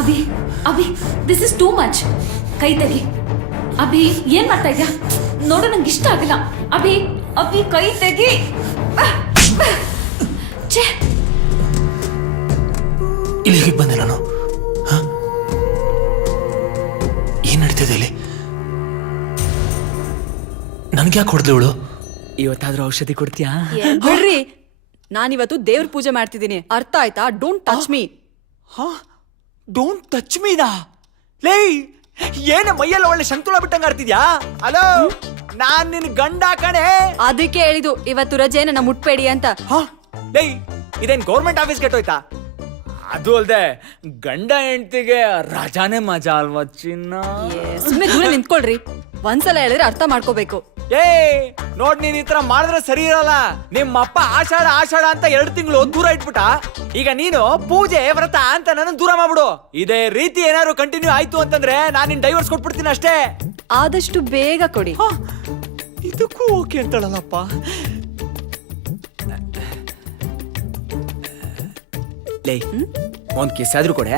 Abhi Abhi, this is too much. ಕೈ ತೆಗಿ ಅಭಿ. ಏನ್ ಮಾಡ್ತಾ ಇದ್ಯಾ? ನೋಡು, ನಂಗೆ ಇಷ್ಟ ಆಗಿಲ್ಲ. ಅಭಿ ಅಭಿ, ಕೈ ತೆಗಿ. ಛೇ, ಇಲ್ಲಿ ಹೇಗೆ ಬಂದೆ ನಾನು? ಏನ್ ನಡೀತಿದೆ ಇಲ್ಲಿ? ನನ್ಗೆ ಯಾಕೆ ಹೊಡೆದ್ಲು ಇವಳು? ಇವತ್ತಾದ್ರೂ ಔಷಧಿ ಕೊಡ್ತೀಯಾ? ಬಿಡ್ರಿ, ನಾನಿವತ್ತು ದೇವ್ರ ಪೂಜೆ ಮಾಡ್ತಿದ್ದೀನಿ, ಅರ್ಥ ಆಯ್ತಾ? Don't touch me. Don't touch ಮೀನಾ? ಲೇ, ಏನ ಮೈಯೆಲ್ಲ ಒಳ್ಳೆ ಸಂತುಳ ಬಿಟ್ಟಂಗ ಆಡ್ತಿದ್ಯಾ? ಹಲೋ, ನಾನ್ ನಿನ್ ಗಂಡ ಕಣೆ. ಅದಕ್ಕೆ ಹೇಳಿದು ಇವತ್ತು ರಜೆ, ನನ್ನ ಮುಟ್ಬೇಡಿ ಅಂತ. ಲೇ, ಇದೇನ್ ಗೌರ್ಮೆಂಟ್ ಆಫೀಸ್ ಕೆಟ್ಟೋಯ್ತಾ? ಅದು ಅಲ್ದೆ ಗಂಡ ಹೆಂಡತಿಗೆ ರಜಾನೇ ಮಜಾ ಅಲ್ವಾ ಚಿನ್ನ? ಸುಮ್ಮನೆ ದೂರ ನಿಂತ್ಕೊಳ್ರಿ. ಒಂದ್ಸಲ ಹೇಳಿದ್ರೆ ಅರ್ಥ ಮಾಡ್ಕೋಬೇಕು. ಏ ನೋಡ್, ನೀನ್ ಈ ತರ ಮಾಡಿದ್ರೆ ಸರಿ ಇರಲ್ಲ. ನಿಮ್ಮ ಅಪ್ಪ ಆಷಾಢ ಆಷಾಢ ಅಂತ 2 ತಿಂಗಳು ದೂರ ಇಟ್ಬಿಟ್ಟ. ಈಗ ನೀನು ಪೂಜೆ ವ್ರತ ಅಂತ ನನ್ನ ದೂರ ಮಾಡ್ಬಿಡು. ಇದೇ ರೀತಿ ಏನಾದ್ರು ಕಂಟಿನ್ಯೂ ಆಯ್ತು ಅಂತಂದ್ರೆ ನಾನು ನಿನ್ ಡೈವರ್ಸ್ ಕೊಟ್ಬಿಡ್ತೀನಿ ಅಷ್ಟೇ. ಆದಷ್ಟು ಬೇಗ ಕೊಡಿ. ಇದಕ್ಕೂ ಓಕೆ ಅಂತಾಳಲ್ಲಪ್ಪ. ಲೇ, ಒಂದ್ ಕಿಸ್ ಆದ್ರೂ ಕೊಡೆ.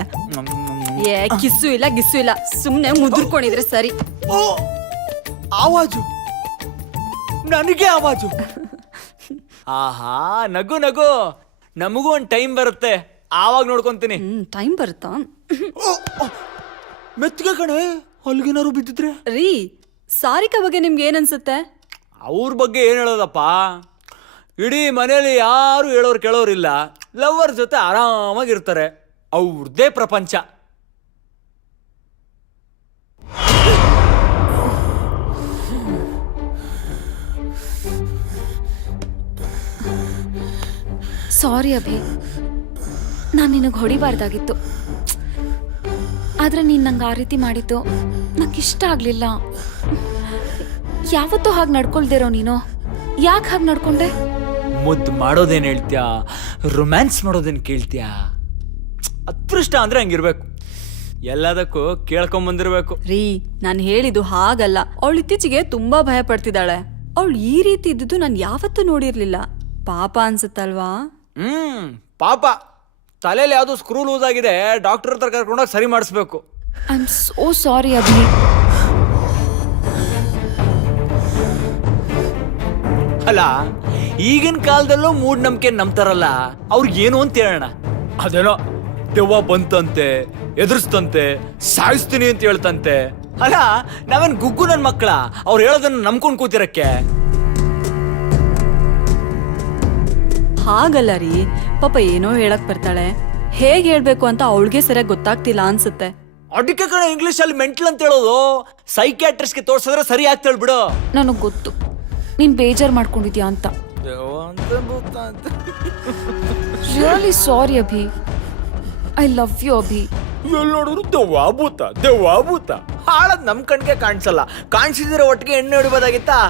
ಕಿಸ್ಸು ಇಲ್ಲ ಗಿಸ್ಸು ಇಲ್ಲ, ಸುಮ್ನೆ ಮುದುರ್ಕೊಂಡಿದ್ರೆ ಸರಿ. ಓ, ಆವಾಜು, ನನಗೆ ಆವಾಜು. ಆಹಾ, ನಗು ನಗು. ನಮಗೂ ಒಂದ್ ಟೈಮ್ ಬರುತ್ತೆ, ಆವಾಗ ನೋಡ್ಕೊಂತೀನಿ. ಟೈಮ್ ಬರುತ್ತಾ? ಮೆತ್ತಿಗೆ ಕಣೆ, ಅಲ್ಗೇನಾರು ಬಿದ್ದಿದ್ರೆ. ರೀ, ಸಾರಿಕಾ ಬಗ್ಗೆ ನಿಮ್ಗೆ ಏನನ್ಸುತ್ತೆ? ಅವ್ರ ಬಗ್ಗೆ ಏನ್ ಹೇಳೋದಪ್ಪ? ಇಡೀ ಮನೇಲಿ ಯಾರು ಹೇಳೋರು ಕೇಳೋರಿಲ್ಲ. ಲವರ್ ಜೊತೆ ಆರಾಮಾಗಿರ್ತಾರೆ, ಅವ್ರದ್ದೇ ಪ್ರಪಂಚ. ಸಾರಿ ಅಭಿ, ನಾನು ನಿನಗೆ ಹೊಡಿಬಾರ್ದಾಗಿತ್ತು. ಆದ್ರೆ ನೀನು ನಂಗೆ ಆ ರೀತಿ ಮಾಡಿದ್ದು ನಂಗೆ ಇಷ್ಟ ಆಗಲಿಲ್ಲ. ಯಾವತ್ತೂ ಹಾಗೆ ನಡ್ಕೊಳ್ದಿರೋ ನೀನು ಯಾಕೆ ಹಾಗೆ ನಡ್ಕೊಂಡೆ? ಮುದ್ದು ಮಾಡೋದೇನು ಹೇಳ್ತೀಯಾ, ರೊಮ್ಯಾನ್ಸ್ ಮಾಡೋದೇನು ಕೇಳ್ತೀಯಾ? ಅದೃಷ್ಟ ಅಂದ್ರೆ ಹಂಗಿರ್ಬೇಕು, ಎಲ್ಲದಕ್ಕೂ ಕೇಳ್ಕೊಂಬಂದಿರ್ಬೇಕು. ರೀ, ನಾನು ಹೇಳಿದ್ದು ಹಾಗಲ್ಲ. ಅವಳು ಇತ್ತೀಚೆಗೆ ತುಂಬಾ ಭಯ ಪಡ್ತಿದ್ದಾಳೆ. ಅವಳು ಈ ರೀತಿ ಇದ್ದಿದ್ದು ನಾನು ಯಾವತ್ತೂ ನೋಡಿರ್ಲಿಲ್ಲ. ಪಾಪ ಅನ್ಸುತ್ತಲ್ವಾ? ಪಾಪ. ತಲೆಯಲ್ಲಿ ಯಾವ್ದು ಸ್ಕ್ರೂ ಲೂಸ್ ಆಗಿದೆ, ಡಾಕ್ಟರ್ ಹತ್ರ ಕರ್ಕೊಂಡೋಗಿ ಸರಿ ಮಾಡಿಸ್ಬೇಕು. I am so sorry Abhi. ಅಲ್ಲ, ಈಗಿನ ಕಾಲದಲ್ಲೂ ಮೂಢನಂಬಿಕೆ ನಂಬ್ತಾರಲ್ಲ, ಅವ್ರಿಗೇನು ಅಂತ ಹೇಳೋಣ. ಅದೇನೋ ದೆವ್ವ ಬಂತಂತೆ, ಎದುರಿಸ್ತಂತೆ, ಸಾಯಿಸ್ತೀನಿ ಅಂತ ಹೇಳ್ತಂತೆ. ಅಲ್ಲ, ನಾವೇನ್ ಗುಗ್ಗು ನನ್ನ ಮಕ್ಕಳ ಅವ್ರು ಹೇಳೋದನ್ನ ನಂಬ್ಕೊಂಡು ಕೂತಿರಕ್ಕೆ? ಹಾಗಲ್ಲ ರೀ, ಪಾಪ ಏನೋ ಹೇಳಕ್ ಬರ್ತಾಳೆ. ಹೇಗ್ ಹೇಳ್ಬೇಕು ಅಂತ ಅವಳಿಗೆ ಸರಿಯಾಗಿ ಗೊತ್ತಾಗ್ತಿಲ್ಲ ಅನ್ಸುತ್ತೆ. ಅದಕ್ಕೆ ಕಣ ಇಂಗ್ಲಿಷ್ ಅಲ್ಲಿ ಮೆಂಟಲ್ ಅಂತ ಹೇಳೋದು. ಸೈಕ್ಯಾಟ್ರಿಸ್ಟ್ಗೆ ತೋರ್ಸಿದ್ರೆ ಸರಿ ಆಗ್ತೇಳ್ ಬಿಡು. ನನಗೆ ಗೊತ್ತು ನೀನ್ ಬೇಜಾರ್ ಮಾಡ್ಕೊಂಡಿದ್ಯಾ ಅಂತ. Really sorry Abhi. I love you Abhi. ಎಲ್ಲಿ ನೋಡಿದ್ರು ದೆವ್ವ ಭೂತ ಹಾಳದ್ ನಮ್ ಕಣ್ಗೆ ಕಾಣಿಸಲ್ಲ. ಕಾಣಿಸಿದ್ರೆ ಒಟ್ಟಿಗೆ ಎಣ್ಣೆ ಹೊಡಿಬೋದಾಗಿತ್ತಾ?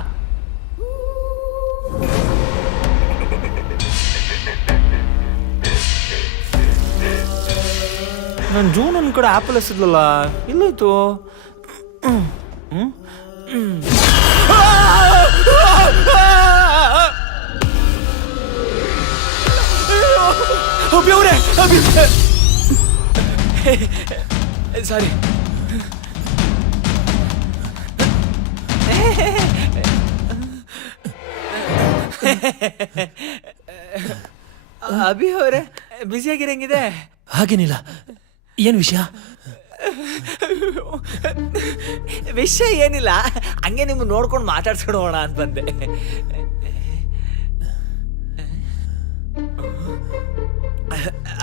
ನನ್ ಜೂನ್ ಒಂದ್ ಕಡೆ ಆಪಲ್ ಎಸಿದ್ಲಲ್ಲ, ಎಲ್ಲೋಯ್ತು? ಅಭಿ ಅವ್ರೆ, ಅಭಿ ಸಾರಿ. ಅಭಿ ಅವರೇ, ಬ್ಯುಸಿಯಾಗಿರಂಗಿದೆ. ಹಾಗೇನಿಲ್ಲ, ಏನ್ ವಿಷಯ? ವಿಷಯ ಏನಿಲ್ಲ, ಹಂಗೆ ನಿಮ್ಗೆ ನೋಡ್ಕೊಂಡು ಮಾತಾಡ್ಸ್ಕೊಡೋಣ ಅಂತ ಬಂದೆ.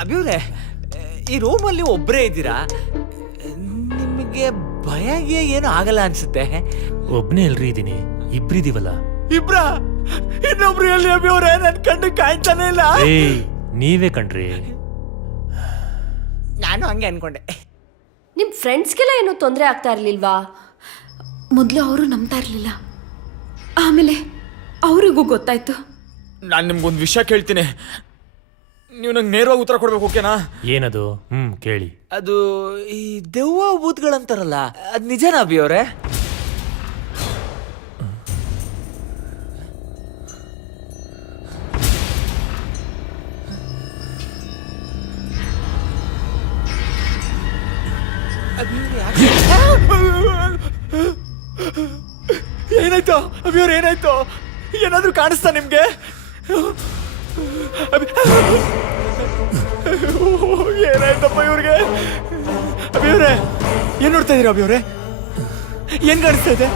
ಅಭಿ ಅವ್ರೆ, ಈ ರೂಮಲ್ಲಿ ಒಬ್ಬರೇ ಇದ್ದೀರಾ, ನಿಮಗೆ ಭಯ ಏನು ಆಗಲ್ಲ ಅನ್ಸುತ್ತೆ? ಒಬ್ನೇ ಎಲ್ರಿ ಇದೀನಿ, ಇಬ್ರಿದೀವಲ್ಲ. ಇಬ್ರ? ಇನ್ನೊಬ್ರು ಎಲ್ಲಿ ಅಭಿ ಅವರೇ? ನನ್ ಕಣ್ಣು ಕಾಣ್ತಾನೆ ಇಲ್ಲ. ಏಯ್, ನೀವೇ ಕಣ್ರಿ. ನಾನು ಹಂಗೆ ಅನ್ಕೊಂಡೆ. ನಿಮ್ ಫ್ರೆಂಡ್ಸ್ಗೆಲ್ಲ ಏನೂ ತೊಂದರೆ ಆಗ್ತಾ ಇರ್ಲಿಲ್ವಾ? ಮೊದಲು ಅವರು ನಂಬ್ತಾ ಇರಲಿಲ್ಲ, ಆಮೇಲೆ ಅವ್ರಿಗೂ ಗೊತ್ತಾಯ್ತು. ನಾನು ನಿಮ್ಗೊಂದು ವಿಷಯ ಕೇಳ್ತೀನಿ, ನೀವು ನಂಗೆ ನೇರವಾಗಿ ಉತ್ತರ ಕೊಡ್ಬೇಕು, ಓಕೆನಾ? ಏನದು? ಕೇಳಿ. ಅದು ಈ ದೆವ್ವ ಭೂತ್ಗಳಂತಾರಲ್ಲ, ಅದು ನಿಜನಾ ಅಭಿ ಅವರೇ? ಏನಾಯ್ತು ಅಭಿ ಅವ್ರ, ಏನಾಯ್ತು? ಏನಾದ್ರೂ ಕಾಣಿಸ್ತಾ ನಿಮ್ಗೆ? ಏನಾಯ್ತಪ್ಪ ಇವ್ರಿಗೆ? ಅಭಿ ಅವ್ರೆ, ಏನ್ ನೋಡ್ತಾ ಇದೀರ ಅಭಿ ಅವ್ರೆ? ಏನ್ ಕಾಣಿಸ್ತಾ ಇದೆ?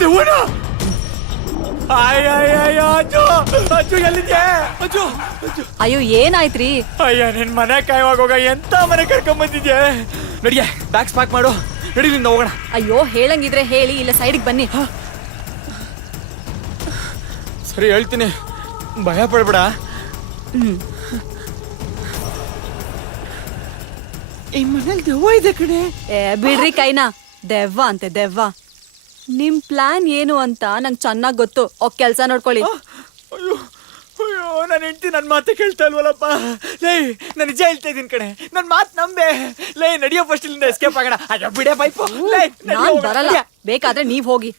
ದೇವಣ್ಣ! ಅಜ್ಜು ಎಲ್ಲಿದ್ಯಾ? ಅಜ್ಜು, ಅಯ್ಯೋ ಏನಾಯ್ತ್ರಿ? ಅಯ್ಯ, ನಿನ್ ಮನೆ ಕಾಯುವಾಗ ಎಂತ ಮನೆ ಕರ್ಕೊಂಡ್ ಬಂದಿದ್ಯಾ? ನಡಿಯ, ಬ್ಯಾಗ್ಸ್ ಪ್ಯಾಕ್ ಮಾಡು, ನಡಿ ನಿಂದ ಹೋಗೋಣ. ಅಯ್ಯೋ ಹೇಳಂಗಿದ್ರೆ ಹೇಳಿ, ಇಲ್ಲ ಸೈಡ್ಗೆ ಬನ್ನಿ. ಸರಿ ಹೇಳ್ತೀನಿ, ಭಯ ಪಡ್ಬೇಡ. ಈ ಮನೇಲಿ ದೆವ್ವ ಇದೆ ಕಣೆ. ಬಿಡ್ರಿ ಕೈನಾ, ದೆವ್ವ ಅಂತೆ ದೆವ್ವ. ನಿಮ್ ಪ್ಲಾನ್ ಏನು ಅಂತ ನಂಗೆ ಚೆನ್ನಾಗ್ ಗೊತ್ತು. ಕೆಲ್ಸ ನೋಡ್ಕೊಳ್ಳಿ. ಅಯ್ಯೋ ಅಯ್ಯೋ, ನನ್ನ ಹೆಂಡತಿ ನನ್ನ ಮಾತೆ ಕೇಳ್ತಾ ಇಲ್ವಲ್ಲಪ್ಪ. ಲೇ, ನಾನು ನಿಜ ಹೇಳ್ತಾ ಇದ್ದೀನಿ ಕಣೆ, ನನ್ನ ಮಾತು ನಂಬೆ. ಲೇ, ನಡಿಯೋ ಫಸ್ಟ್ ಇಲ್ಲಿಂದ ಎಸ್ಕೇಪ್ ಆಗೋಣ. ಅಯ್ಯೋ ಬಿಡೆ ಪೈಪು. ನಾನ್ ಬರಲ್ಲ, ಬೇಕಾದ್ರೆ ನೀವ್ ಹೋಗಿ.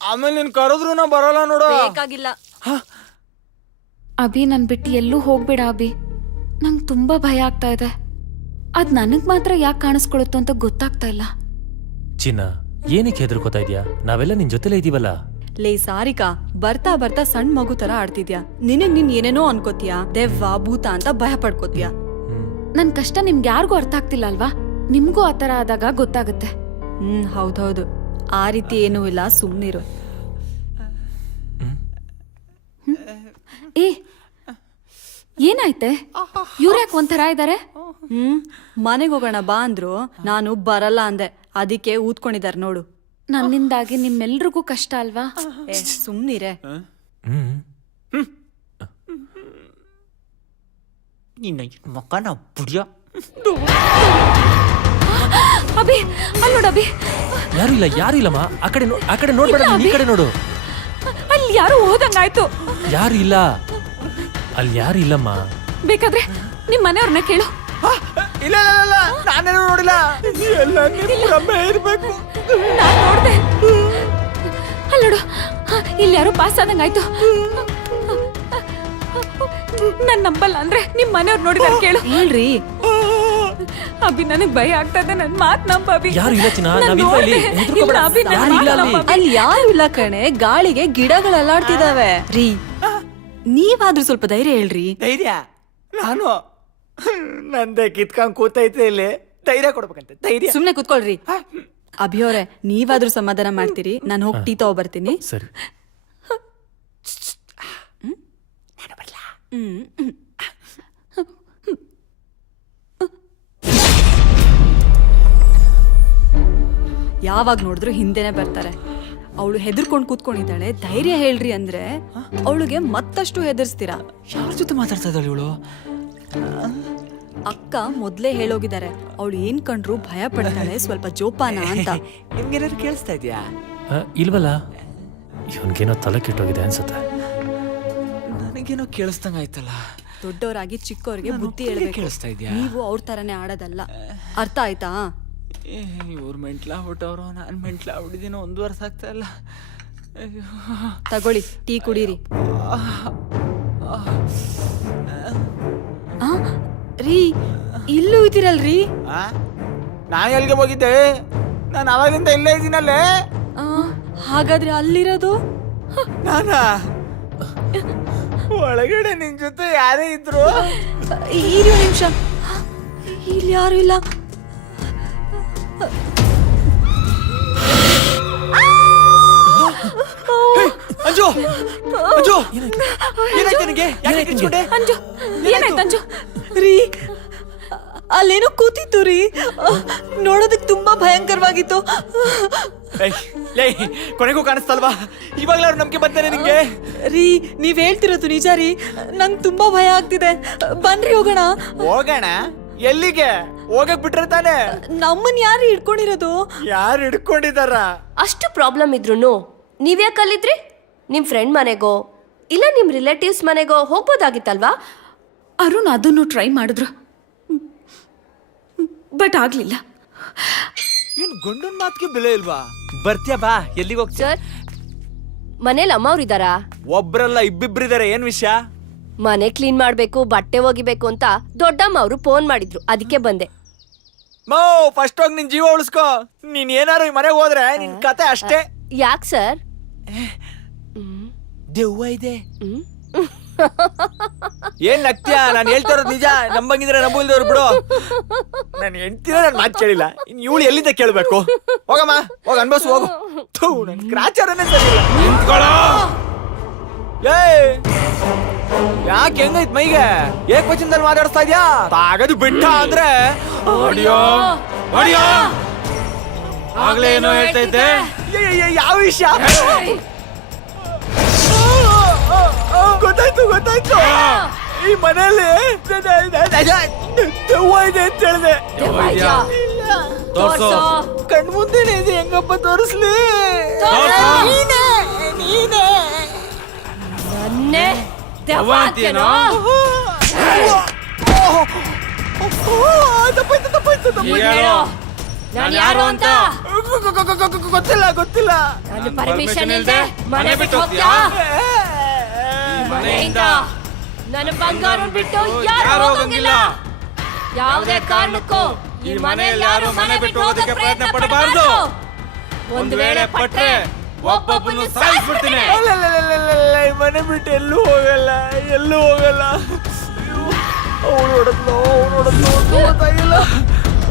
ಆಮೇಲೆ ನೀನ್ ಕರೆದ್ರು ನಾ ಬರಲ್ಲ ನೋಡು. ಬೇಕಾಗಿಲ್ಲ. ಅಭಿ ನನ್ ಬಿಟ್ಟು ಎಲ್ಲೂ ಹೋಗ್ಬೇಡ ಅಭಿ, ನಂಗೆ ತುಂಬಾ ಭಯ ಆಗ್ತಾ ಇದೆ. ಅದ್ ನನಗ್ ಮಾತ್ರ ಯಾಕೆ ಕಾಣಿಸ್ಕೊಳುತ್ತೋ ಅಂತ ಗೊತ್ತಾಗ್ತಾ ಇಲ್ಲ. ಚಿನ್ನ, ಏನಕ್ಕೆ ಹೆದರ್ಕೋತಾ ಇದೀಯಾ? ನಾವೆಲ್ಲ ನಿನ್ ಜೊತೆಲೇ ಇದೀವಲ್ಲ. ಲೇ ಸಾರಿಕಾ, ಬರ್ತಾ ಬರ್ತಾ ಸಣ್ಣ ಮಗು ತರ ಆಡ್ತಿದ್ಯಾ. ನಿನಗ್ ನೀನ್ ಏನೇನೋ ಅನ್ಕೋತೀಯಾ, ದೆವ್ವ ಭೂತ ಅಂತ ಭಯ ಪಡ್ಕೋತೀಯಾ. ನನ್ ಕಷ್ಟ ನಿಮ್ಗೆ ಯಾರಿಗೂ ಅರ್ಥ ಆಗ್ತಿಲ್ಲ ಅಲ್ವಾ? ನಿಮ್ಗೂ ಆತರ ಆದಾಗ ಗೊತ್ತಾಗುತ್ತೆ. ಹೌದೌದು, ಆ ರೀತಿ ಏನೂ ಇಲ್ಲ, ಸುಮ್ನಿರು. ಏ, ಏನಾಯ್ತೆ? ಇವ್ರ್ಯಾಕೆ ಒಂಥರ ಇದಾರೆ? ಮನೆಗೆ ಹೋಗೋಣ ಬಾ ಅಂದ್ರು, ನಾನು ಬರಲ್ಲ ಅಂದೆ. ಅದಕ್ಕೆ ಊದ್ಕೊಂಡಿದಾರೆ ನೋಡು. ನನ್ನಿಂದಾಗಿ ನಿಮ್ಮೆಲ್ರಿಗೂ ಕಷ್ಟ ಅಲ್ವಾ? ಸುಮ್ನಿರೆ. ಮಕ್ಕನ ಪುಡಿಯ. ಅಭಿ, ಅಲ್ಲಿ ನೋಡು ಅಭಿ. ಯಾರು ಇಲ್ಲಮ್ಮ. ಆ ಕಡೆ ನೋಡ್ಬೇಡ, ಈ ಕಡೆ ನೋಡು. ಅಲ್ಲಿ ಯಾರು ಹೋದಂಗಾಯ್ತು. ಯಾರು ಇಲ್ಲ, ಅಲ್ಲಿ ಯಾರು ಇಲ್ಲಮ್ಮ. ಬೇಕಾದ್ರೆ ನಿಮ್ ಮನೆಯವ್ರನ್ನ ಕೇಳು. ಇಲ್ಲ ಇಲ್ಲ ಇಲ್ಲ, ನಾನೇನು ನೋಡಿಲ್ಲ. ಎಲ್ಲ ನಿಮ್ಮೇ ಇರ್ಬೇಕು. ನಾನ್ ನೋಡ್ದೆ. ಅಲ್ಲೋಡು, ಇಲ್ಲಿ ಯಾರು ಪಾಸ್ ಆದಂಗಾಯ್ತು. ನನ್ ನಂಬಲ್ಲ ಅಂದ್ರೆ ನಿಮ್ ಮನೆಯವ್ರು ನೋಡಿದಾರೆ ಕೇಳು. ಹೇಳ್ರಿ ಅಭಿ, ನನಗ್ ಭಯ ಆಗ್ತಾ ಇದೆ, ನನ್ ಮಾತ್ ನಂಬ ಅಭಿ. ಯಾರು ಇಲ್ಲ ಚಿನ್ನ, ನಾವಿಲ್ಲ ಇಲ್ಲಿ. ಹೆದ್ರುಕೋಬೇಡ. ಅಲ್ಲಿ ಯಾರು ಇಲ್ಲ ಕಣೆ, ಗಾಳಿಗೆ ಗಿಡಗಳು ಅಲ್ಲಾಡ್ತಿದಾವೆ. ರೀ, ನೀವಾದ್ರೂ ಸ್ವಲ್ಪ ಧೈರ್ಯ ಹೇಳ್ರಿ. ಧೈರ್ಯ? ನಾನು ನಂದೇ ಕಿತ್ಕೊಂಡ್ ಕೂತೈತೆ ಇಲ್ಲಿ. ಧೈರ್ಯ ಕೊಡ್ಬೇಕಂತ ಧೈರ್ಯ. ಸುಮ್ನೆ ಕುತ್ಕೊಳ್ರಿ. ಅಭಿಯವರೇ, ನೀವಾದ್ರೂ ಸಮಾಧಾನ ಮಾಡ್ತೀರಿ, ನಾನು ಹೋಗಿ ಟೀ ತಗೋಬರ್ತೀನಿ. ಸರಿ. ಯಾವಾಗ ನೋಡಿದ್ರು ಹಿಂದೆನೆ ಬರ್ತಾರೆ. ಅವಳು ಹೆದರ್ಕೊಂಡು ಕೂತ್ಕೊಂಡಿದ್ದಾಳೆ. ಧೈರ್ಯ ಹೇಳ್ರಿ ಅಂದ್ರೆ ಅವಳಿಗೆ ಮತ್ತಷ್ಟು ಹೆದರ್ಸ್ತೀರಾ. ಯಾರ ಜೊತೆ ಮಾತಾಡ್ತಾ ಇದ್ದಾಳೆ ಇವಳು? ಅಕ್ಕ ಮೊದ್ಲೇ ಹೇಳೋಗಿದ್ದಾರೆ, ಅವಳು ಏನ್ ಕಂಡ್ರು ಭಯ ಪಡ್ತಾಳೆ, ಸ್ವಲ್ಪ ಜೋಪಾನ ಅಂತ. ನಿಮ್ಗೇನಾದ್ರು ಕೇಳಿಸ್ತಾ ಇದೆಯಾ? ಇಲ್ವಲ್ಲ, ಇವನ್ಗೇನೋ ತಲೆ ಕೆಟ್ಟೋಗಿದೆ ಅನ್ಸುತ್ತೆ. ನನಗೇನೋ ಕೇಳಿಸ್ದಂಗ ಆಯ್ತಲ್ಲ. ದೊಡ್ಡವರಾಗಿ ಚಿಕ್ಕವರಿಗೆ ಬುದ್ಧಿ ಹೇಳ್ಬೇಕು. ಕೇಳಿಸ್ತಾ ಇದೆಯಾ? ನೀವು ಅವ್ರ ತರನೇ ಆಡೋದಲ್ಲ, ಅರ್ಥ ಆಯ್ತಾ? ಇವ್ರು ಮೆಂಟ್ಲಾ ಬಿಟ್ಟವ್ರು, ನಾನು ಮೆಂಟ್ಲಾ ಬಿಟ್ಟಿದ್ದೀನೋ, ಒಂದು ವರ್ಷ ಆಗ್ತಾ ಇಲ್ಲ. ತಗೊಳ್ಳಿ, ಟೀ ಕುಡೀರಿ. ರೀ, ಇಲ್ಲೂ ಇದ್ದೀರಲ್ರಿ? ನಾನು ಎಲ್ಲಿಗೆ ಹೋಗಿದ್ದೆ? ನಾನು ಅವಾಗಿಂದ ಇಲ್ಲೇ ಇದ್ದೀನಲ್ಲೇ. ಹಾಗಾದ್ರೆ ಅಲ್ಲಿರೋದು ನಾನಾ? ಒಳಗಡೆ ನಿನ್ ಜೊತೆ ಯಾರೇ ಇದ್ರು? ಇರು ನಿಮಿಷ. ಇಲ್ಲಿ ಯಾರು ಇಲ್ಲ. ಅಂಜು ಅಂಜು ಏನಾಯ್ತು ನಿನಗೆ? ಯಾಕೆ ಕಿರ್ಚ್ಕೊಂಡೆ? ಅಂಜು ಏನಾಯ್ತು ಅಂಜು? ರೀ ಅಲ್ಲೇನೋ ಕೂತಿತ್ತು ರೀ, ನೋಡೋದಕ್ಕೆ ತುಂಬಾ ಭಯಂಕರವಾಗಿತ್ತು. ಲೇ ಕೊನೆಗೂ ಕಾಣಿಸ್ತಲ್ವಾ? ಇವಾಗ್ಲಾರು ನಂಬಿಕೆ ಬಂತೇನೆ ನಿಂಗೆ? ರೀ ನೀವ್ ಹೇಳ್ತಿರೋದು ನಿಜ ರೀ, ನಂಗೆ ತುಂಬಾ ಭಯ ಆಗ್ತಿದೆ. ಬನ್ರಿ ಹೋಗೋಣ. ಹೋಗೋಣ? ಎಲ್ಲಿಗೆ? ಹೋಗಕ್ ಬಿಟ್ರೆ ತಾನೆ? ನಮ್ಮನ್ ಯಾರು ಹಿಡ್ಕೊಂಡಿರೋದು? ಯಾರು ಹಿಡ್ಕೊಂಡಿದಾರ? ಅಷ್ಟು ಪ್ರಾಬ್ಲಮ್ ಇದ್ರೂ ನೀವ್ಯಾಕೆ ಅಲ್ಲಿದ್ರಿ? ನಿಮ್ ಫ್ರೆಂಡ್ ಮನೆಗೋ ಇಲ್ಲ ನಿಮ್ ರಿಲೇಟಿವ್ಸ್ ಮನೆಗೋ ಹೋಗ್ಬೋದಾಗಿತ್ತಲ್ವಾ? ಅರುಣ್ ಅದನ್ನು ಟ್ರೈ ಮಾಡಿದ್ರು, ಬಟ್ ಆಗ್ಲಿಲ್ಲ. ಇವ್ನು ಗಂಡನ್ ಮಾತಿಗೆ ಬೆಲೆ ಇಲ್ವಾ? ಬರ್ತೀಯ ಬಾ. ಎಲ್ಲಿಗೆ ಹೋಗ್ತೀಯ? ಸರ್, ಮನೇಲಿ ಅಮ್ಮ ಅವ್ರಿದಾರಾ? ಒಬ್ರಲ್ಲ ಇಬ್ಬಿಬ್ರಿದಾರೆ. ಏನ್ ವಿಷಯ? ಮನೆ ಕ್ಲೀನ್ ಮಾಡ್ಬೇಕು, ಬಟ್ಟೆ ಒಗಿಬೇಕು ಅಂತ ದೊಡ್ಡಮ್ಮ ಅವರು ಫೋನ್ ಮಾಡಿದ್ರು, ಅದಕ್ಕೆ ಬಂದೆ. ಮೋ ಫಸ್ಟ್ ಹೋಗಿ ನಿನ್ ಜೀವ ಉಳಿಸ್ಕೋ. ನೀನ್ ಏನಾರು ಈ ಮನೆಗೆ ಹೋದ್ರೆ ನಿನ್ ಕತೆ ಅಷ್ಟೇ. ಯಾಕೆ ಸರ್? ದೆವ್ವ ಇದೆ. ಏನ್ ನಗ್ತೀಯ? ನಾನು ಹೇಳ್ತಾ ಇರೋದು ನಿಜ. ನಂಬಂಗಿದ್ರೆ ನಂಬಿಲ್ದವ್ರು ಬಿಡು. ನಾನು ಹೆಂಡ್ತಿರ ನನ್ ಮಾತು ಕೇಳಿಲ್ಲ, ಇನ್ ಇವಳು ಎಲ್ಲಿಂದ ಕೇಳ್ಬೇಕು? ಹೋಗಮ್ಮ, ಹೋಗ ಅನ್ಭವ್ಸು, ಹೋಗು. ಥೂ, ನನ್ ಗ್ರಾಚಾರನೇ ಸರಿಯಿಲ್ಲ. ಏ ಯಾಕೆ ಹೆಂಗೈತ್ ಮೈಗೆ? ಏಕವಚನದಲ್ಲಿ ಮಾತಾಡ್ಸ್ತಾ ಇದ್ಯಾ? ತಾಗದು ಬಿಟ್ಟ ಅಂದ್ರೆ ಆಡಿಯೋ ಆಡಿಯೋ ಆಗ್ಲೇ ಏನೋ ಹೇಳ್ತಾ ಇದ್ದೆ. ಯಾವ ವಿಷಯ? ಗೊತ್ತಾಯ್ತು ಗೊತ್ತಾಯ್ತು. ಈ ಮನೆಯಲ್ಲಿ ದೆವ್ವ ಇದೆ ಅಂತ ಹೇಳಿದೆ. ತೋರ್ಸು. ಕಣ್ ಮುಂದೆನೆ ಇದೆ, ಹೆಂಗಪ್ಪ ತೋರಿಸ್ಲಿ? ನೀನೇ ನೀನೇ ನನ್ನೇ ದೆವ್ವ ಅಂತೀಯೇನೋ? ತಪ್ಪಾಯ್ತು ತಪ್ಪಾಯ್ತು ತಪ್ಪಾಯ್ತು. ಹೇಳು, ನಾನ್ ಯಾರು ಅಂತ? ಗೊತ್ತಿಲ್ಲ ಗೊತ್ತಿಲ್ಲ. ನಾನು ಪರ್ಮಿಷನ್ ಇಲ್ದೆ ಮನೆ ಬಿಟ್ಟು ಹೋಗ್ತೀಯಾ? ಮನೆಯಿಂದ ನನ್ನ ಬಂಗಾರ ಬಿಟ್ಟು ಯಾರು ಹೋಗಂಗಿಲ್ಲ. ಯಾವುದೇ ಕಾರಣಕ್ಕೂ ಈ ಮನೆಯಲ್ಲಿ ಯಾರು ಮನೆ ಬಿಟ್ಟು ಹೋಗಕ್ಕೆ ಪ್ರಯತ್ನ ಪಡಬಾರ್ದು. ಒಂದು ವೇಳೆ ಪಟ್ರೆ ಒಬ್ಬೊಬ್ಬನು ಸಾಯಿಸ್ಬಿಡ್ತೀನಿ. ಮನೆ ಬಿಟ್ಟು ಎಲ್ಲೂ ಹೋಗಲ್ಲ, ಎಲ್ಲೂ ಹೋಗಲ್ಲ. ಅವಳು ಹೊಡೆದ್ಲು, ಅವನು ಹೊಡೆದ್ಲು, ಗೊತ್ತಾಗಿಲ್ಲ.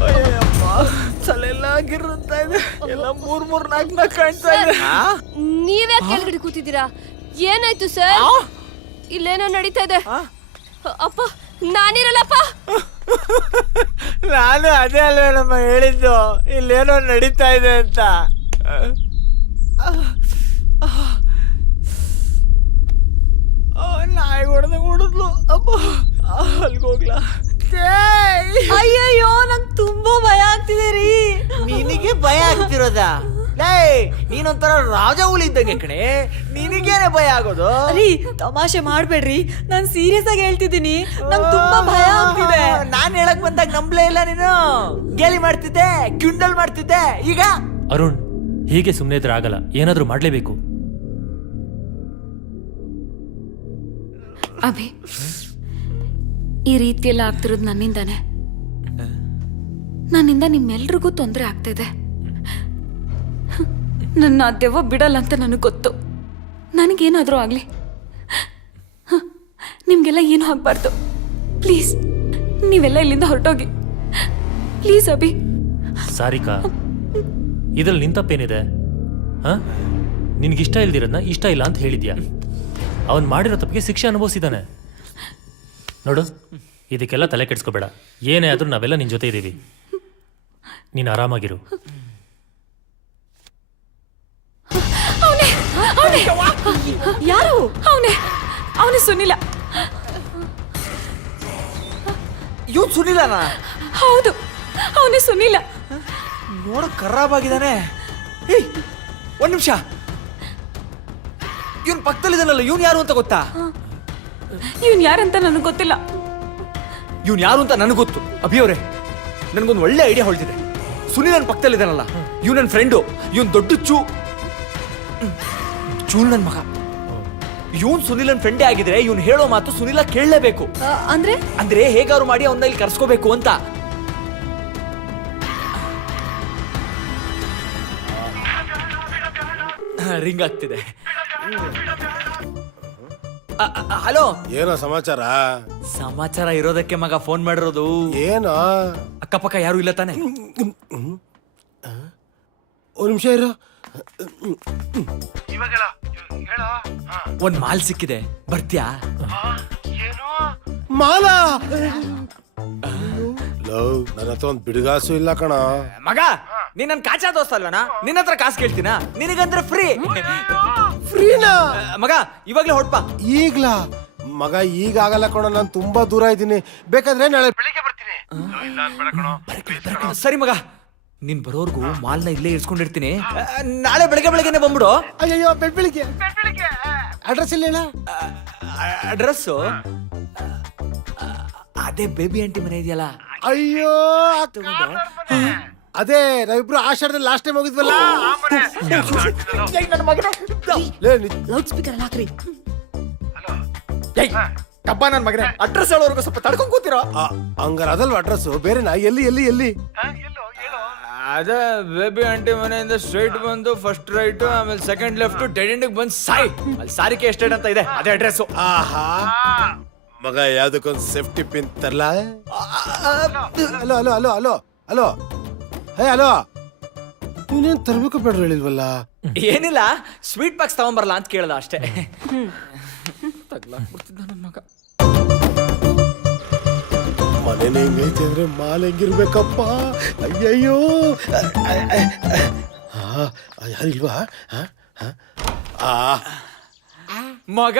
ಅಯ್ಯಪ್ಪ, ತಲೆಲ್ಲ ಗಿರ್ತಾ ಇದೆ. ಎಲ್ಲ 3-4 ಕಾಣ್ತಾ ಇದೆ. ನೀವೇ ಕೆಳಗಡೆ ಕೂತಿದ್ದೀರಾ? ಏನಾಯ್ತು ಸರ್? ಇಲ್ಲೇನೋ ನಡೀತಾ ಇದೆ. ಅಪ್ಪ ನಾನಿರಲ್ಲಪ್ಪ. ನಾನು ಅದೇ ಅಲ್ವೇ ನಮ್ಮ ಹೇಳಿದ್ದು, ಇಲ್ಲೇನೋ ನಡೀತಾ ಇದೆ ಅಂತ. ನಾಯಿ ಹೊಡೆದ್ಲು. ಅಪ್ಪ ಅಲ್ಗೆ ಹೋಗ್ಲಾ? ಅಯ್ಯಯ್ಯೋ ನಂಗೆ ತುಂಬಾ ಭಯ ಆಗ್ತಿದೆ ರೀ. ನಿನಗೆ ಭಯ ಆಗ್ತಿರೋದಾ? ನೀನೊಂಥರ ರಾಜ ಹುಲಿ ಇದ್ದಂಗೆ ಕಣೆ. ನಿನಗೇನೆ ಭಯ ಆಗೋದು? ರೀ ತಮಾಷೆ ಮಾಡ್ಬೇಡ್ರಿ, ನಾನ್ ಸೀರಿಯಸ್ ಆಗಿ ಹೇಳ್ತಿದ್ದೀನಿ. ನಂಗೆ ತುಂಬಾ ಭಯ ಆಗ್ತಿದೆ. ನಾನ್ ಹೇಳಕ್ ಬಂದಾಗ ನಂಬ್ಲೇ ಇಲ್ಲ ನೀನು. ಗೇಲಿ ಮಾಡ್ತಿದ್ದೆ, ಕ್ವಿಂಡಲ್ ಮಾಡ್ತಿದ್ದೆ. ಈಗ ಅರುಣ್, ಹೀಗೆ ಸುಮ್ಮನೆ ಇದ್ರೆ ಆಗಲ್ಲ, ಏನಾದ್ರೂ ಮಾಡ್ಲೇಬೇಕು. ಅಭಿ, ಈ ರೀತಿಯೆಲ್ಲ ಆಗ್ತಿರೋದು ನನ್ನಿಂದಾನೆ. ನನ್ನಿಂದ ನಿಮ್ಮೆಲ್ರಿಗೂ ತೊಂದರೆ ಆಗ್ತಿದೆ. ನನ್ನ ದೆವ್ವ ಬಿಡಲ್ಲ ಅಂತ ನನಗೆ ಗೊತ್ತು. ನನಗೇನಾದರೂ ಆಗಲಿ, ನಿಮಗೆಲ್ಲ ಏನೂ ಆಗಬಾರ್ದು. ಪ್ಲೀಸ್ ನೀವೆಲ್ಲ ಇಲ್ಲಿಂದ ಹೊರಟೋಗಿ ಪ್ಲೀಸ್. ಅಭಿ, ಸಾರಿಕಾ, ಇದ್ರಲ್ಲಿ ನಿನ್ ತಪ್ಪೇನಿದೆ? ನಿನ್ಗಿಷ್ಟ ಇಲ್ದಿರೋದನ್ನ ಇಷ್ಟ ಇಲ್ಲ ಅಂತ ಹೇಳಿದ್ಯಾ? ಅವನ್ ಮಾಡಿರೋ ತಪ್ಪಿಗೆ ಶಿಕ್ಷೆ ಅನುಭವಿಸಿದಾನೆ. ನೋಡು, ಇದಕ್ಕೆಲ್ಲ ತಲೆ ಕೆಡಿಸ್ಕೋಬೇಡ. ಏನೇ ಆದ್ರೂ ನಾವೆಲ್ಲ ನಿನ್ ಜೊತೆ ಇದ್ದೀವಿ. ನೀನು ಆರಾಮಾಗಿರು. ಯಾರು? ಅವನೇ ಸುನಿಲ. ಇವ್ ಸುನಿಲನಾ? ಹೌದು, ಅವನೇ ಸುನಿಲ. ನೋಡ ಖರಾಬಾಗಿದ್ದಾನೆ. ಏಯ್, ಒಂದ್ ನಿಮಿಷ. ಇವನ್ ಪಕ್ಕದಲ್ಲಿದ್ದಾನಲ್ಲ, ಇವನ್ ಯಾರು ಅಂತ ಗೊತ್ತಾ? ಇವನ್ ಯಾರಂತ ನನಗೆ ಗೊತ್ತಿಲ್ಲ. ಇವನ್ ಯಾರು ಅಂತ ನನಗೆ ಗೊತ್ತು. ಅಭಿಯವರೇ, ನನ್ಗೊಂದು ಒಳ್ಳೆ ಐಡಿಯಾ ಹೊಳ್ತಿದೆ. ಸುನಿಲ್ ನನ್ನ ಪಕ್ಕದಲ್ಲಿದ್ದಾನಲ್ಲ, ಇವ್ ನನ್ನ ಫ್ರೆಂಡು. ಇವನ್ ದೊಡ್ಡ ಚೂಲ್ ನನ್ ಮಗ. ಇವನ್ ಸುನಿಲನ್ ಫ್ರೆಂಡೇ ಆಗಿದ್ರೆ ಇವನ್ ಹೇಳೋ ಮಾತು ಸುನಿಲ ಕೇಳಲೇಬೇಕು. ಅಂದ್ರೆ ಹೇಗಾರು ಮಾಡಿ ಅವನ್ನ ಇಲ್ಲಿ ಕರ್ಸ್ಕೋಬೇಕು ಅಂತ. ರಿಂಗ್ ಆಗ್ತಿದೆ. ಹಲೋ. ಏನೋ ಸಮಾಚಾರ? ಸಮಾಚಾರ ಇರೋದಕ್ಕೆ ಮಗ ಫೋನ್ ಮಾಡಿರೋದು. ಏನೋ ಅಕ್ಕಪಕ್ಕ ಯಾರು ಇಲ್ಲ ತಾನೆ? ಒಂದು ನಿಮಿಷ ಇರು. ಒಂದ್ ಮಾಲ್ ಸಿಕ್ಕಿದೆ, ಬರ್ತ್ಯಾ? ಮಾಲ? ಲವ್, ನನ್ನ ಹತ್ರ ಒಂದು ಬಿಡುಗಾಸು ಇಲ್ಲ ಕಣ. ಮಗ ನೀನ್ ನನ್ ಕಾಚಾ ದೋಸ್ತ ಅಲ್ವನಾ? ನಿನ್ನ ಹತ್ರ ಕಾಸು ಕೇಳ್ತೀನ? ನಿನಗಂದ್ರೆ ಫ್ರೀ. ಫ್ರೀನಾ? ಮಗ ಇವಾಗ್ಲೇ ಹೊಡ್ಪಾ. ಈಗ್ಲಾ? ಮಗ ಈಗ ಆಗಲ್ಲ ಕಣ, ನಾನು ತುಂಬಾ ದೂರ ಇದ್ದೀನಿ. ಬೇಕಾದ್ರೆ ನಾಳೆ ಬೆಳಿಗ್ಗೆ ಬರ್ತೀನಿ. ಸರಿ ಮಗ, ನೀನ್ ಬರೋರ್ಗು ಮಾಲ್ನ ಇಲ್ಲೇ ಇರ್ಸ್ಕೊಂಡಿರ್ತೀನಿ. ನಾಳೆ ಬೆಳಗ್ಗೆನೆ ಬಂದ್ಬಿಡು. ಅಯ್ಯೋ, ಬೆಳಿಗ್ಗೆ ಅಡ್ರೆಸ್ ಇಲ್ಲ ಹೇಳ. ಅಡ್ರೆಸ್ಸು ಅದೇ ಬೇಬಿ ಆಂಟಿ ಮನೆ ಇದೆಯಲ್ಲ. ಅಯ್ಯೋ, ಅದೇ ನಾವಿಬ್ರು ಆಷಾಢದಲ್ಲಿ ಲಾಸ್ಟ್ ಟೈಮ್ ಹೋಗಿದ್ವಲ್ಲ. ಲೌಡ್ ಸ್ಪೀಕರ್ ಹಾಕ್ರಿ. ಕಬ್ಬ ನನ್ ಮಗನೇ, ಅಡ್ರೆಸ್ ಹೇಳೋರ್ಗು ಸ್ವಲ್ಪ ತಡ್ಕೊಂಡ್ ಕೂತಿರೋ. ಹಂಗಾರ ಅದಲ್ವ ಅಡ್ರೆಸ್? ಬೇರೆನಾ? ಎಲ್ಲಿ ಎಲ್ಲಿ ಎಲ್ಲಿ? ಅದೇ ಬೇಬಿ ಆಂಟಿ ಮನೆಯಿಂದ ಸ್ಟ್ರೈಟ್ ಬಂದು ಫಸ್ಟ್ ರೈಟ್, ಆಮೇಲೆ ಸೆಕೆಂಡ್ ಲೆಫ್ಟ್, ಡೆಡ್ ಎಂಡಿಗೆ ಬಂದು ಸಾಯಿ ಅಲ್ಲಿ ಸಾರಿಗೆ ಎಸ್ಟೇಟ್ ಅಂತ ಇದೆ, ಅದೇ ಅಡ್ರೆಸ್. ಆಹಾ ಮಗ, ಯಾವ್ದಕ್ಕೊಂದು ಸೇಫ್ಟಿ ಪಿನ್ ತರ್ಲ. Hello hello hello hello hello. Hey hello, ನೀನೇನ್ ತರ್ಬೇಕು ಬೇಡ ಹೇಳಿಲ್ವಲ್ಲ? ಏನಿಲ್ಲ, ಸ್ವೀಟ್ ಬಾಕ್ಸ್ ತಗೊಂಬರಲ್ಲ ಅಂತ ಕೇಳ್ದ ಅಷ್ಟೇ. ತಗ್ಲಾಕ್ಬಿಡ್ತಿದ್ದ ನನ್ನ ಮಗ. ಮನೇನೆ ಹೆಂಗೈತೆ ಅಂದ್ರೆ ಮಾಲ್ ಹೆಂಗಿರ್ಬೇಕಪ್ಪ. ಅಯ್ಯಯ್ಯೋ, ಯಾರಿಲ್ವಾ? ಮಗ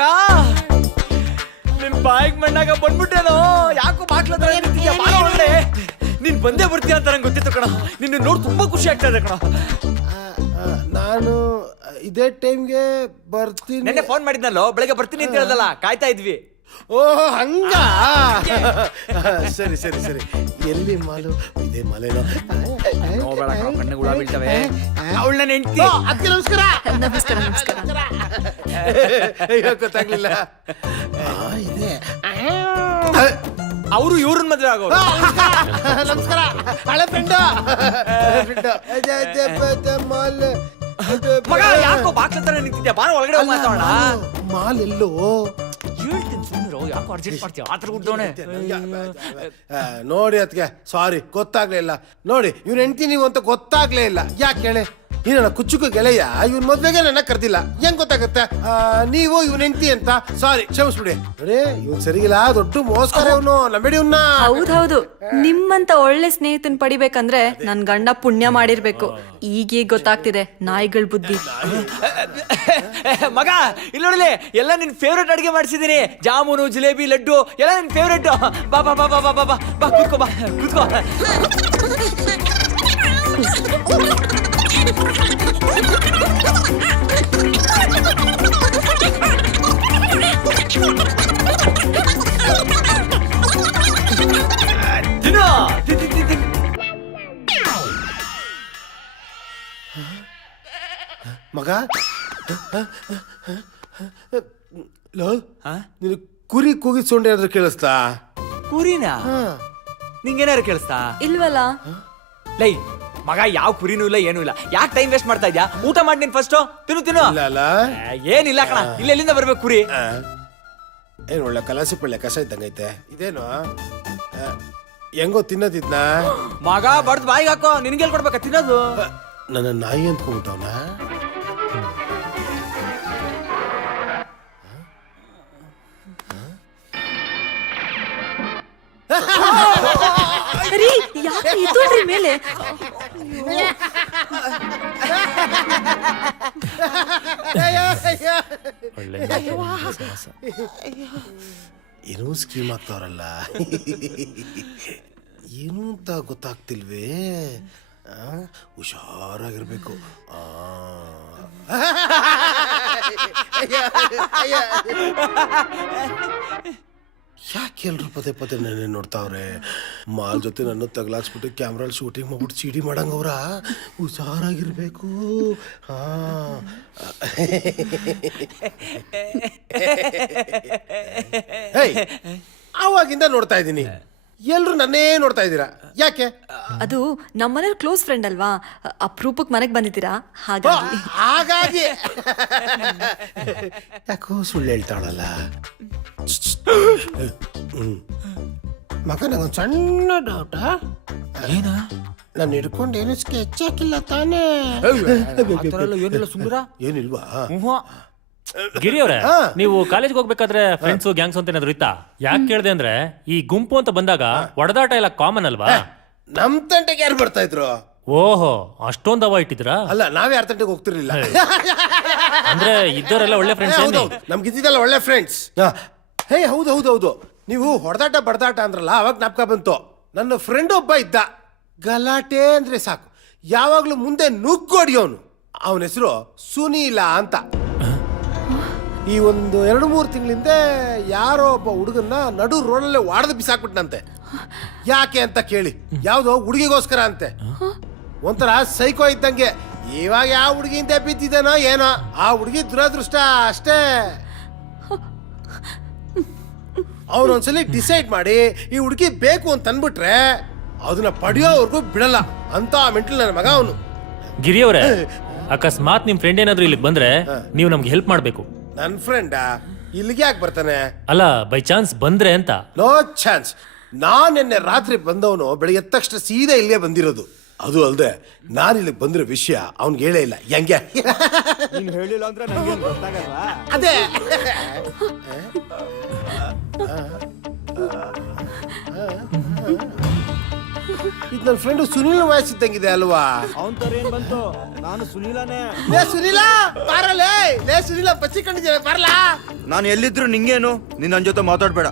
ನಿನ್ ಬಾಯಿಗೆ ಮಣ್ಣಾಗ ಬಂದ್ಬಿಟ್ಟೇನೋ. ಯಾಕೋ ಬಾಕ್ಲತ್ರ ಒಳ್ಳೆ ನೀನ್ ಬಂದೇ ಬರ್ತೀಯ ಅಂತ ನಂಗೆ ಗೊತ್ತಿತ್ತು ಕಣ. ನಿನ್ನ ನೋಡಿ ತುಂಬಾ ಖುಷಿ ಆಗ್ತಾ ಇದೆ ಕಣ. ನಾನು ಇದೇ ಟೈಮ್ಗೆ ಬರ್ತೀನಿ. ನೆನ್ನೆ ಫೋನ್ ಮಾಡಿದ್ನಲ್ಲೋ, ಬೆಳಗ್ಗೆ ಬರ್ತೀನಿ ಅಂತ ಹೇಳ್ದಲ್ಲ, ಕಾಯ್ತಾ ಇದ್ವಿ. ಓ ಹಂಗ? ಸರಿ ಸರಿ ಸರಿ. ಎಲ್ಲಿ ಮಾಲು? ಇದೇ ಮಾಲೇನೋ? ಕಣ್ಣಿಗೆ ಹುಳ ಬೀಳ್ತವೆ. ಅವಳ ನನ್ನ ಹೆಂಡತಿ. ಅದಕ್ಕೆ ನಮಸ್ಕಾರ. ನಮಸ್ಕಾರ ನಮಸ್ಕಾರ. ಗೊತ್ತಾಗ್ಲಿಲ್ಲ. ಇದೆ ಅವರು ಇವ್ರನ್ನ ಮದ್ವೆ ಆಗೋರು. ನಮಸ್ಕಾರ. ಹಳೆ ಫ್ರೆಂಡ್. ಮಾಲ್ ಮಗ ಯಾಕೋ ಬಾಕ್ಲತ್ರ ನಿಂತಿದ್ಯಾ? ಬಾರ ಒಳಗಡೆ ಹೋಗಿ ಮಾತಾಡೋಣ. ಮಾಲ್ ಎಲ್ಲೋ? ಹೇಳ್ತೀನಿ ಸುಮ್ಮನೆ, ಯಾಕೋ ಅರ್ಜೆಂಟ್ ಮಾಡ್ತೀಯ? ಆತರ ಗುಡ್ಡೋಣೆ. ನೋಡಿ ಅದಕ್ಕೆ ಸಾರಿ, ಗೊತ್ತಾಗ್ಲೇ ಇಲ್ಲ. ನೋಡಿ ಇವ್ನ ಹೆಂಡ್ತಿ ನೀವು ಅಂತ ಗೊತ್ತಾಗ್ಲೇ ಇಲ್ಲ. ಯಾಕೆ ಹೇಳಿ? ಈ ನನ್ನ ಕುಚ್ಚುಕು ಗೆಳೆಯ ಇವ್ನ ಮದ್ವೆಗೆ ನನ್ನ ಕರ್ದಿಲ್ಲ, ಹೆಂಗ್ ಗೊತ್ತಾಗುತ್ತೆ? ನೀವು ಇವ್ನ ಹೆಂಡ್ತಿ ಅಂತ. ಸಾರಿ, ಕ್ಷಮಿಸ್ಬಿಡಿ. ನೋಡಿ ಇವ್ನ್ ಸರಿಗಿಲ್ಲ, ದೊಡ್ಡ ಮೋಸ್ಕರ ಇವನು. ನಂಬೇಡಿ ಇವ್ನ. ಹೌದೌದು, ನಿಮ್ಮಂತ ಒಳ್ಳೆ ಸ್ನೇಹಿತನ್ ಪಡಿಬೇಕಂದ್ರೆ ನನ್ ಗಂಡ ಪುಣ್ಯ ಮಾಡಿರ್ಬೇಕು. ಈಗೀಗ ಗೊತ್ತಾಗ್ತಿದೆ ನಾಯಿಗಳ ಬುದ್ಧಿ. ಮಗ ಇಲ್ಲಿ ನೋಡಲಿ, ಎಲ್ಲ ನಿನ್ ಫೇವ್ರೇಟ್ ಅಡಿಗೆ ಮಾಡಿಸಿದೀನಿ. ಜಾಮೂನು, ಜಿಲೇಬಿ, ಲಡ್ಡು ಎಲ್ಲ ನಿನ್ ಫೇವ್ರೇಟ್. ಬಾ ಬಾ ಬಾ ಬಾ ಬಾ ಬಾ ಬಾ, ಕೂತ್ಕೋ ಬಾ, ಕೂತ್ಕೋ. ಮಗ ನೀನು ಕುರಿ ಕೂಗಿ ಸೊಂಡೆ ಏನಾದ್ರು ಕೇಳಿಸ್ತಾ? ಕುರಿನಾ? ನಿಂಗೇನಾರು ಕೇಳಿಸ್ತಾ? ಇಲ್ವಲ್ಲ. ಲೈ ಮಗ, ಯಾವ ಕುರಿನೂ ಇಲ್ಲ, ಏನೂ ಇಲ್ಲ. ಯಾಕೆ ಟೈಮ್ ವೇಸ್ಟ್ ಮಾಡ್ತಾ ಇದ್ಯಾ? ಊಟ ಮಾಡಿ ನೀನ್ ಫಸ್ಟ್. ತಿನ್ನು. ಏನಿಲ್ಲ ಕಣ, ಇಲ್ಲೆಲ್ಲಿಂದ ಬರ್ಬೇಕು ಕುರಿ? ಏನ್ ಒಳ್ಳೆ ಕಲಾಸಿ ಪಳ್ಳೆ ಕಸ ಇದ್ದಂಗೈತೆ. ಇದೇನು ಹೆಂಗೋ ತಿನ್ನೋದಿದ್ನ? ಮಗ ಬಡ್ದು ಬಾಯಿಗೆ ಹಾಕೋ, ನಿನ್ಗೆಲ್ ಕೊಡ್ಬೇಕ ತಿನ್ನೋದು? ನನ್ನ ನಾಯಿ ಅಂದ್ಕೊಂಡ್ಬಿಟ್ಟವನ. ಯಾಕೆ ಇದ್ರಿ ಮೇಲೆ? ಏನೋ ಸ್ಕೀಮ್ ಆಗ್ತಾವ್ರಲ್ಲ, ಏನು ಅಂತ ಗೊತ್ತಾಗ್ತಿಲ್ವೇ? ಹುಷಾರಾಗಿರ್ಬೇಕು. ಯಾಕೆ ಎಲ್ರು ಪದೇ ಪದೇ ನನ್ನ ನೋಡ್ತಾವ್ರೆ? ಮಾಲ್ ಜೊತೆ ನನ್ನ ತಗ್ಲಾಕ್ಸ್ಬಿಟ್ಟು ಕ್ಯಾಮ್ರಲ್ಲಿ ಶೂಟಿಂಗ್ ಮಾಡ್ಬಿಟ್ಟು ಸಿಡಿ ಮಾಡಂಗವ್ರ. ಹುಷಾರಾಗಿರ್ಬೇಕು. ಅವಾಗಿಂದ ನೋಡ್ತಾ ಇದ್ದೀನಿ. ಎಲ್ರು ನನ್ನೇ ನೋಡ್ತಾ ಇದ್ದೀರಾ ಯಾಕೆ? ಅದು ನಮ್ಮನೇಲಿ ಕ್ಲೋಸ್ ಫ್ರೆಂಡ್ ಅಲ್ವಾ, ಅಪರೂಪಕ್ಕೆ ಮನೆಗೆ ಬಂದಿದ್ದೀರಾ ಹಾಗಾಗಿ. ಹಾಗಾಗಿ ಯಾಕೋ ಸುಳ್ಳು ಹೇಳ್ತಾಳಲ್ಲ. ಮಗ ನಂಗೊಂದು ಸಣ್ಣ ಡೌಟ. ಏನ ನಾನು ಹಿಡ್ಕೊಂಡು ಏನು ಸ್ಕೆಚ್ ಹಾಕಿಲ್ಲ ತಾನೇ? ಏನಿಲ್ಲ ಸುಂದರ. ಏನಿಲ್ವಾ? ಗಿರಿ ಅವ್ರೆ, ನೀವು ಕಾಲೇಜ್ಗೆ ಹೋಗ್ಬೇಕಾದ್ರೆ ಫ್ರೆಂಡ್ಸ್ ಗ್ಯಾಂಗ್ಸ್ ಅಂತ ಏನಾದ್ರು ಇತ್ತಾ? ಯಾಕೆ ಕೇಳ್ದೆ ಅಂದ್ರೆ ಈ ಗುಂಪು ಅಂತ ಬಂದಾಗ ಒಡದಾಟ ಎಲ್ಲ ಕಾಮನ್ ಅಲ್ವಾ? ನಮ್ ತಂಟೆಗೆ ಯಾರು ಬರ್ತಾ ಇದ್ರು? ಓಹೋ, ಅಷ್ಟೊಂದು ಅವ ಇಟ್ಟಿದ್ರಾ? ಅಲ್ಲ, ನಾವೇ ಯಾರ ತಂಟೆಗೆ ಹೋಗ್ತಿರ್ಲಿಲ್ಲ. ಅಂದ್ರೆ ಇದ್ದವರೆಲ್ಲ ಒಳ್ಳೆ ಫ್ರೆಂಡ್ಸ್. ನಮ್ಗೆ ಇದ್ದಿದ್ದಲ್ಲ ಒಳ್ಳೆ ಫ್ರೆಂಡ್ಸ್. ಹೇ ಹೌದು ಹೌದು ಹೌದು, ನೀವು ಹೊಡೆದಾಟ ಬಡದಾಟ ಅಂದ್ರಲ್ಲ, ಅವಾಗ ಜ್ಞಾಪಕ ಬಂತು. ನನ್ನ ಫ್ರೆಂಡ್ ಒಬ್ಬ ಇದ್ದ, ಗಲಾಟೆ ಅಂದ್ರೆ ಸಾಕು, ಯಾವಾಗ್ಲೂ ಮುಂದೆ ನುಗ್ಗೋಡಿಯೋನು. ಅವನ ಹೆಸರು ಸುನೀಲ ಅಂತ. ಈ ಒಂದು 2-3 ತಿಂಗಳಿಂದ ಯಾರೋ ಒಬ್ಬ ಹುಡುಗನ್ನ ನಡು ರೋಡಲ್ಲೇ ವಾಡದು ಬಿಸಾಕ್ಬಿಟ್ನಂತೆ. ಯಾಕೆ ಅಂತ ಕೇಳಿ, ಯಾವ್ದೋ ಹುಡುಗಿಗೋಸ್ಕರ ಅಂತೆ. ಒಂಥರ ಸೈಕೋ ಇದ್ದಂಗೆ. ಇವಾಗ ಯಾವ ಹುಡುಗಿಂದ ಬಿದ್ದಿದ್ದಾನೋ ಏನೋ, ಆ ಹುಡುಗಿ ದುರದೃಷ್ಟ ಅಷ್ಟೇ. ಅವನೊಂದ್ಸಲಿ ಡಿಸೈಡ್ ಮಾಡಿ ಈ ಹುಡುಗಿ ಬೇಕು ಅಂತ ಅಂದ್ಬಿಟ್ರೆ ಅದನ್ನ ಪಡೆಯೋವರೆಗೂ ಬಿಡಲ್ಲ ಅಂತ ಮೆಂಟಲ್ ನನ್ನ ಮಗ ಅವನು. ಗಿರಿ ಅವರೇ, ಅಕಸ್ಮಾತ್ ನಿಮ್ ಫ್ರೆಂಡ್ ಏನಾದ್ರು ಇಲ್ಲಿಗೆ ಬಂದ್ರೆ ನೀವು ನಮ್ಗೆ ಹೆಲ್ಪ್ ಮಾಡ್ಬೇಕು. ನನ್ನ ಫ್ರೆಂಡ ಇಲ್ಲಿಗೆ ಯಾಕೆ ಬರ್ತಾನೆ? ಅಲ್ಲ, ಬೈ ಚಾನ್ಸ್ ಬಂದ್ರೆ ಅಂತ. No chance. ನಾನು ನಿನ್ನೆ ರಾತ್ರಿ ಬಂದವನು ಬೆಳಿಗ್ಗೆ ಎದ್ದ ತಕ್ಷಣ ಸೀದಾ ಇಲ್ಲೇ ಬಂದಿರೋದು. ಅದು ಅಲ್ಲದೆ ನಾನು ಇಲ್ಲಿಗೆ ಬಂದಿರೋ ವಿಷಯ ಅವ್ನಿಗೆ ಹೇಳೇ ಇಲ್ಲ. ಹೆಂಗೆ ಹೇಳಿಲ್ಲ ಅಂದ್ರೆ ನನಗೆ ಗೊತ್ತಾಗಲ್ವಾ? ಅದೇ ಇದು ನನ್ನ ಫ್ರೆಂಡ್ ಸುನೀಲ್ ವಾಯ್ಸ್ ಇದ್ದಂಗಿದೆ ಅಲ್ವಾ? ಅವನ್ ತರ ಏನ್ ಬಂತು? ನಾನು ಸುನೀಲನೇ. ಲೇ ಸುನೀಲ ಬಾರಲೇ. ಲೇ ಸುನೀಲ ಬಚ್ಚಿ ಕಂಡಿದ್ದೀರ, ಬಾರಲಾ. ನಾನು ಎಲ್ಲಿದ್ರು ನಿಂಗೇನು? ನೀನ್ ನನ್ ಜೊತೆ ಮಾತಾಡ್ಬೇಡ.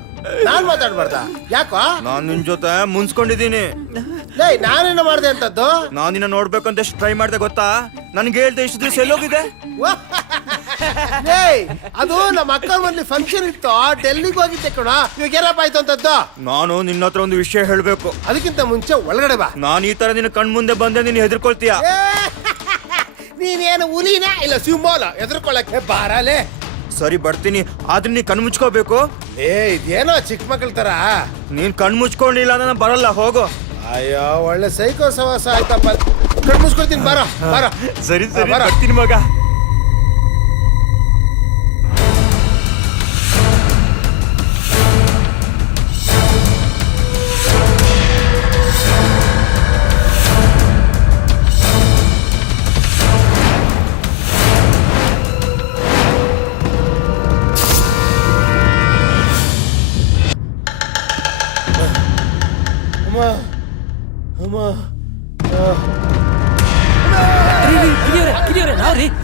ನಾನ್ ಮಾತಾಡ್ಬಾರ್ದ? ಯಾಕೋ? ನಾನ್ ನಿನ್ ಜೊತೆ ಮುನ್ಸ್ಕೊಂಡಿದ್ದೀನಿ. ಲೇ ನಾನೇನು ಮಾಡ್ದೆ ಅಂತದ್ದು? ನಾನ್ ನಿನ್ನ ನೋಡ್ಬೇಕಂತ ಎಷ್ಟು ಟ್ರೈ ಮಾಡ್ದೆ ಗೊತ್ತಾ? ನನ್ಗೆ ಹೇಳ್ದೆ ಇಷ್ಟು ದಿವಸ ಎಲ್ಲೋಗಿದೆ? ಅದು ನಮ್ಮ ಅಕ್ಕ ಮನೇಲಿ ಫಂಕ್ಷನ್ ಇತ್ತು, ಡೆಲ್ಲಿಗೆ ಹೋಗಿದ್ದೆ ಕಣ. ಇವಾಗ ಏನಪ್ಪ ಆಯ್ತು ಅಂತದ್ದು? ನಾನು ನಿನ್ನ ಹತ್ರ ಒಂದು ವಿಷಯ ಹೇಳ್ಬೇಕು. ಅದಕ್ಕಿಂತ ಮುಂಚೆ ಒಳಗಡೆ ಬಾ. ನಾನು ಈ ತರ ನಿನ್ನ ಕಣ್ ಮುಂದೆ ಬಂದೆ ನೀನ್ ಹೆದರ್ಕೊಳ್ತೀಯ. ನೀನೇನು ಹುಲಿನ ಇಲ್ಲ ಸಿಂಬಾಲ ಎದುರ್ಕೊಳ್ಳಕ್ಕೆ? ಬಾರಲೇ. ಸರಿ ಬರ್ತೀನಿ, ಆದ್ರೆ ನೀ ಕಣ್ ಮುಚ್ಕೋಬೇಕು. ಇದೇನೋ ಚಿಕ್ಕ ಮಕ್ಕಳ ತರ. ನೀನ್ ಕಣ್ ಮುಚ್ಕೊಂಡಿಲ್ಲ ನಾನು ಬರಲ್ಲ, ಹೋಗು. ಅಯ್ಯೋ, ಒಳ್ಳೆ ಸೈಕೋ ಸವಾಸ ಆಯ್ತಪ್ಪ. ಕಣ್ ಮುಚ್ಕೊಳ್ತೀನಿ, ಬಾರ ಬಾರ. ಸರಿ ಸರಿ ಬರ್ತೀನಿ ಮಗ.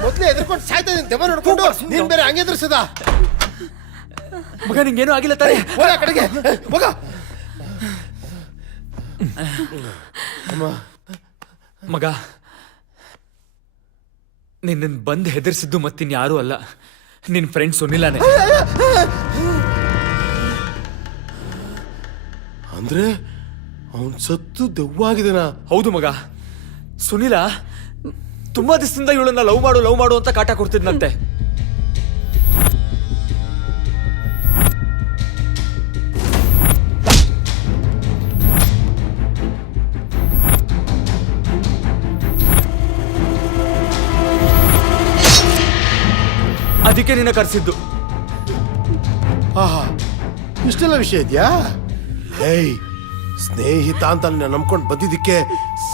ಮೊದ್ಲೇ ಎದ್ರಕೊಂಡು ಸಾಯ್ತಾ ಇದೀನಿ, ದೆವ್ವ ನೋಡ್ಕೊಂಡು. ನೀನ್ ಬೇರೆ ಹಂಗೆ ಎದುರಿಸದ ಮಗ, ನಿಂಗೇನು ಆಗಿಲ್ಲ ತಾನೆ? ಹೋಗ ಕಡೆಗೆ ಹೋಗ. ಮಗ, ನಿನ್ನ ಬಂದು ಹೆದರ್ಸಿದ್ದು ಮತ್ತಿನ್ ಯಾರು ಅಲ್ಲ, ನಿನ್ ಫ್ರೆಂಡ್ ಸುನಿಲಾನೆ. ಅಂದ್ರೆ ಅವನ್ ಸತ್ತು ದೆವ್ವಾಗಿದನ? ಹೌದು ಮಗ. ಸುನಿಲ ತುಂಬಾ ದಿವಸದಿಂದ ಇವಳನ್ನ ಲವ್ ಮಾಡು ಅಂತ ಕಾಟ ಕೊಡ್ತಿದ್ನಂತೆ. ಅದಕ್ಕೆ ನಿನ್ನ ಕರೆಸಿದ್ದು. ಆಹಾ, ಇಷ್ಟೆಲ್ಲ ವಿಷಯ ಇದೆಯಾ? ಹೇಯ್, ಸ್ನೇಹಿತ ಅಂತ ನಂಬ್ಕೊಂಡು ಬಂದಿದ್ದಕ್ಕೆ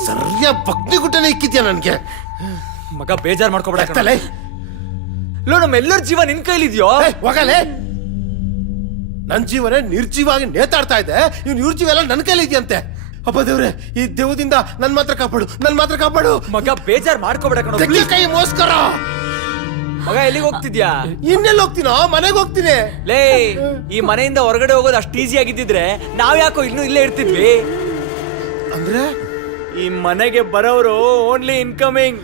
ಸರಿಯಾದ ಭಕ್ತಿ ಗುಟ್ಟನೆ ಇಕ್ಕಿದ್ಯಾ ನನ್ಗೆ. ಮಗ, ಬೇಜಾರ್ ಮಾಡ್ಕೊಬೇಡ. ಆಗ್ತಲೇ ಲೋ, ನಮ್ಮೆಲ್ಲರ ಜೀವ ನಿನ್ ಕೈಲಿದ್ಯೋ? ಹೋಗಲೇ. ನನ್ ಜೀವನೇ ನಿರ್ಜೀವಾಗಿ ನೇತಾಡ್ತಾ ಇದೆ, ಇವ್ನು ಇವ್ರ ಜೀವ ಎಲ್ಲ ನನ್ನ ಕೈಲಿ ಇದೆಯಂತೆ. ಅಪ್ಪ ದೇವ್ರೆ, ಈ ದೇವದಿಂದ ನನ್ ಮಾತ್ರ ಕಾಪಾಡು. ಮಗ, ಬೇಜಾರ್ ಮಾಡ್ಕೊಬೇಡ ಕಣೋ. ಕೈ ಮೋಸ್ಕರ. ಮಗ, ಎಲ್ಲಿಗೆ ಹೋಗ್ತಿದ್ಯಾ? ಇನ್ನೆಲ್ಲಿ ಹೋಗ್ತೀನೋ? ಮನೆಗೆ ಹೋಗ್ತೀನಿ. ಲೇ, ಈ ಮನೆಯಿಂದ ಹೊರಗಡೆ ಹೋಗೋದು ಅಷ್ಟು ಈಸಿ ಆಗಿದ್ದಿದ್ರೆ ನಾವ್ ಯಾಕೋ ಇನ್ನೂ ಇಲ್ಲೇ ಇರ್ತಿದ್ವಿ. ಅಂದ್ರೆ ಈ ಮನೆಗೆ ಬರೋರು only incoming,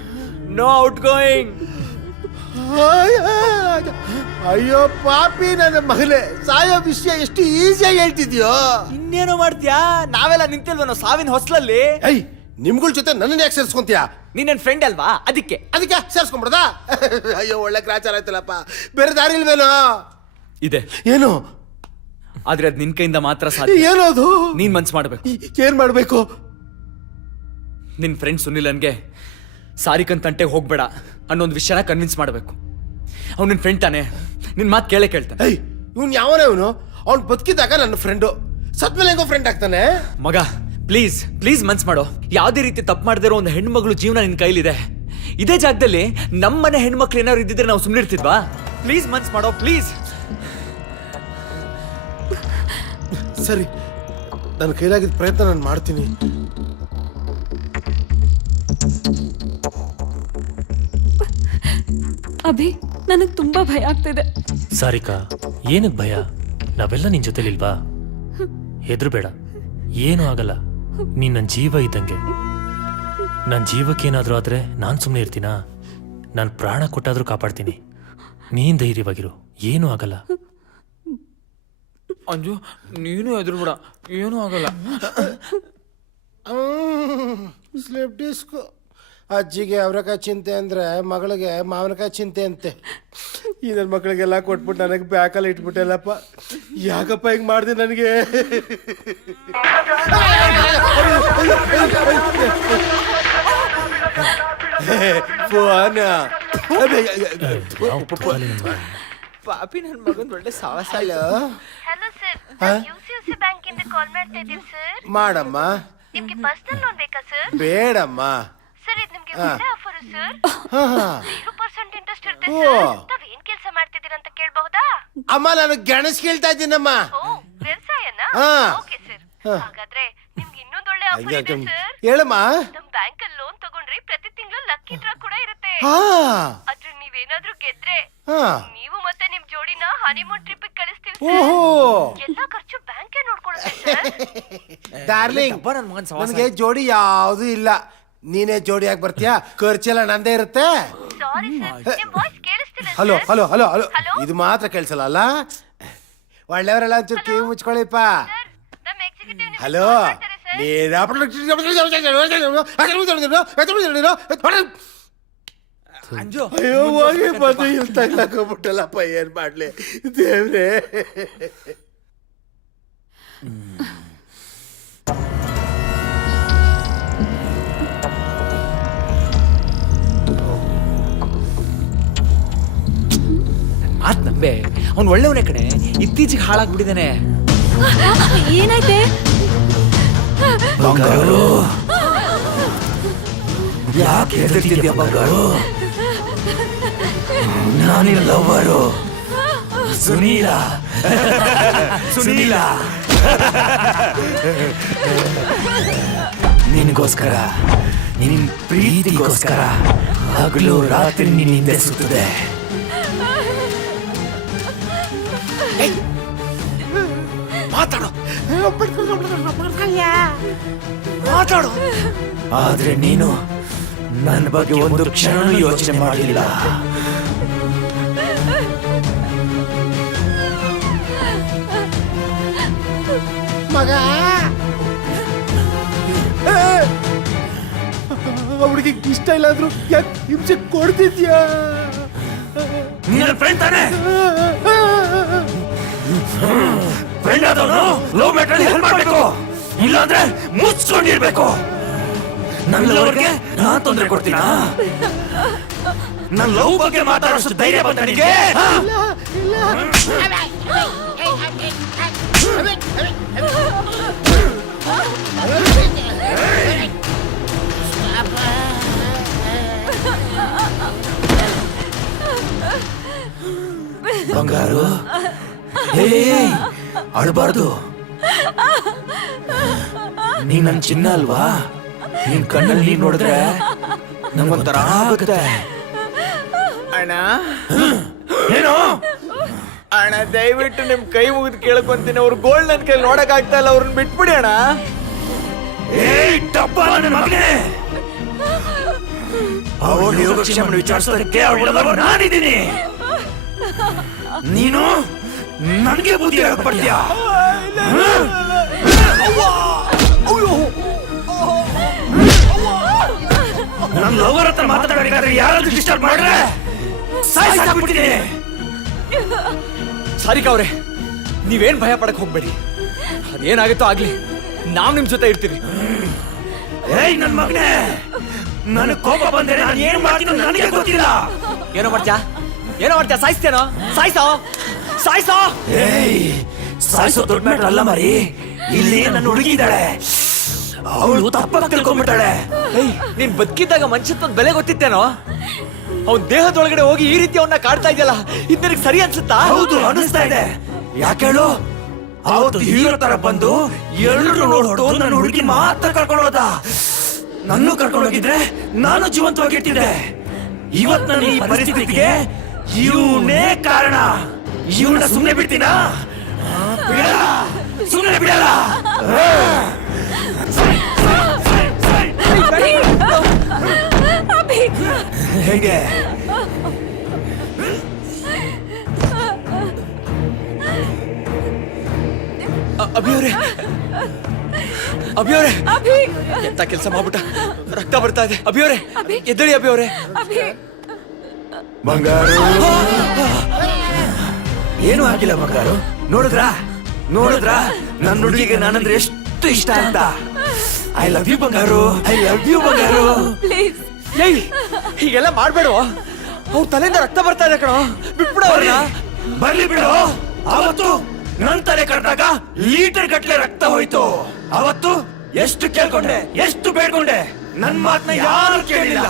no outgoing. ಅಯ್ಯೋ ಪಾಪಿ ನನ್ನ ಮಗನೇ, ಸಾಯೋ ವಿಷಯ ಎಷ್ಟು ಈಸಿಯಾಗಿ ಹೇಳ್ತಿದ್ಯೋ. ಇನ್ನೇನು ಮಾಡ್ತೀಯಾ? ನಾವೆಲ್ಲ ನಿಂತಿಲ್ವನೋ ಸಾವಿನ ಹೊಸ್ಲಲ್ಲಿ. ನಿಮ್ಗಳ ಜೊತೆ ನನ್ನ ಯಾಕೆ ಸೇರ್ಸ್ಕೊಂತೀಯಾ? ನೀನ್ ನನ್ನ ಫ್ರೆಂಡ್ ಅಲ್ವಾ, ಅದಕ್ಕೆ ಸೇರ್ಸ್ಕೊಂಡ್ಬಿಡದ? ಅಯ್ಯೋ, ಒಳ್ಳೆ ಗ್ರಾಚಾರ ಆಯ್ತಲ್ಲಪ್ಪ. ಬೇರೆ ದಾರಿ ಇಲ್ವೇನೋ? ಇದೆ. ಏನು? ಆದ್ರೆ ಅದ್ ನಿನ್ ಕೈಯಿಂದ ಮಾತ್ರ ಸಾಧ್ಯ. ಏನದು? ನೀನ್ ಮನ್ಸ್ ಮಾಡ್ಬೇಕು. ಏನ್ ಮಾಡ್ಬೇಕು? ನಿನ್ ಫ್ರೆಂಡ್ ಸುನಿಲನ್ಗೆ ಸಾರಿಕನ್ ತಂಟೆಗೆ ಹೋಗ್ಬೇಡ ಅನ್ನೋ ಒಂದು ವಿಷಯನ ಕನ್ವಿನ್ಸ್ ಮಾಡ್ಬೇಕು. ಅವ್ನು ನಿನ್ ಫ್ರೆಂಡ್ ತಾನೆ, ನಿನ್ ಮಾತು ಕೇಳ್ತಾನೆ. ಇವ್ನು ಯಾವನೇ ಇವನು? ಅವ್ನು ಬದುಕಿದಾಗ ನನ್ನ ಫ್ರೆಂಡು, ಸತ್ಮೇಲೆ ಹೆಂಗೋ ಫ್ರೆಂಡ್ ಆಗ್ತಾನೆ? ಮಗ ಪ್ಲೀಸ್ ಪ್ಲೀಸ್ ಮನ್ಸ್ ಮಾಡೋ. ಯಾವ್ದೇ ರೀತಿ ತಪ್ಪು ಮಾಡದಿರೋ ಒಂದು ಹೆಣ್ಮಗಳು ಜೀವನ ನಿನ್ ಕೈಲಿದೆ. ಇದೇ ಜಾಗದಲ್ಲಿ ನಮ್ಮನೆ ಹೆಣ್ಮಕ್ಳು ಏನಾದ್ರು ಇದ್ದಿದ್ರೆ ನಾವು ಸುಮ್ಮನೆ ಇರ್ತಿದ್ವಾ? ಪ್ಲೀಸ್ ಮನ್ಸ್ ಮಾಡೋ ಪ್ಲೀಸ್. ಸರಿ, ನನ್ನ ಕೈಲಾಗಿದ್ದ ಪ್ರಯತ್ನ ನಾನು ಮಾಡ್ತೀನಿ. ಅಭಿ, ನನಗೆ ತುಂಬಾ ಭಯ ಆಗ್ತಿದೆ. ಸಾರಿಕಾ, ಏನಕ್ಕೆ ಭಯ? ನಾವೆಲ್ಲ ನಿನ್ ಜೊತೆಲಿಲ್ವಾ? ಹೆದರ್ಬೇಡ, ಏನೂ ಆಗಲ್ಲ. ನೀನ್ ನನ್ನ ಜೀವ ಇದ್ದಂಗೆ. ನನ್ನ ಜೀವಕ್ಕೇನಾದ್ರೂ ಆದ್ರೆ ನಾನ್ ಸುಮ್ಮನೆ ಇರ್ತೀನಾ? ನಾನು ಪ್ರಾಣ ಕೊಟ್ಟಾದ್ರೂ ಕಾಪಾಡ್ತೀನಿ. ನೀನ್ ಧೈರ್ಯವಾಗಿರು, ಏನೂ ಆಗಲ್ಲ. ಅಂಜು, ನೀನು ಎದುರುಬಿಡ, ಏನೂ ಆಗಲ್ಲ. Slip disc. ಅಜ್ಜಿಗೆ ಅವ್ರಕಾಯಿ ಚಿಂತೆ ಅಂದ್ರೆ ಮಗಳಿಗೆ ಮಾವಿನಕಾಯಿ ಚಿಂತೆ ಅಂತೆ. ಈ ನನ್ನ ಮಕ್ಕಳಿಗೆಲ್ಲ ಕೊಟ್ಬಿಟ್ಟು ನನಗೆ ಬ್ಯಾಕಲ್ಲಿ ಇಟ್ಬಿಟ್ಟೆಲ್ಲಪ್ಪ. ಯಾಕಪ್ಪ ಹಿಂಗೆ ಮಾಡಿದೆ ನನಗೆ? ಪಾಪಿ ನನ್ನ ಮಗನ್ ಒಳ್ಳೆ ಸಾಹಸ. ಹಲೋ UCC ಬ್ಯಾಂಕಿಂದ ಕಾಲ್ ಮಾಡ್ತಾ ಇದ್ದೀನಿ ಸರ್. ಮಾಡಮ್ಮ. ನಿಮ್ಗೆ ಪರ್ಸನಲ್ ಲೋನ್ ಬೇಕಾ ಸರ್? ಬೇಡಮ್ಮ. ಸರ್, ಇದು ನಿಮ್ಗೆ ಒಳ್ಳೆ ಆಫರ್ ಸರ್. 0% ಇಂಟ್ರೆಸ್ಟ್ ಇರುತ್ತೆ ಸರ್. ತಾವ್ ಏನ್ ಕೆಲಸ ಮಾಡ್ತಿದ್ದೀರಾ ಅಂತ ಕೇಳಬಹುದಾ? ಅಮ್ಮ, ನಾನು ಗೆಣಸ್ ಕೇಳ್ತಾ ಇದ್ದೀನಮ್ಮ. ಓ, ವ್ಯವಸಾಯನಾ? ಹಾ. Okay sir. ಹಾಗಾದ್ರೆ ನಿಮ್ಗೆ ಇನ್ನೊಂದು ಒಳ್ಳೆ ಆಫರ್ ಇದೆ ಸರ್. ಹೇಳಮ್ಮ. ನಮ್ ಬ್ಯಾಂಕ್ ಅಲ್ಲಿ ಲೋನ್ ತಗೊಂಡ್ರೆ ಪ್ರತಿ ತಿಂಗಳು ಲಕ್ಕಿ ಡ್ರಾ ಕೂಡ ಇರುತ್ತೆ. ಹಾ. ಅದ್ರ ನೀವೇನಾದ್ರೂ ಗೆದ್ರೆ ಹಾ. ನೀವು ಮತ್ತೆ ನಿಮ್ ಜೋಡಿನ ಹನಿಮೂನ್ ಟ್ರಿಪ್ ಕಳಿಸ್ತೀವಿ ಓಹೋ. ಸರ್. ಎಲ್ಲಾ ಖರ್ಚು ಬ್ಯಾಂಕೇ ನೋಡ್ಕೊಳ್ಳುತ್ತೆ ಸರ್. ಡಾರ್ಲಿಂಗ್, ನನಗೆ ಜೋಡಿ ಯಾವ್ದು ಇಲ್ಲ. ನೀನೇ ಜೋಡಿಯಾಗಿ ಬರ್ತೀಯಾ? ಖರ್ಚೆಲ್ಲ ನಂದೇ ಇರುತ್ತೆ. ಸಾರಿ ಸರ್, ನಿಮ್ ವಾಯ್ಸ್ ಕೇಳಿಸ್ತಿಲ್ಲ sir. Hello hello hello hello. Hello? ಇದು ಮಾತ್ರ ಕೇಳಿಸಲ್ಲ ಅಲ್ಲ? ಒಳ್ಳೆಯವರೆಲ್ಲ ಒಂಚೂರು ಕಿವಿ ಮುಚ್ಕೊಳ್ಳಿಪ್ಪ. ನಮ್ ಎಕ್ಸಿಕ್ಯೂಟಿವ್ ಹಲೋ, ಅಂಜು, ಅಯ್ಯೋ ಹೋಗಿ ಬಂದು ಇಲ್ಲಿ ತಗ್ಲಾಕೋಬಿಟ್ಟಲ್ಲಪ್ಪ. ಏನ್ ಮಾಡ್ಲಿ ದೇವ್ರೆ? ಮಾತ್ ನಂಬೆ, ಅವ್ನು ಒಳ್ಳೆಯವನೇ ಕಡೆ. ಇತ್ತೀಚೆಗೆ ಹಾಳಾಗ್ಬಿಟ್ಟಿದ್ದಾನೆ. ಏನಾಯ್ತೆ? ಬಂಗಾರು, ಯಾಕೆ ಹೆದರ್ತಿದ್ಯಾ ಬಂಗಾರು? ನಾನಿನ ಲವ್ವರು ಸುನೀಲ. ಸುನೀಲ, ನಿನಗೋಸ್ಕರ, ನಿನ್ ಪ್ರೀತಿಗೋಸ್ಕರ ಹಗಲು ರಾತ್ರಿ ನಿನ್ನ ಹಿಂದೆ ಸುತ್ತದೆ. ಮಾತಾಡು ಮಾತಾಡು. ಆದ್ರೆ ನೀನು ನನ್ನ ಬಗ್ಗೆ ಒಂದು ಕ್ಷಣ ಯೋಚನೆ ಮಾಡಲಿಲ್ಲ. ಮಗ, ಅವಳಿಗೆ ಇಷ್ಟ ಇಲ್ಲ ಅಂದ್ರು ಯಾಕೆ ಹಿಂಸೆ ಕೊಡ್ತಿದ್ಯಾ? ನೀನು ಫ್ರೆಂಡ್ ತಾನೆ? ಫ್ರೆಂಡ್ ಆದವನು ಲವ್ ಮ್ಯಾಟರ್ ಹೆಲ್ಪ್ ಮಾಡಬೇಕು, ಇಲ್ಲಾಂದ್ರೆ ಮುಚ್ಕೊಂಡಿರ್ಬೇಕು. ನನ್ನ ಲವ್ಗೆ ನಾನ್ ತೊಂದರೆ ಕೊಡ್ತೀನಾ? ನನ್ನ ಲವ್ ಬಗ್ಗೆ ಮಾತಾಡೋಷ್ಟು ಧೈರ್ಯ ಬಂತ ನಿನಗೆ? ಬಂಗಾರು, ಅಳಬಾರ್ದು. ನೀ ನನ್ ಚಿನ್ನ ಅಲ್ವಾ? ನಿನ್ ಕಣ್ಣಲ್ಲಿ ನೀನ್ ನೋಡಿದ್ರೆ ನಂಗೊಂಥರ ಆಗುತ್ತೆ. ಅಣ್ಣ, ಏನು ಅಣ್ಣ ದಯವಿಟ್ಟು ನಿಮ್ ಕೈ ಮುಗಿದು ಕೇಳ್ಕೊಂತೀನಿ. ಅವ್ರ ಗೋಲ್ಡ್ ನನ್ ಕೈ ನೋಡಕ್ ಆಗ್ತಾ ಇಲ್ಲ, ಅವ್ರನ್ನ ಬಿಟ್ಬಿಡಿ ಅಣ್ಣ. ಅವಳು ಯೋಗಕ್ಷೇಮನ ವಿಚಾರಿಸೋದಕ್ಕೆ ಅವಳು ನಾನಿದ್ದೀನಿ. ನೀನು ನನಗೆ ಬುದ್ಧಿ ಬರ್ತೀಯ? ನನ್ನ ಲವರ್ ಹತ್ರ ಮಾತಾಡಬೇಕಾದ್ರೆ ಯಾರಾದ್ರೂ ಡಿಸ್ಟರ್ಬ್ ಮಾಡ್ರೆ ಸಾಯಿಸಾಕ್ಬಿಡ್ತೀನಿ. ಸಾರಿಕಾ ಅವ್ರೆ, ನೀವೇನ್ ಭಯ ಪಡಕ್ ಹೋಗ್ಬೇಡಿ, ಅದೇನಾಗುತ್ತೋ ಆಗ್ಲಿ, ನಾವ್ ನಿಮ್ ಜೊತೆ ಇರ್ತೀವಿ. ಏಯ್ ನನ್ ಮಗನೇ, ನನಗ್ ಕೋಪ ಬಂದ್ರೆ ನಾನು ಏನ್ ಮಾಡ್ತೀನಿ ನನಗೆ ಗೊತ್ತಿಲ್ಲ. ಏನೋ ಮಾಡ್ತೀಯ ಸಾಯಿಸ್ತೇನೋ, ಸಾಯಿಸೋ. ಏಯ್ ಸಾಯಿಸೋ ದೊಡ್ಡ ಮ್ಯಾಟ್ರ್ ಅಲ್ಲ ಮರಿ, ಇಲ್ಲಿ ನನ್ನ ಹುಡುಗಿ ಇದ್ದಾಳೆ, ಅವಳು ತಪ್ಪಾಗಿ ತಿಳ್ಕೊಂಡ್ಬಿಟ್ಟಾಳೆ. ಏಯ್ ನೀನ್ ಬದುಕಿದ್ದಾಗ ಮನುಷ್ಯತ್ವದ ಬೆಲೆ ಗೊತ್ತಿತ್ತೇನೋ, ಅವನ್ ದೇಹದೊಳಗಡೆ ಹೋಗಿ ಈ ರೀತಿ ಅವನ್ನ ಕಾಡ್ತಾ ಇದೆಯಲ್ಲ, ಇದು ನನಗೆ ಸರಿ ಅನ್ಸುತ್ತಾ? ಹೌದು ಅನಿಸ್ತಾ ಇದೆ. ಯಾಕೆ ಹೇಳು, ಅವತ್ತು ಹೀರೋ ತರ ಬಂದು ಎಲ್ಲರೂ ನೋಡ್ತು ನನ್ನ ಹುಡುಗಿ ಮಾತ್ರ ಕರ್ಕೊಂಡು ಹೋದ. ನನ್ನೂ ಕರ್ಕೊಂಡು ಹೋಗಿದ್ರೆ ನಾನು ಜೀವಂತವಾಗಿಟ್ಟಿದ್ದೆ. ಇವತ್ ನನ್ನ ಈ ಪರಿಸ್ಥಿತಿಗೆ ಇವನೇ ಕಾರಣ. ಇವನ್ನ ಸುಮ್ಮನೆ ಬಿಡ್ತೀನಾ? ಸುಮ್ಮನೆ ಬಿಡಲ್ಲ. ಹೇಗೆ ಅಭಿಯವರೇ ಎಂತ ಕೆಲಸ ಮಾಡ್ಬಿಟ್ಟ, ರಕ್ತ ಬರ್ತಾ ಇದೆ. ಅಭಿಯವರೇ ಎದ್ದಳಿ. ಅಭಿಯವರೇ ಬಂಗಾರು ಏನು ಆಗಿಲ್ಲ. ಬಂಗಾರು ನೋಡಿದ್ರಾ ನನ್ನ ಹುಡುಗಿಗೆ ನಾನಂದ್ರೆ ಎಷ್ಟು ಇಷ್ಟ ಅಂತ. ಐ ಲವ್ ಯು ಬಂಗಾರು, ಐ ಲವ್ ಯು ಬಂಗಾರು. ಏಯ್ ಹೀಗೆಲ್ಲ ಮಾಡ್ಬೇಡ, ಅವ್ರ ತಲೆಯಿಂದ ರಕ್ತ ಬರ್ತಾ ಇದೆ ಕಣೋ, ಬಿಟ್ಬಿಡ ಅವ್ರನ್ನ. ಬರ್ಲಿ ಬಿಡು. ಅವತ್ತು ನನ್ ತಲೆ ಕಟ್ಟಾಗ ಲೀಟರ್ ಗಟ್ಲೆ ರಕ್ತ ಹೋಯ್ತು. ಅವತ್ತು ಎಷ್ಟು ಕೇಳ್ಕೊಂಡೆ, ಎಷ್ಟು ಬೇಡ್ಕೊಂಡೆ, ನನ್ ಮಾತನ್ನ ಯಾರು ಕೇಳಿಲ್ಲ.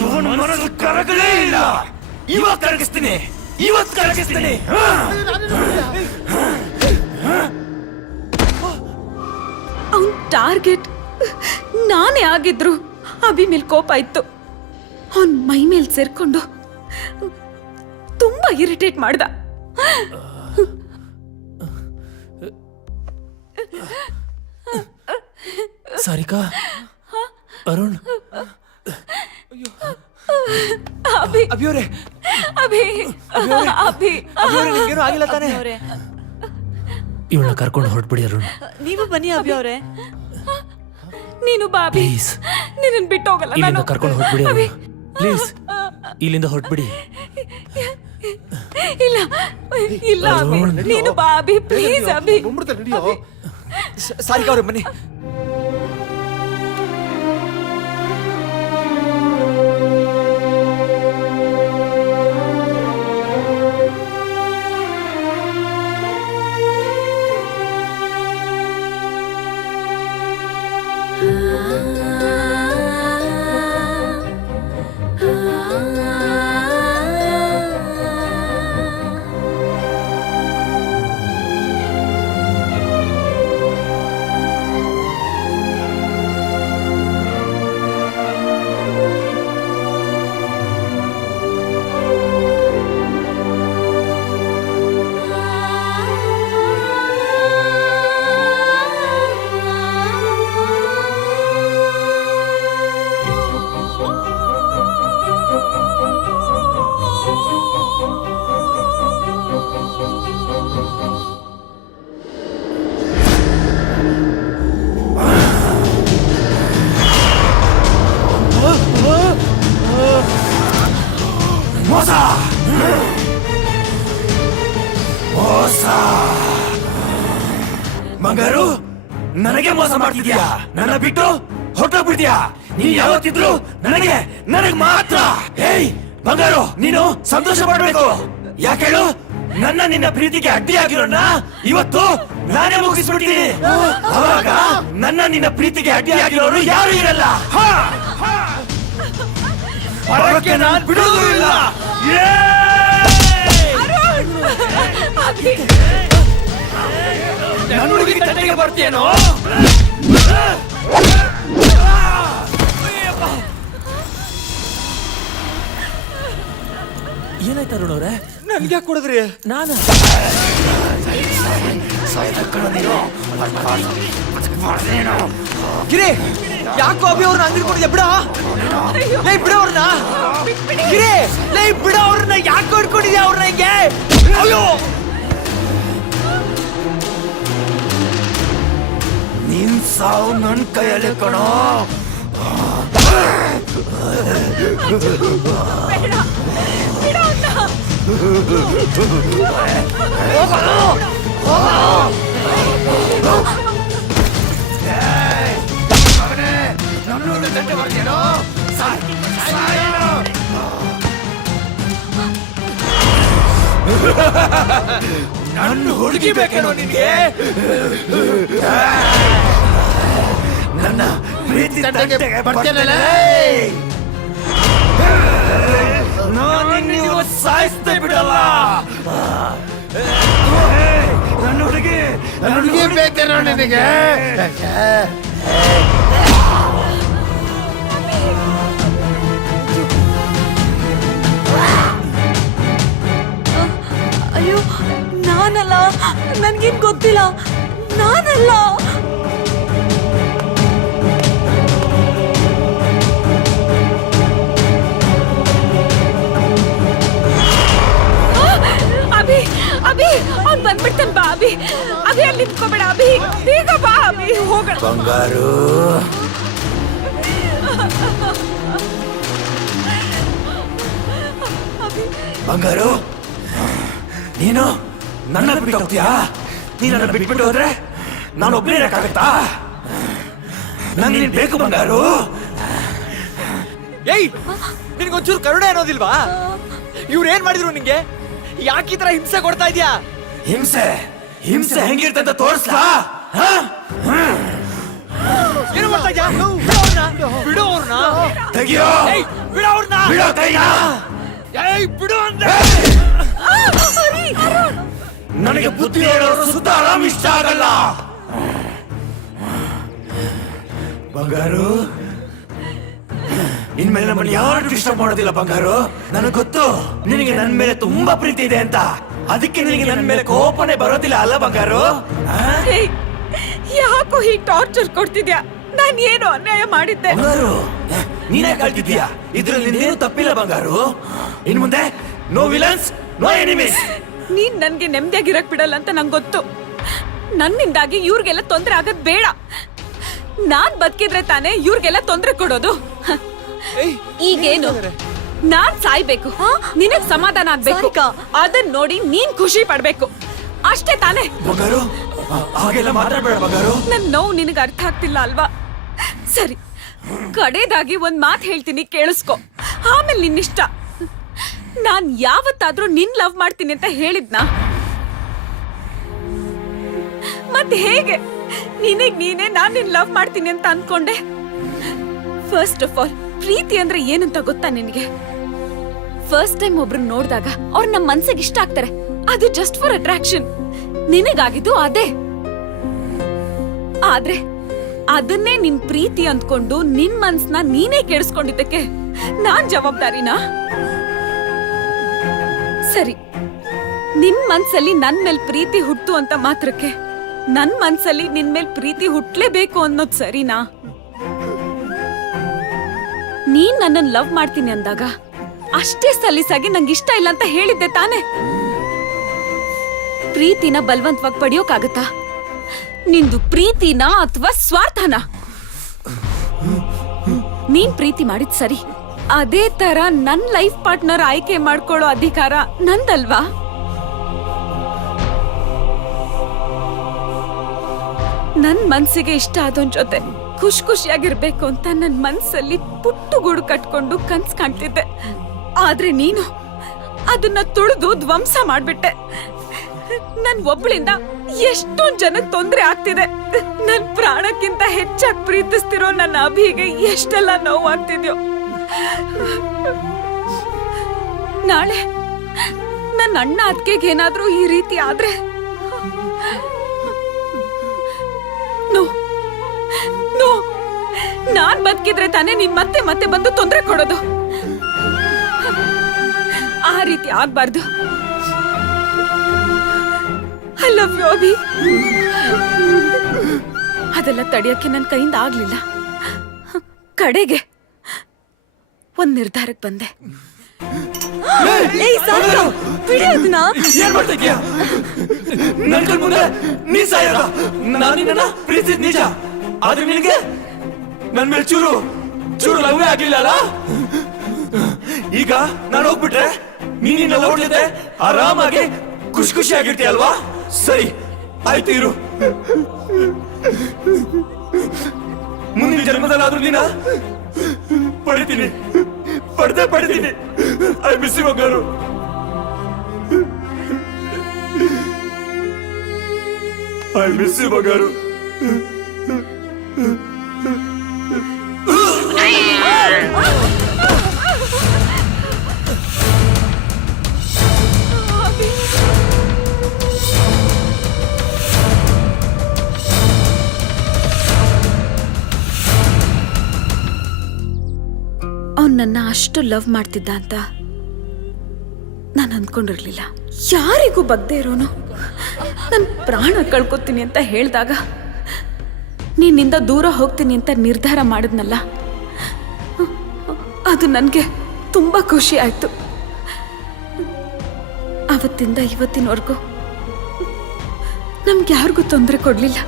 ಇವನ್ ಮನಸ್ಸು ಕರಗಲೇ ಇಲ್ಲ. ಇವತ್ ಕರಗಿಸ್ತೀನಿ. ಅವನ್ ಟಾರ್ಗೆಟ್ ನಾನೇ ಆಗಿದ್ರು ಅಭಿ ಮೇಲ್ ಕೋಪ ಇತ್ತು. ಅವನ್ ಮೈ ಮೇಲ್ ಸೇರ್ಕೊಂಡು ತುಂಬಾ ಇರಿಟೇಟ್ ಮಾಡ್ದ. ಸಾರಿಕಾ, ಅರುಣ್, ಅಭಿಯವರೇ ನಿಮ್ಗೇನು ಆಗಿಲ್ಲ ತಾನೇ? ಇವಳನ್ನ ಕರ್ಕೊಂಡು ಹೊರಟ್ಬಿಡಿ ಅರುಣ್. ನೀವು ಬನ್ನಿ ಅಭಿ ಅವರೇ. ನೀನು ಬಾಬಿ, ಪ್ಲೀಸ್ ನಿನ್ನ ಬಿಟ್ಟು ಹೋಗಲ್ಲ ಇಲ್ಲಿಂದ ನಾನು. ಕರ್ಕೊಂಡು ಹೊರಟ್ಬಿಡಿ ಅರುಣ್, ಪ್ಲೀಸ್ ಇಲ್ಲಿಂದ ಹೊರಟ್ಬಿಡಿ. ಇಲ್ಲ ಅಭಿ, ನೀನು ಬಾಬಿ ಪ್ಲೀಸ್. ಅಭಿ ಸಾರಿಕಾ ಅವ್ರೆ ಬನ್ನಿ. ಬಂಗಾರು, ನನಗೆ ಮೋಸ ಮಾಡ್ತಿದ್ಯಾ? ನನ್ನ ಬಿಟ್ಟು ಹೊರಟೋಗ್ಬಿಡ್ತೀಯಾ? ನೀನ್ ಯಾವತ್ತಿದ್ರು ನನಗೆ ಮಾತ್ರ. ಏಯ್ ಬಂಗಾರು, ನೀನು ಸಂತೋಷ ಪಡ್ಬೇಕು. ಯಾಕೆ ಹೇಳು, ನಿನ್ನ ಪ್ರೀತಿಗೆ ಅಡ್ಡಿಯಾಗಿರೋಣ ಇವತ್ತು ನಾನೇ ಮುಗಿಸ್ಬಿಡ್ತೀನಿ. ಅವಾಗ ನಿನ್ನ ಪ್ರೀತಿಗೆ ಅಡ್ಡಿಯಾಗಿರೋರು ಯಾರು ಇರಲ್ಲ. ಬರೋಕ್ಕೆ ನಾನ್ ಬಿಡೋದು ಇಲ್ಲ. ನನ್ನ ಹುಡುಗಿ ತಟ್ಟೆಗೆ ಬರ್ತೀಯೇನೋ? ಏನಾಯ್ತು ಅರುಣ್ ಅವ್ರೆ? ನನ್ಗೆ ಕೊಡಿದ್ರಿ? ನಾನು ಗಿರಿ, ಯಾಕೋ ಅಭಿ ಅವ್ರನ್ನ ಅಂದಿರ್ಕೊಂಡಿದ್ಯಾ? ಬಿಡ ಬಿಡ ಅವ್ರನ್ನ. ಗಿರಿ ಬಿಡ ಅವ್ರನ್ನ, ಯಾಕೋ ಇಟ್ಕೊಂಡಿದ್ಯಾ ಅವ್ರನ್ನ ಹಿಂಗೆ? ಅಯ್ಯೋ, ನಿನ್ ಸಾವು ನನ್ ಕೈಯಲ್ಲಿ ಕಣೋ. ನನ್ನ ಹುಡುಗಿ ಬೇಕೇನೋ ನಿನಗೆ? ನನ್ನ ಪ್ರೀತಿ ತಂಟೆಗೆ ಬರ್ತೇನಲ್ಲ? ನಾನು ಸಾಯಿಸ್ತೇ ಬಿಡಲ್ಲ. ನನ್ನ ಹುಡುಗಿ ಬೇಕೇನೋ ನಿನಗೆ? ಅಯ್ಯೋ ನಾನಲ್ಲ, ನನ್ಗೇನ್ ಗೊತ್ತಿಲ್ಲ, ನಾನಲ್ಲ. ಅಭಿ ಅಭಿ ಅವ್ನ್ ಬಂದ್ಬಿಡ್ತಾನೆ ಬಾ ಅಭಿ. ಅಭಿ ಅಲ್ಲಿ ನಿಂತ್ಕೋಬೇಡ ಅಭಿ, ಬೇಗ ಬಾ ಅಭಿ, ಹೋಗೋಣ. ಬಂಗಾರು, ಬಂಗಾರು, ನೀನು ನನ್ನ ಬಿಟ್ಟು ಹೋಗ್ತೀಯಾ? ನೀನು ನನ್ನ ಬಿಟ್ಬಿಟ್ಟು ಹೋದ್ರೆ ನಾನು ಒಬ್ಬನೇ ಇರಕ್ಕಾಗತ್ತಾ? ನಂಗೆ ನೀನ್ ಬೇಕು ಬಂಗಾರು. ಏಯ್, ನಿನ್ಗೊಂಚೂರು ಕರುಣೆ ಅನ್ನೋದಿಲ್ವಾ? ಇವ್ರೇನ್ ಮಾಡಿದ್ರು ನಿಂಗೆ? ಯಾಕೆ ಈ ತರ ಹಿಂಸೆ ಕೊಡ್ತಾ ಇದ್ಯಾ? ಹಿಂಸೆ ಹಿಂಸೆ ಹೆಂಗಿರುತ್ತೆ ಅಂತ ತೋರಿಸ್ಲಾ? ಏನು ಮಾಡ್ತಾ ಇದ್ಯಾ? ಬಿಡು ಅವ್ರನ್ನ, ತೆಗಿಯೋ, ಬಿಡು ಅವ್ರನ್ನ, ಬಿಡು ಕೈನ. ಏಯ್, ಬಿಡು ಅಂದ್ರೆ. ನನಗೆ ಬುದ್ಧಿ ಹೇಳೋರು ಸುತ್ತ ಆರಾಮ್ ಇಷ್ಟ ಆಗಲ್ಲ. ಬಂಗಾರು, ಇನ್ಮೇಲೆ ನಮ್ಮನ್ನು ಯಾರು ಡಿಸ್ಟರ್ಬ್ ಮಾಡೋದಿಲ್ಲ ಬಂಗಾರು. ನನಗೆ ಗೊತ್ತು ನಿನಗೆ ನನ್ನ ಮೇಲೆ ತುಂಬಾ ಪ್ರೀತಿ ಇದೆ ಅಂತ. ಅದಕ್ಕೆ ನಿನಗೆ ನನ್ನ ಮೇಲೆ ಕೋಪನೆ ಬರೋದಿಲ್ಲ ಅಲ್ಲ ಬಂಗಾರು? ಏಯ್, ಯಾಕೋ ಹೀಗೆ ಟಾರ್ಚರ್ ಕೊಡ್ತಿದ್ಯಾ? ನಾನ್ ಏನು ಅನ್ಯಾಯ ಮಾಡಿದ್ದೆ? ಬಂಗಾರು, ನೀನೇ ಕಳ್ತಿದ್ಯಾ. ಇದ್ರಲ್ಲಿ ನಿಂದೇನು ತಪ್ಪಿಲ್ಲ ಬಂಗಾರು. ಇನ್ ಮುಂದೆ ನೋ ವಿಲನ್ಸ್, ನೋ ಎನಿಮೀಸ್. ನೀನ್ ನನ್ಗೆ ನೆಮ್ಮದಿಯಾಗಿರಕ್ ಬಿಡಲ್ಲ ಅಂತ ನಂಗೆ ಗೊತ್ತು. ನನ್ನಿಂದಾಗಿ ಇವ್ರಿಗೆಲ್ಲ ತೊಂದ್ರೆ ಆಗದ್ ಬೇಡ. ನಾನ್ ಬದುಕಿದ್ರೆ ತಾನೇ ಇವ್ರಿಗೆಲ್ಲ ತೊಂದ್ರೆ ಕೊಡೋದು. ಈಗೇನು ನಾನ್ ಸಾಯ್ಬೇಕು, ನಿನಗ್ ಸಮಾಧಾನ ಆಗ್ಬೇಕು, ಅದನ್ನ ನೋಡಿ ನೀನ್ ಖುಷಿ ಪಡ್ಬೇಕು, ಅಷ್ಟೇ ತಾನೇ? ಬಂಗಾರು, ಹಾಗೆಲ್ಲ ಮಾತಾಡ್ಬೇಡ ಬಂಗಾರು. ನನ್ ನೋವು ನಿನಗ್ ಅರ್ಥ ಆಗ್ತಿಲ್ಲ ಅಲ್ವಾ? ಸರಿ, ಕಡೆದಾಗಿ ಒಂದ್ ಮಾತ್ ಹೇಳ್ತೀನಿ, ಕೇಳಿಸ್ಕೊ. ಆಮೇಲೆ ನಿನ್ನಿಷ್ಟ. ನಾನ್ ಯಾವತ್ತಾದ್ರೂ ನಿನ್ ಲವ್ ಮಾಡ್ತೀನಿ ಅಂತ ಹೇಳಿದ್ನಾ? ಮತ್ತೆ ಹೇಗೆ ನಿನಗ್ ನೀನೇ ನಾನ್ ನಿನ್ ಲವ್ ಮಾಡ್ತೀನಿ ಅಂತ ಅನ್ಕೊಂಡೆ? ಫಸ್ಟ್ ಆಫ್ ಆಲ್, ಪ್ರೀತಿ ಅಂದ್ರೆ ಏನಂತ ಗೊತ್ತಾ ನಿನಗೆ? ಫಸ್ಟ್ ಟೈಮ್ ಒಬ್ರನ್ನ ನೋಡಿದಾಗ ಅವ್ರು ನಮ್ಮ ಮನ್ಸಿಗೆ ಇಷ್ಟ ಆಗ್ತಾರೆ, ಅದು ಜಸ್ಟ್ ಫಾರ್ ಅಟ್ರಾಕ್ಷನ್. ನಿನಗಾಗಿದ್ದು ಅದೇ. ಆದ್ರೆ ಅದನ್ನೇ ನಿನ್ ಪ್ರೀತಿ ಅಂದ್ಕೊಂಡು ನಿನ್ ಮನ್ಸ್ನ ನೀನೇ ಕೆಡಿಸ್ಕೊಂಡಿದ್ದಕ್ಕೆ ನಾನ್ ಜವಾಬ್ದಾರಿನಾ? ಸರಿ, ನಿನ್ ಮನ್ಸಲ್ಲಿ ನನ್ ಮೇಲ್ ಪ್ರೀತಿ ಹುಟ್ಟು ಅಂತ ಮಾತ್ರಕ್ಕೆ ನನ್ ಮನ್ಸಲ್ಲಿ ನಿನ್ ಮೇಲ್ ಪ್ರೀತಿ ಹುಟ್ಲೇಬೇಕು ಅನ್ನೋದ್ ಸರಿನಾ? ನೀನ್ ನನ್ನನ್ ಲವ್ ಮಾಡ್ತೀನಿ ಅಂದಾಗ ಅಷ್ಟೇ ಸಲೀಸಾಗಿ ನಂಗೆ ಇಷ್ಟ ಇಲ್ಲ ಅಂತ ಹೇಳಿದ್ದೆ ತಾನೆ? ಪ್ರೀತಿನ ಬಲವಂತವಾಗಿ ಪಡೆಯೋಕಾಗತ್ತಾ? ನಿಂದು ಪ್ರೀತಿನ ಅಥವಾ ಸ್ವಾರ್ಥನ? ನೀನ್ ಪ್ರೀತಿ ಮಾಡಿದ್ ಸರಿ, ಅದೇ ತರ ನನ್ ಲೈಫ್ ಪಾರ್ಟ್ನರ್ ಆಯ್ಕೆ ಮಾಡ್ಕೊಳ್ಳೋ ಅಧಿಕಾರ ನಂದಲ್ವಾ? ನನ್ ಮನ್ಸಿಗೆ ಇಷ್ಟ ಆದೋನ್ ಜೊತೆ ಖುಷಿಯಾಗಿರ್ಬೇಕು ಅಂತ ನನ್ ಮನ್ಸಲ್ಲಿ ಪುಟ್ಟುಗೂಡು ಕಟ್ಕೊಂಡು ಕನ್ಸ್ ಕಾಣ್ತಿದ್ದೆ. ಆದ್ರೆ ನೀನು ಅದನ್ನ ತುಳಿದು ಧ್ವಂಸ ಮಾಡ್ಬಿಟ್ಟೆ. ನನ್ ಒಬ್ಳಿಂದ ಎಷ್ಟೊಂದ್ ಜನಕ್ ತೊಂದ್ರೆ ಆಗ್ತಿದೆ. ನನ್ ಪ್ರಾಣಕ್ಕಿಂತ ಹೆಚ್ಚಾಗಿ ಪ್ರೀತಿಸ್ತಿರೋ ನನ್ನ ಅಭಿಗೆ ಎಷ್ಟೆಲ್ಲ ನೋವಾಗ್ತಿದ್ಯೋ. ನಾಳೆ ನನ್ನ ಅಣ್ಣ ಅತ್ತಿಗೆಗೆ ಏನಾದ್ರೂ ಈ ರೀತಿ ಆದ್ರೆ ನೋ ನೋ, ನಾನ್ ಬದುಕಿದ್ರೆ ತಾನೇ ನೀನ್ ಮತ್ತೆ ಮತ್ತೆ ಬಂದು ತೊಂದ್ರೆ ಕೊಡೋದು. ಆ ರೀತಿ ಆಗ್ಬಾರ್ದು. I love you Abhi. ಅದೆಲ್ಲ ತಡೆಯಕ್ಕೆ ನನ್ನ ಕೈಯಿಂದ ಆಗ್ಲಿಲ್ಲ. ಕಡೆಗೆ ಒಂದ್ ನಿರ್ಧಾರಕ್ಕೆ ಬಂದೆ. ಏನ್ ಮಾಡ್ತಾ ಇದೀಯಾ? ನನ್ ಕಣ್ ಮುಂದೆ ನೀ ಸಾಯೋದ? ನಾನು ನಿನ್ನ ಪ್ರೀತಿಸಿದ್ ನಿಜ, ಆದ್ರೆ ನಿನಗೆ ನನ್ ಮೇಲೆ ಚೂರು ಲವ್ವೇ ಆಗ್ಲಿಲ್ಲ ಅಲ್ಲ? ಈಗ ನಾನು ಹೋಗ್ಬಿಟ್ರೆ ನೀನಿನ್ನ ಲವ್ ಜೊತೆ ಆರಾಮಾಗಿ ಖುಷಿಯಾಗಿರ್ತೀಯ ಅಲ್ವಾ? ಸರಿ, ಆಯ್ತು ಇರು. ಮುಂದಿನ ಜನ್ಮದಲ್ಲಾದ್ರೂ ನೀನ ಪಡಿತೀನಿ, ಪಡ್ತೀನಿ. ಐ ಮಿಸ್ ಯು ಬಂಗಾರು. ಐ ಮಿಸ್ ಯು ಬಂಗಾರು. ಅವ್ನು ನನ್ನ ಅಷ್ಟು ಲವ್ ಮಾಡ್ತಿದ್ದ ಅಂತ ನಾನು ಅಂದ್ಕೊಂಡಿರ್ಲಿಲ್ಲ. ಯಾರಿಗೂ ಬಗ್ದೇ ಇರೋನು ನನ್ನ ಪ್ರಾಣ ಕಳ್ಕೊತೀನಿ ಅಂತ ಹೇಳಿದಾಗ ನಿನ್ನಿಂದ ದೂರ ಹೋಗ್ತೀನಿ ಅಂತ ನಿರ್ಧಾರ ಮಾಡಿದ್ನಲ್ಲ, ಅದು ನನಗೆ ತುಂಬ ಖುಷಿ ಆಯಿತು. ಅವತ್ತಿಂದ ಇವತ್ತಿನವರೆಗೂ ನಮ್ಗೆ ಯಾರಿಗೂ ತೊಂದರೆ ಕೊಡಲಿಲ್ಲ,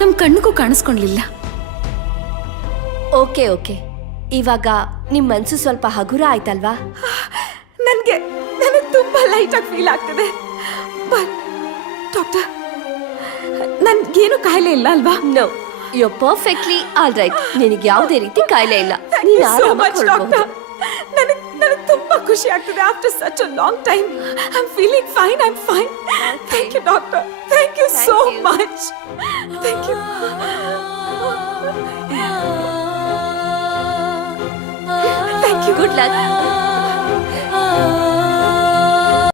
ನಮ್ಮ ಕಣ್ಣಿಗೂ ಕಾಣಿಸ್ಕೊಳ್ಲಿಲ್ಲ. ಓಕೆ ಇವಾಗ ನಿಮ್ ಮನ್ಸು ಸ್ವಲ್ಪ ಹಗುರ ಆಯ್ತಲ್ವಾ? ನನಗೆ ತುಂಬಾ ಲೈಟ್ ಆಗಿ ಫೀಲ್ ಆಗ್ತಿದೆ. ಬಟ್ ಡಾಕ್ಟರ್, ನನ್ಗೇನು ಕಾಯಿಲೆ ಇಲ್ಲ ಅಲ್ವಾ? No, you perfectly all right. ನಿನಗೆ ಯಾವುದೇ ರೀತಿ ಕಾಯಿಲೆ ಇಲ್ಲ. ನೀನು ಆರಾಮಾಗಿ ಹೊರಡ್ಬಹುದು. ನನಗೆ ತುಂಬಾ ಖುಷಿ ಆಗ್ತಿದೆ. After such a long time I am feeling fine. I am fine. Thank you doctor. Thank you so much. Thank you. Thank you. Good luck.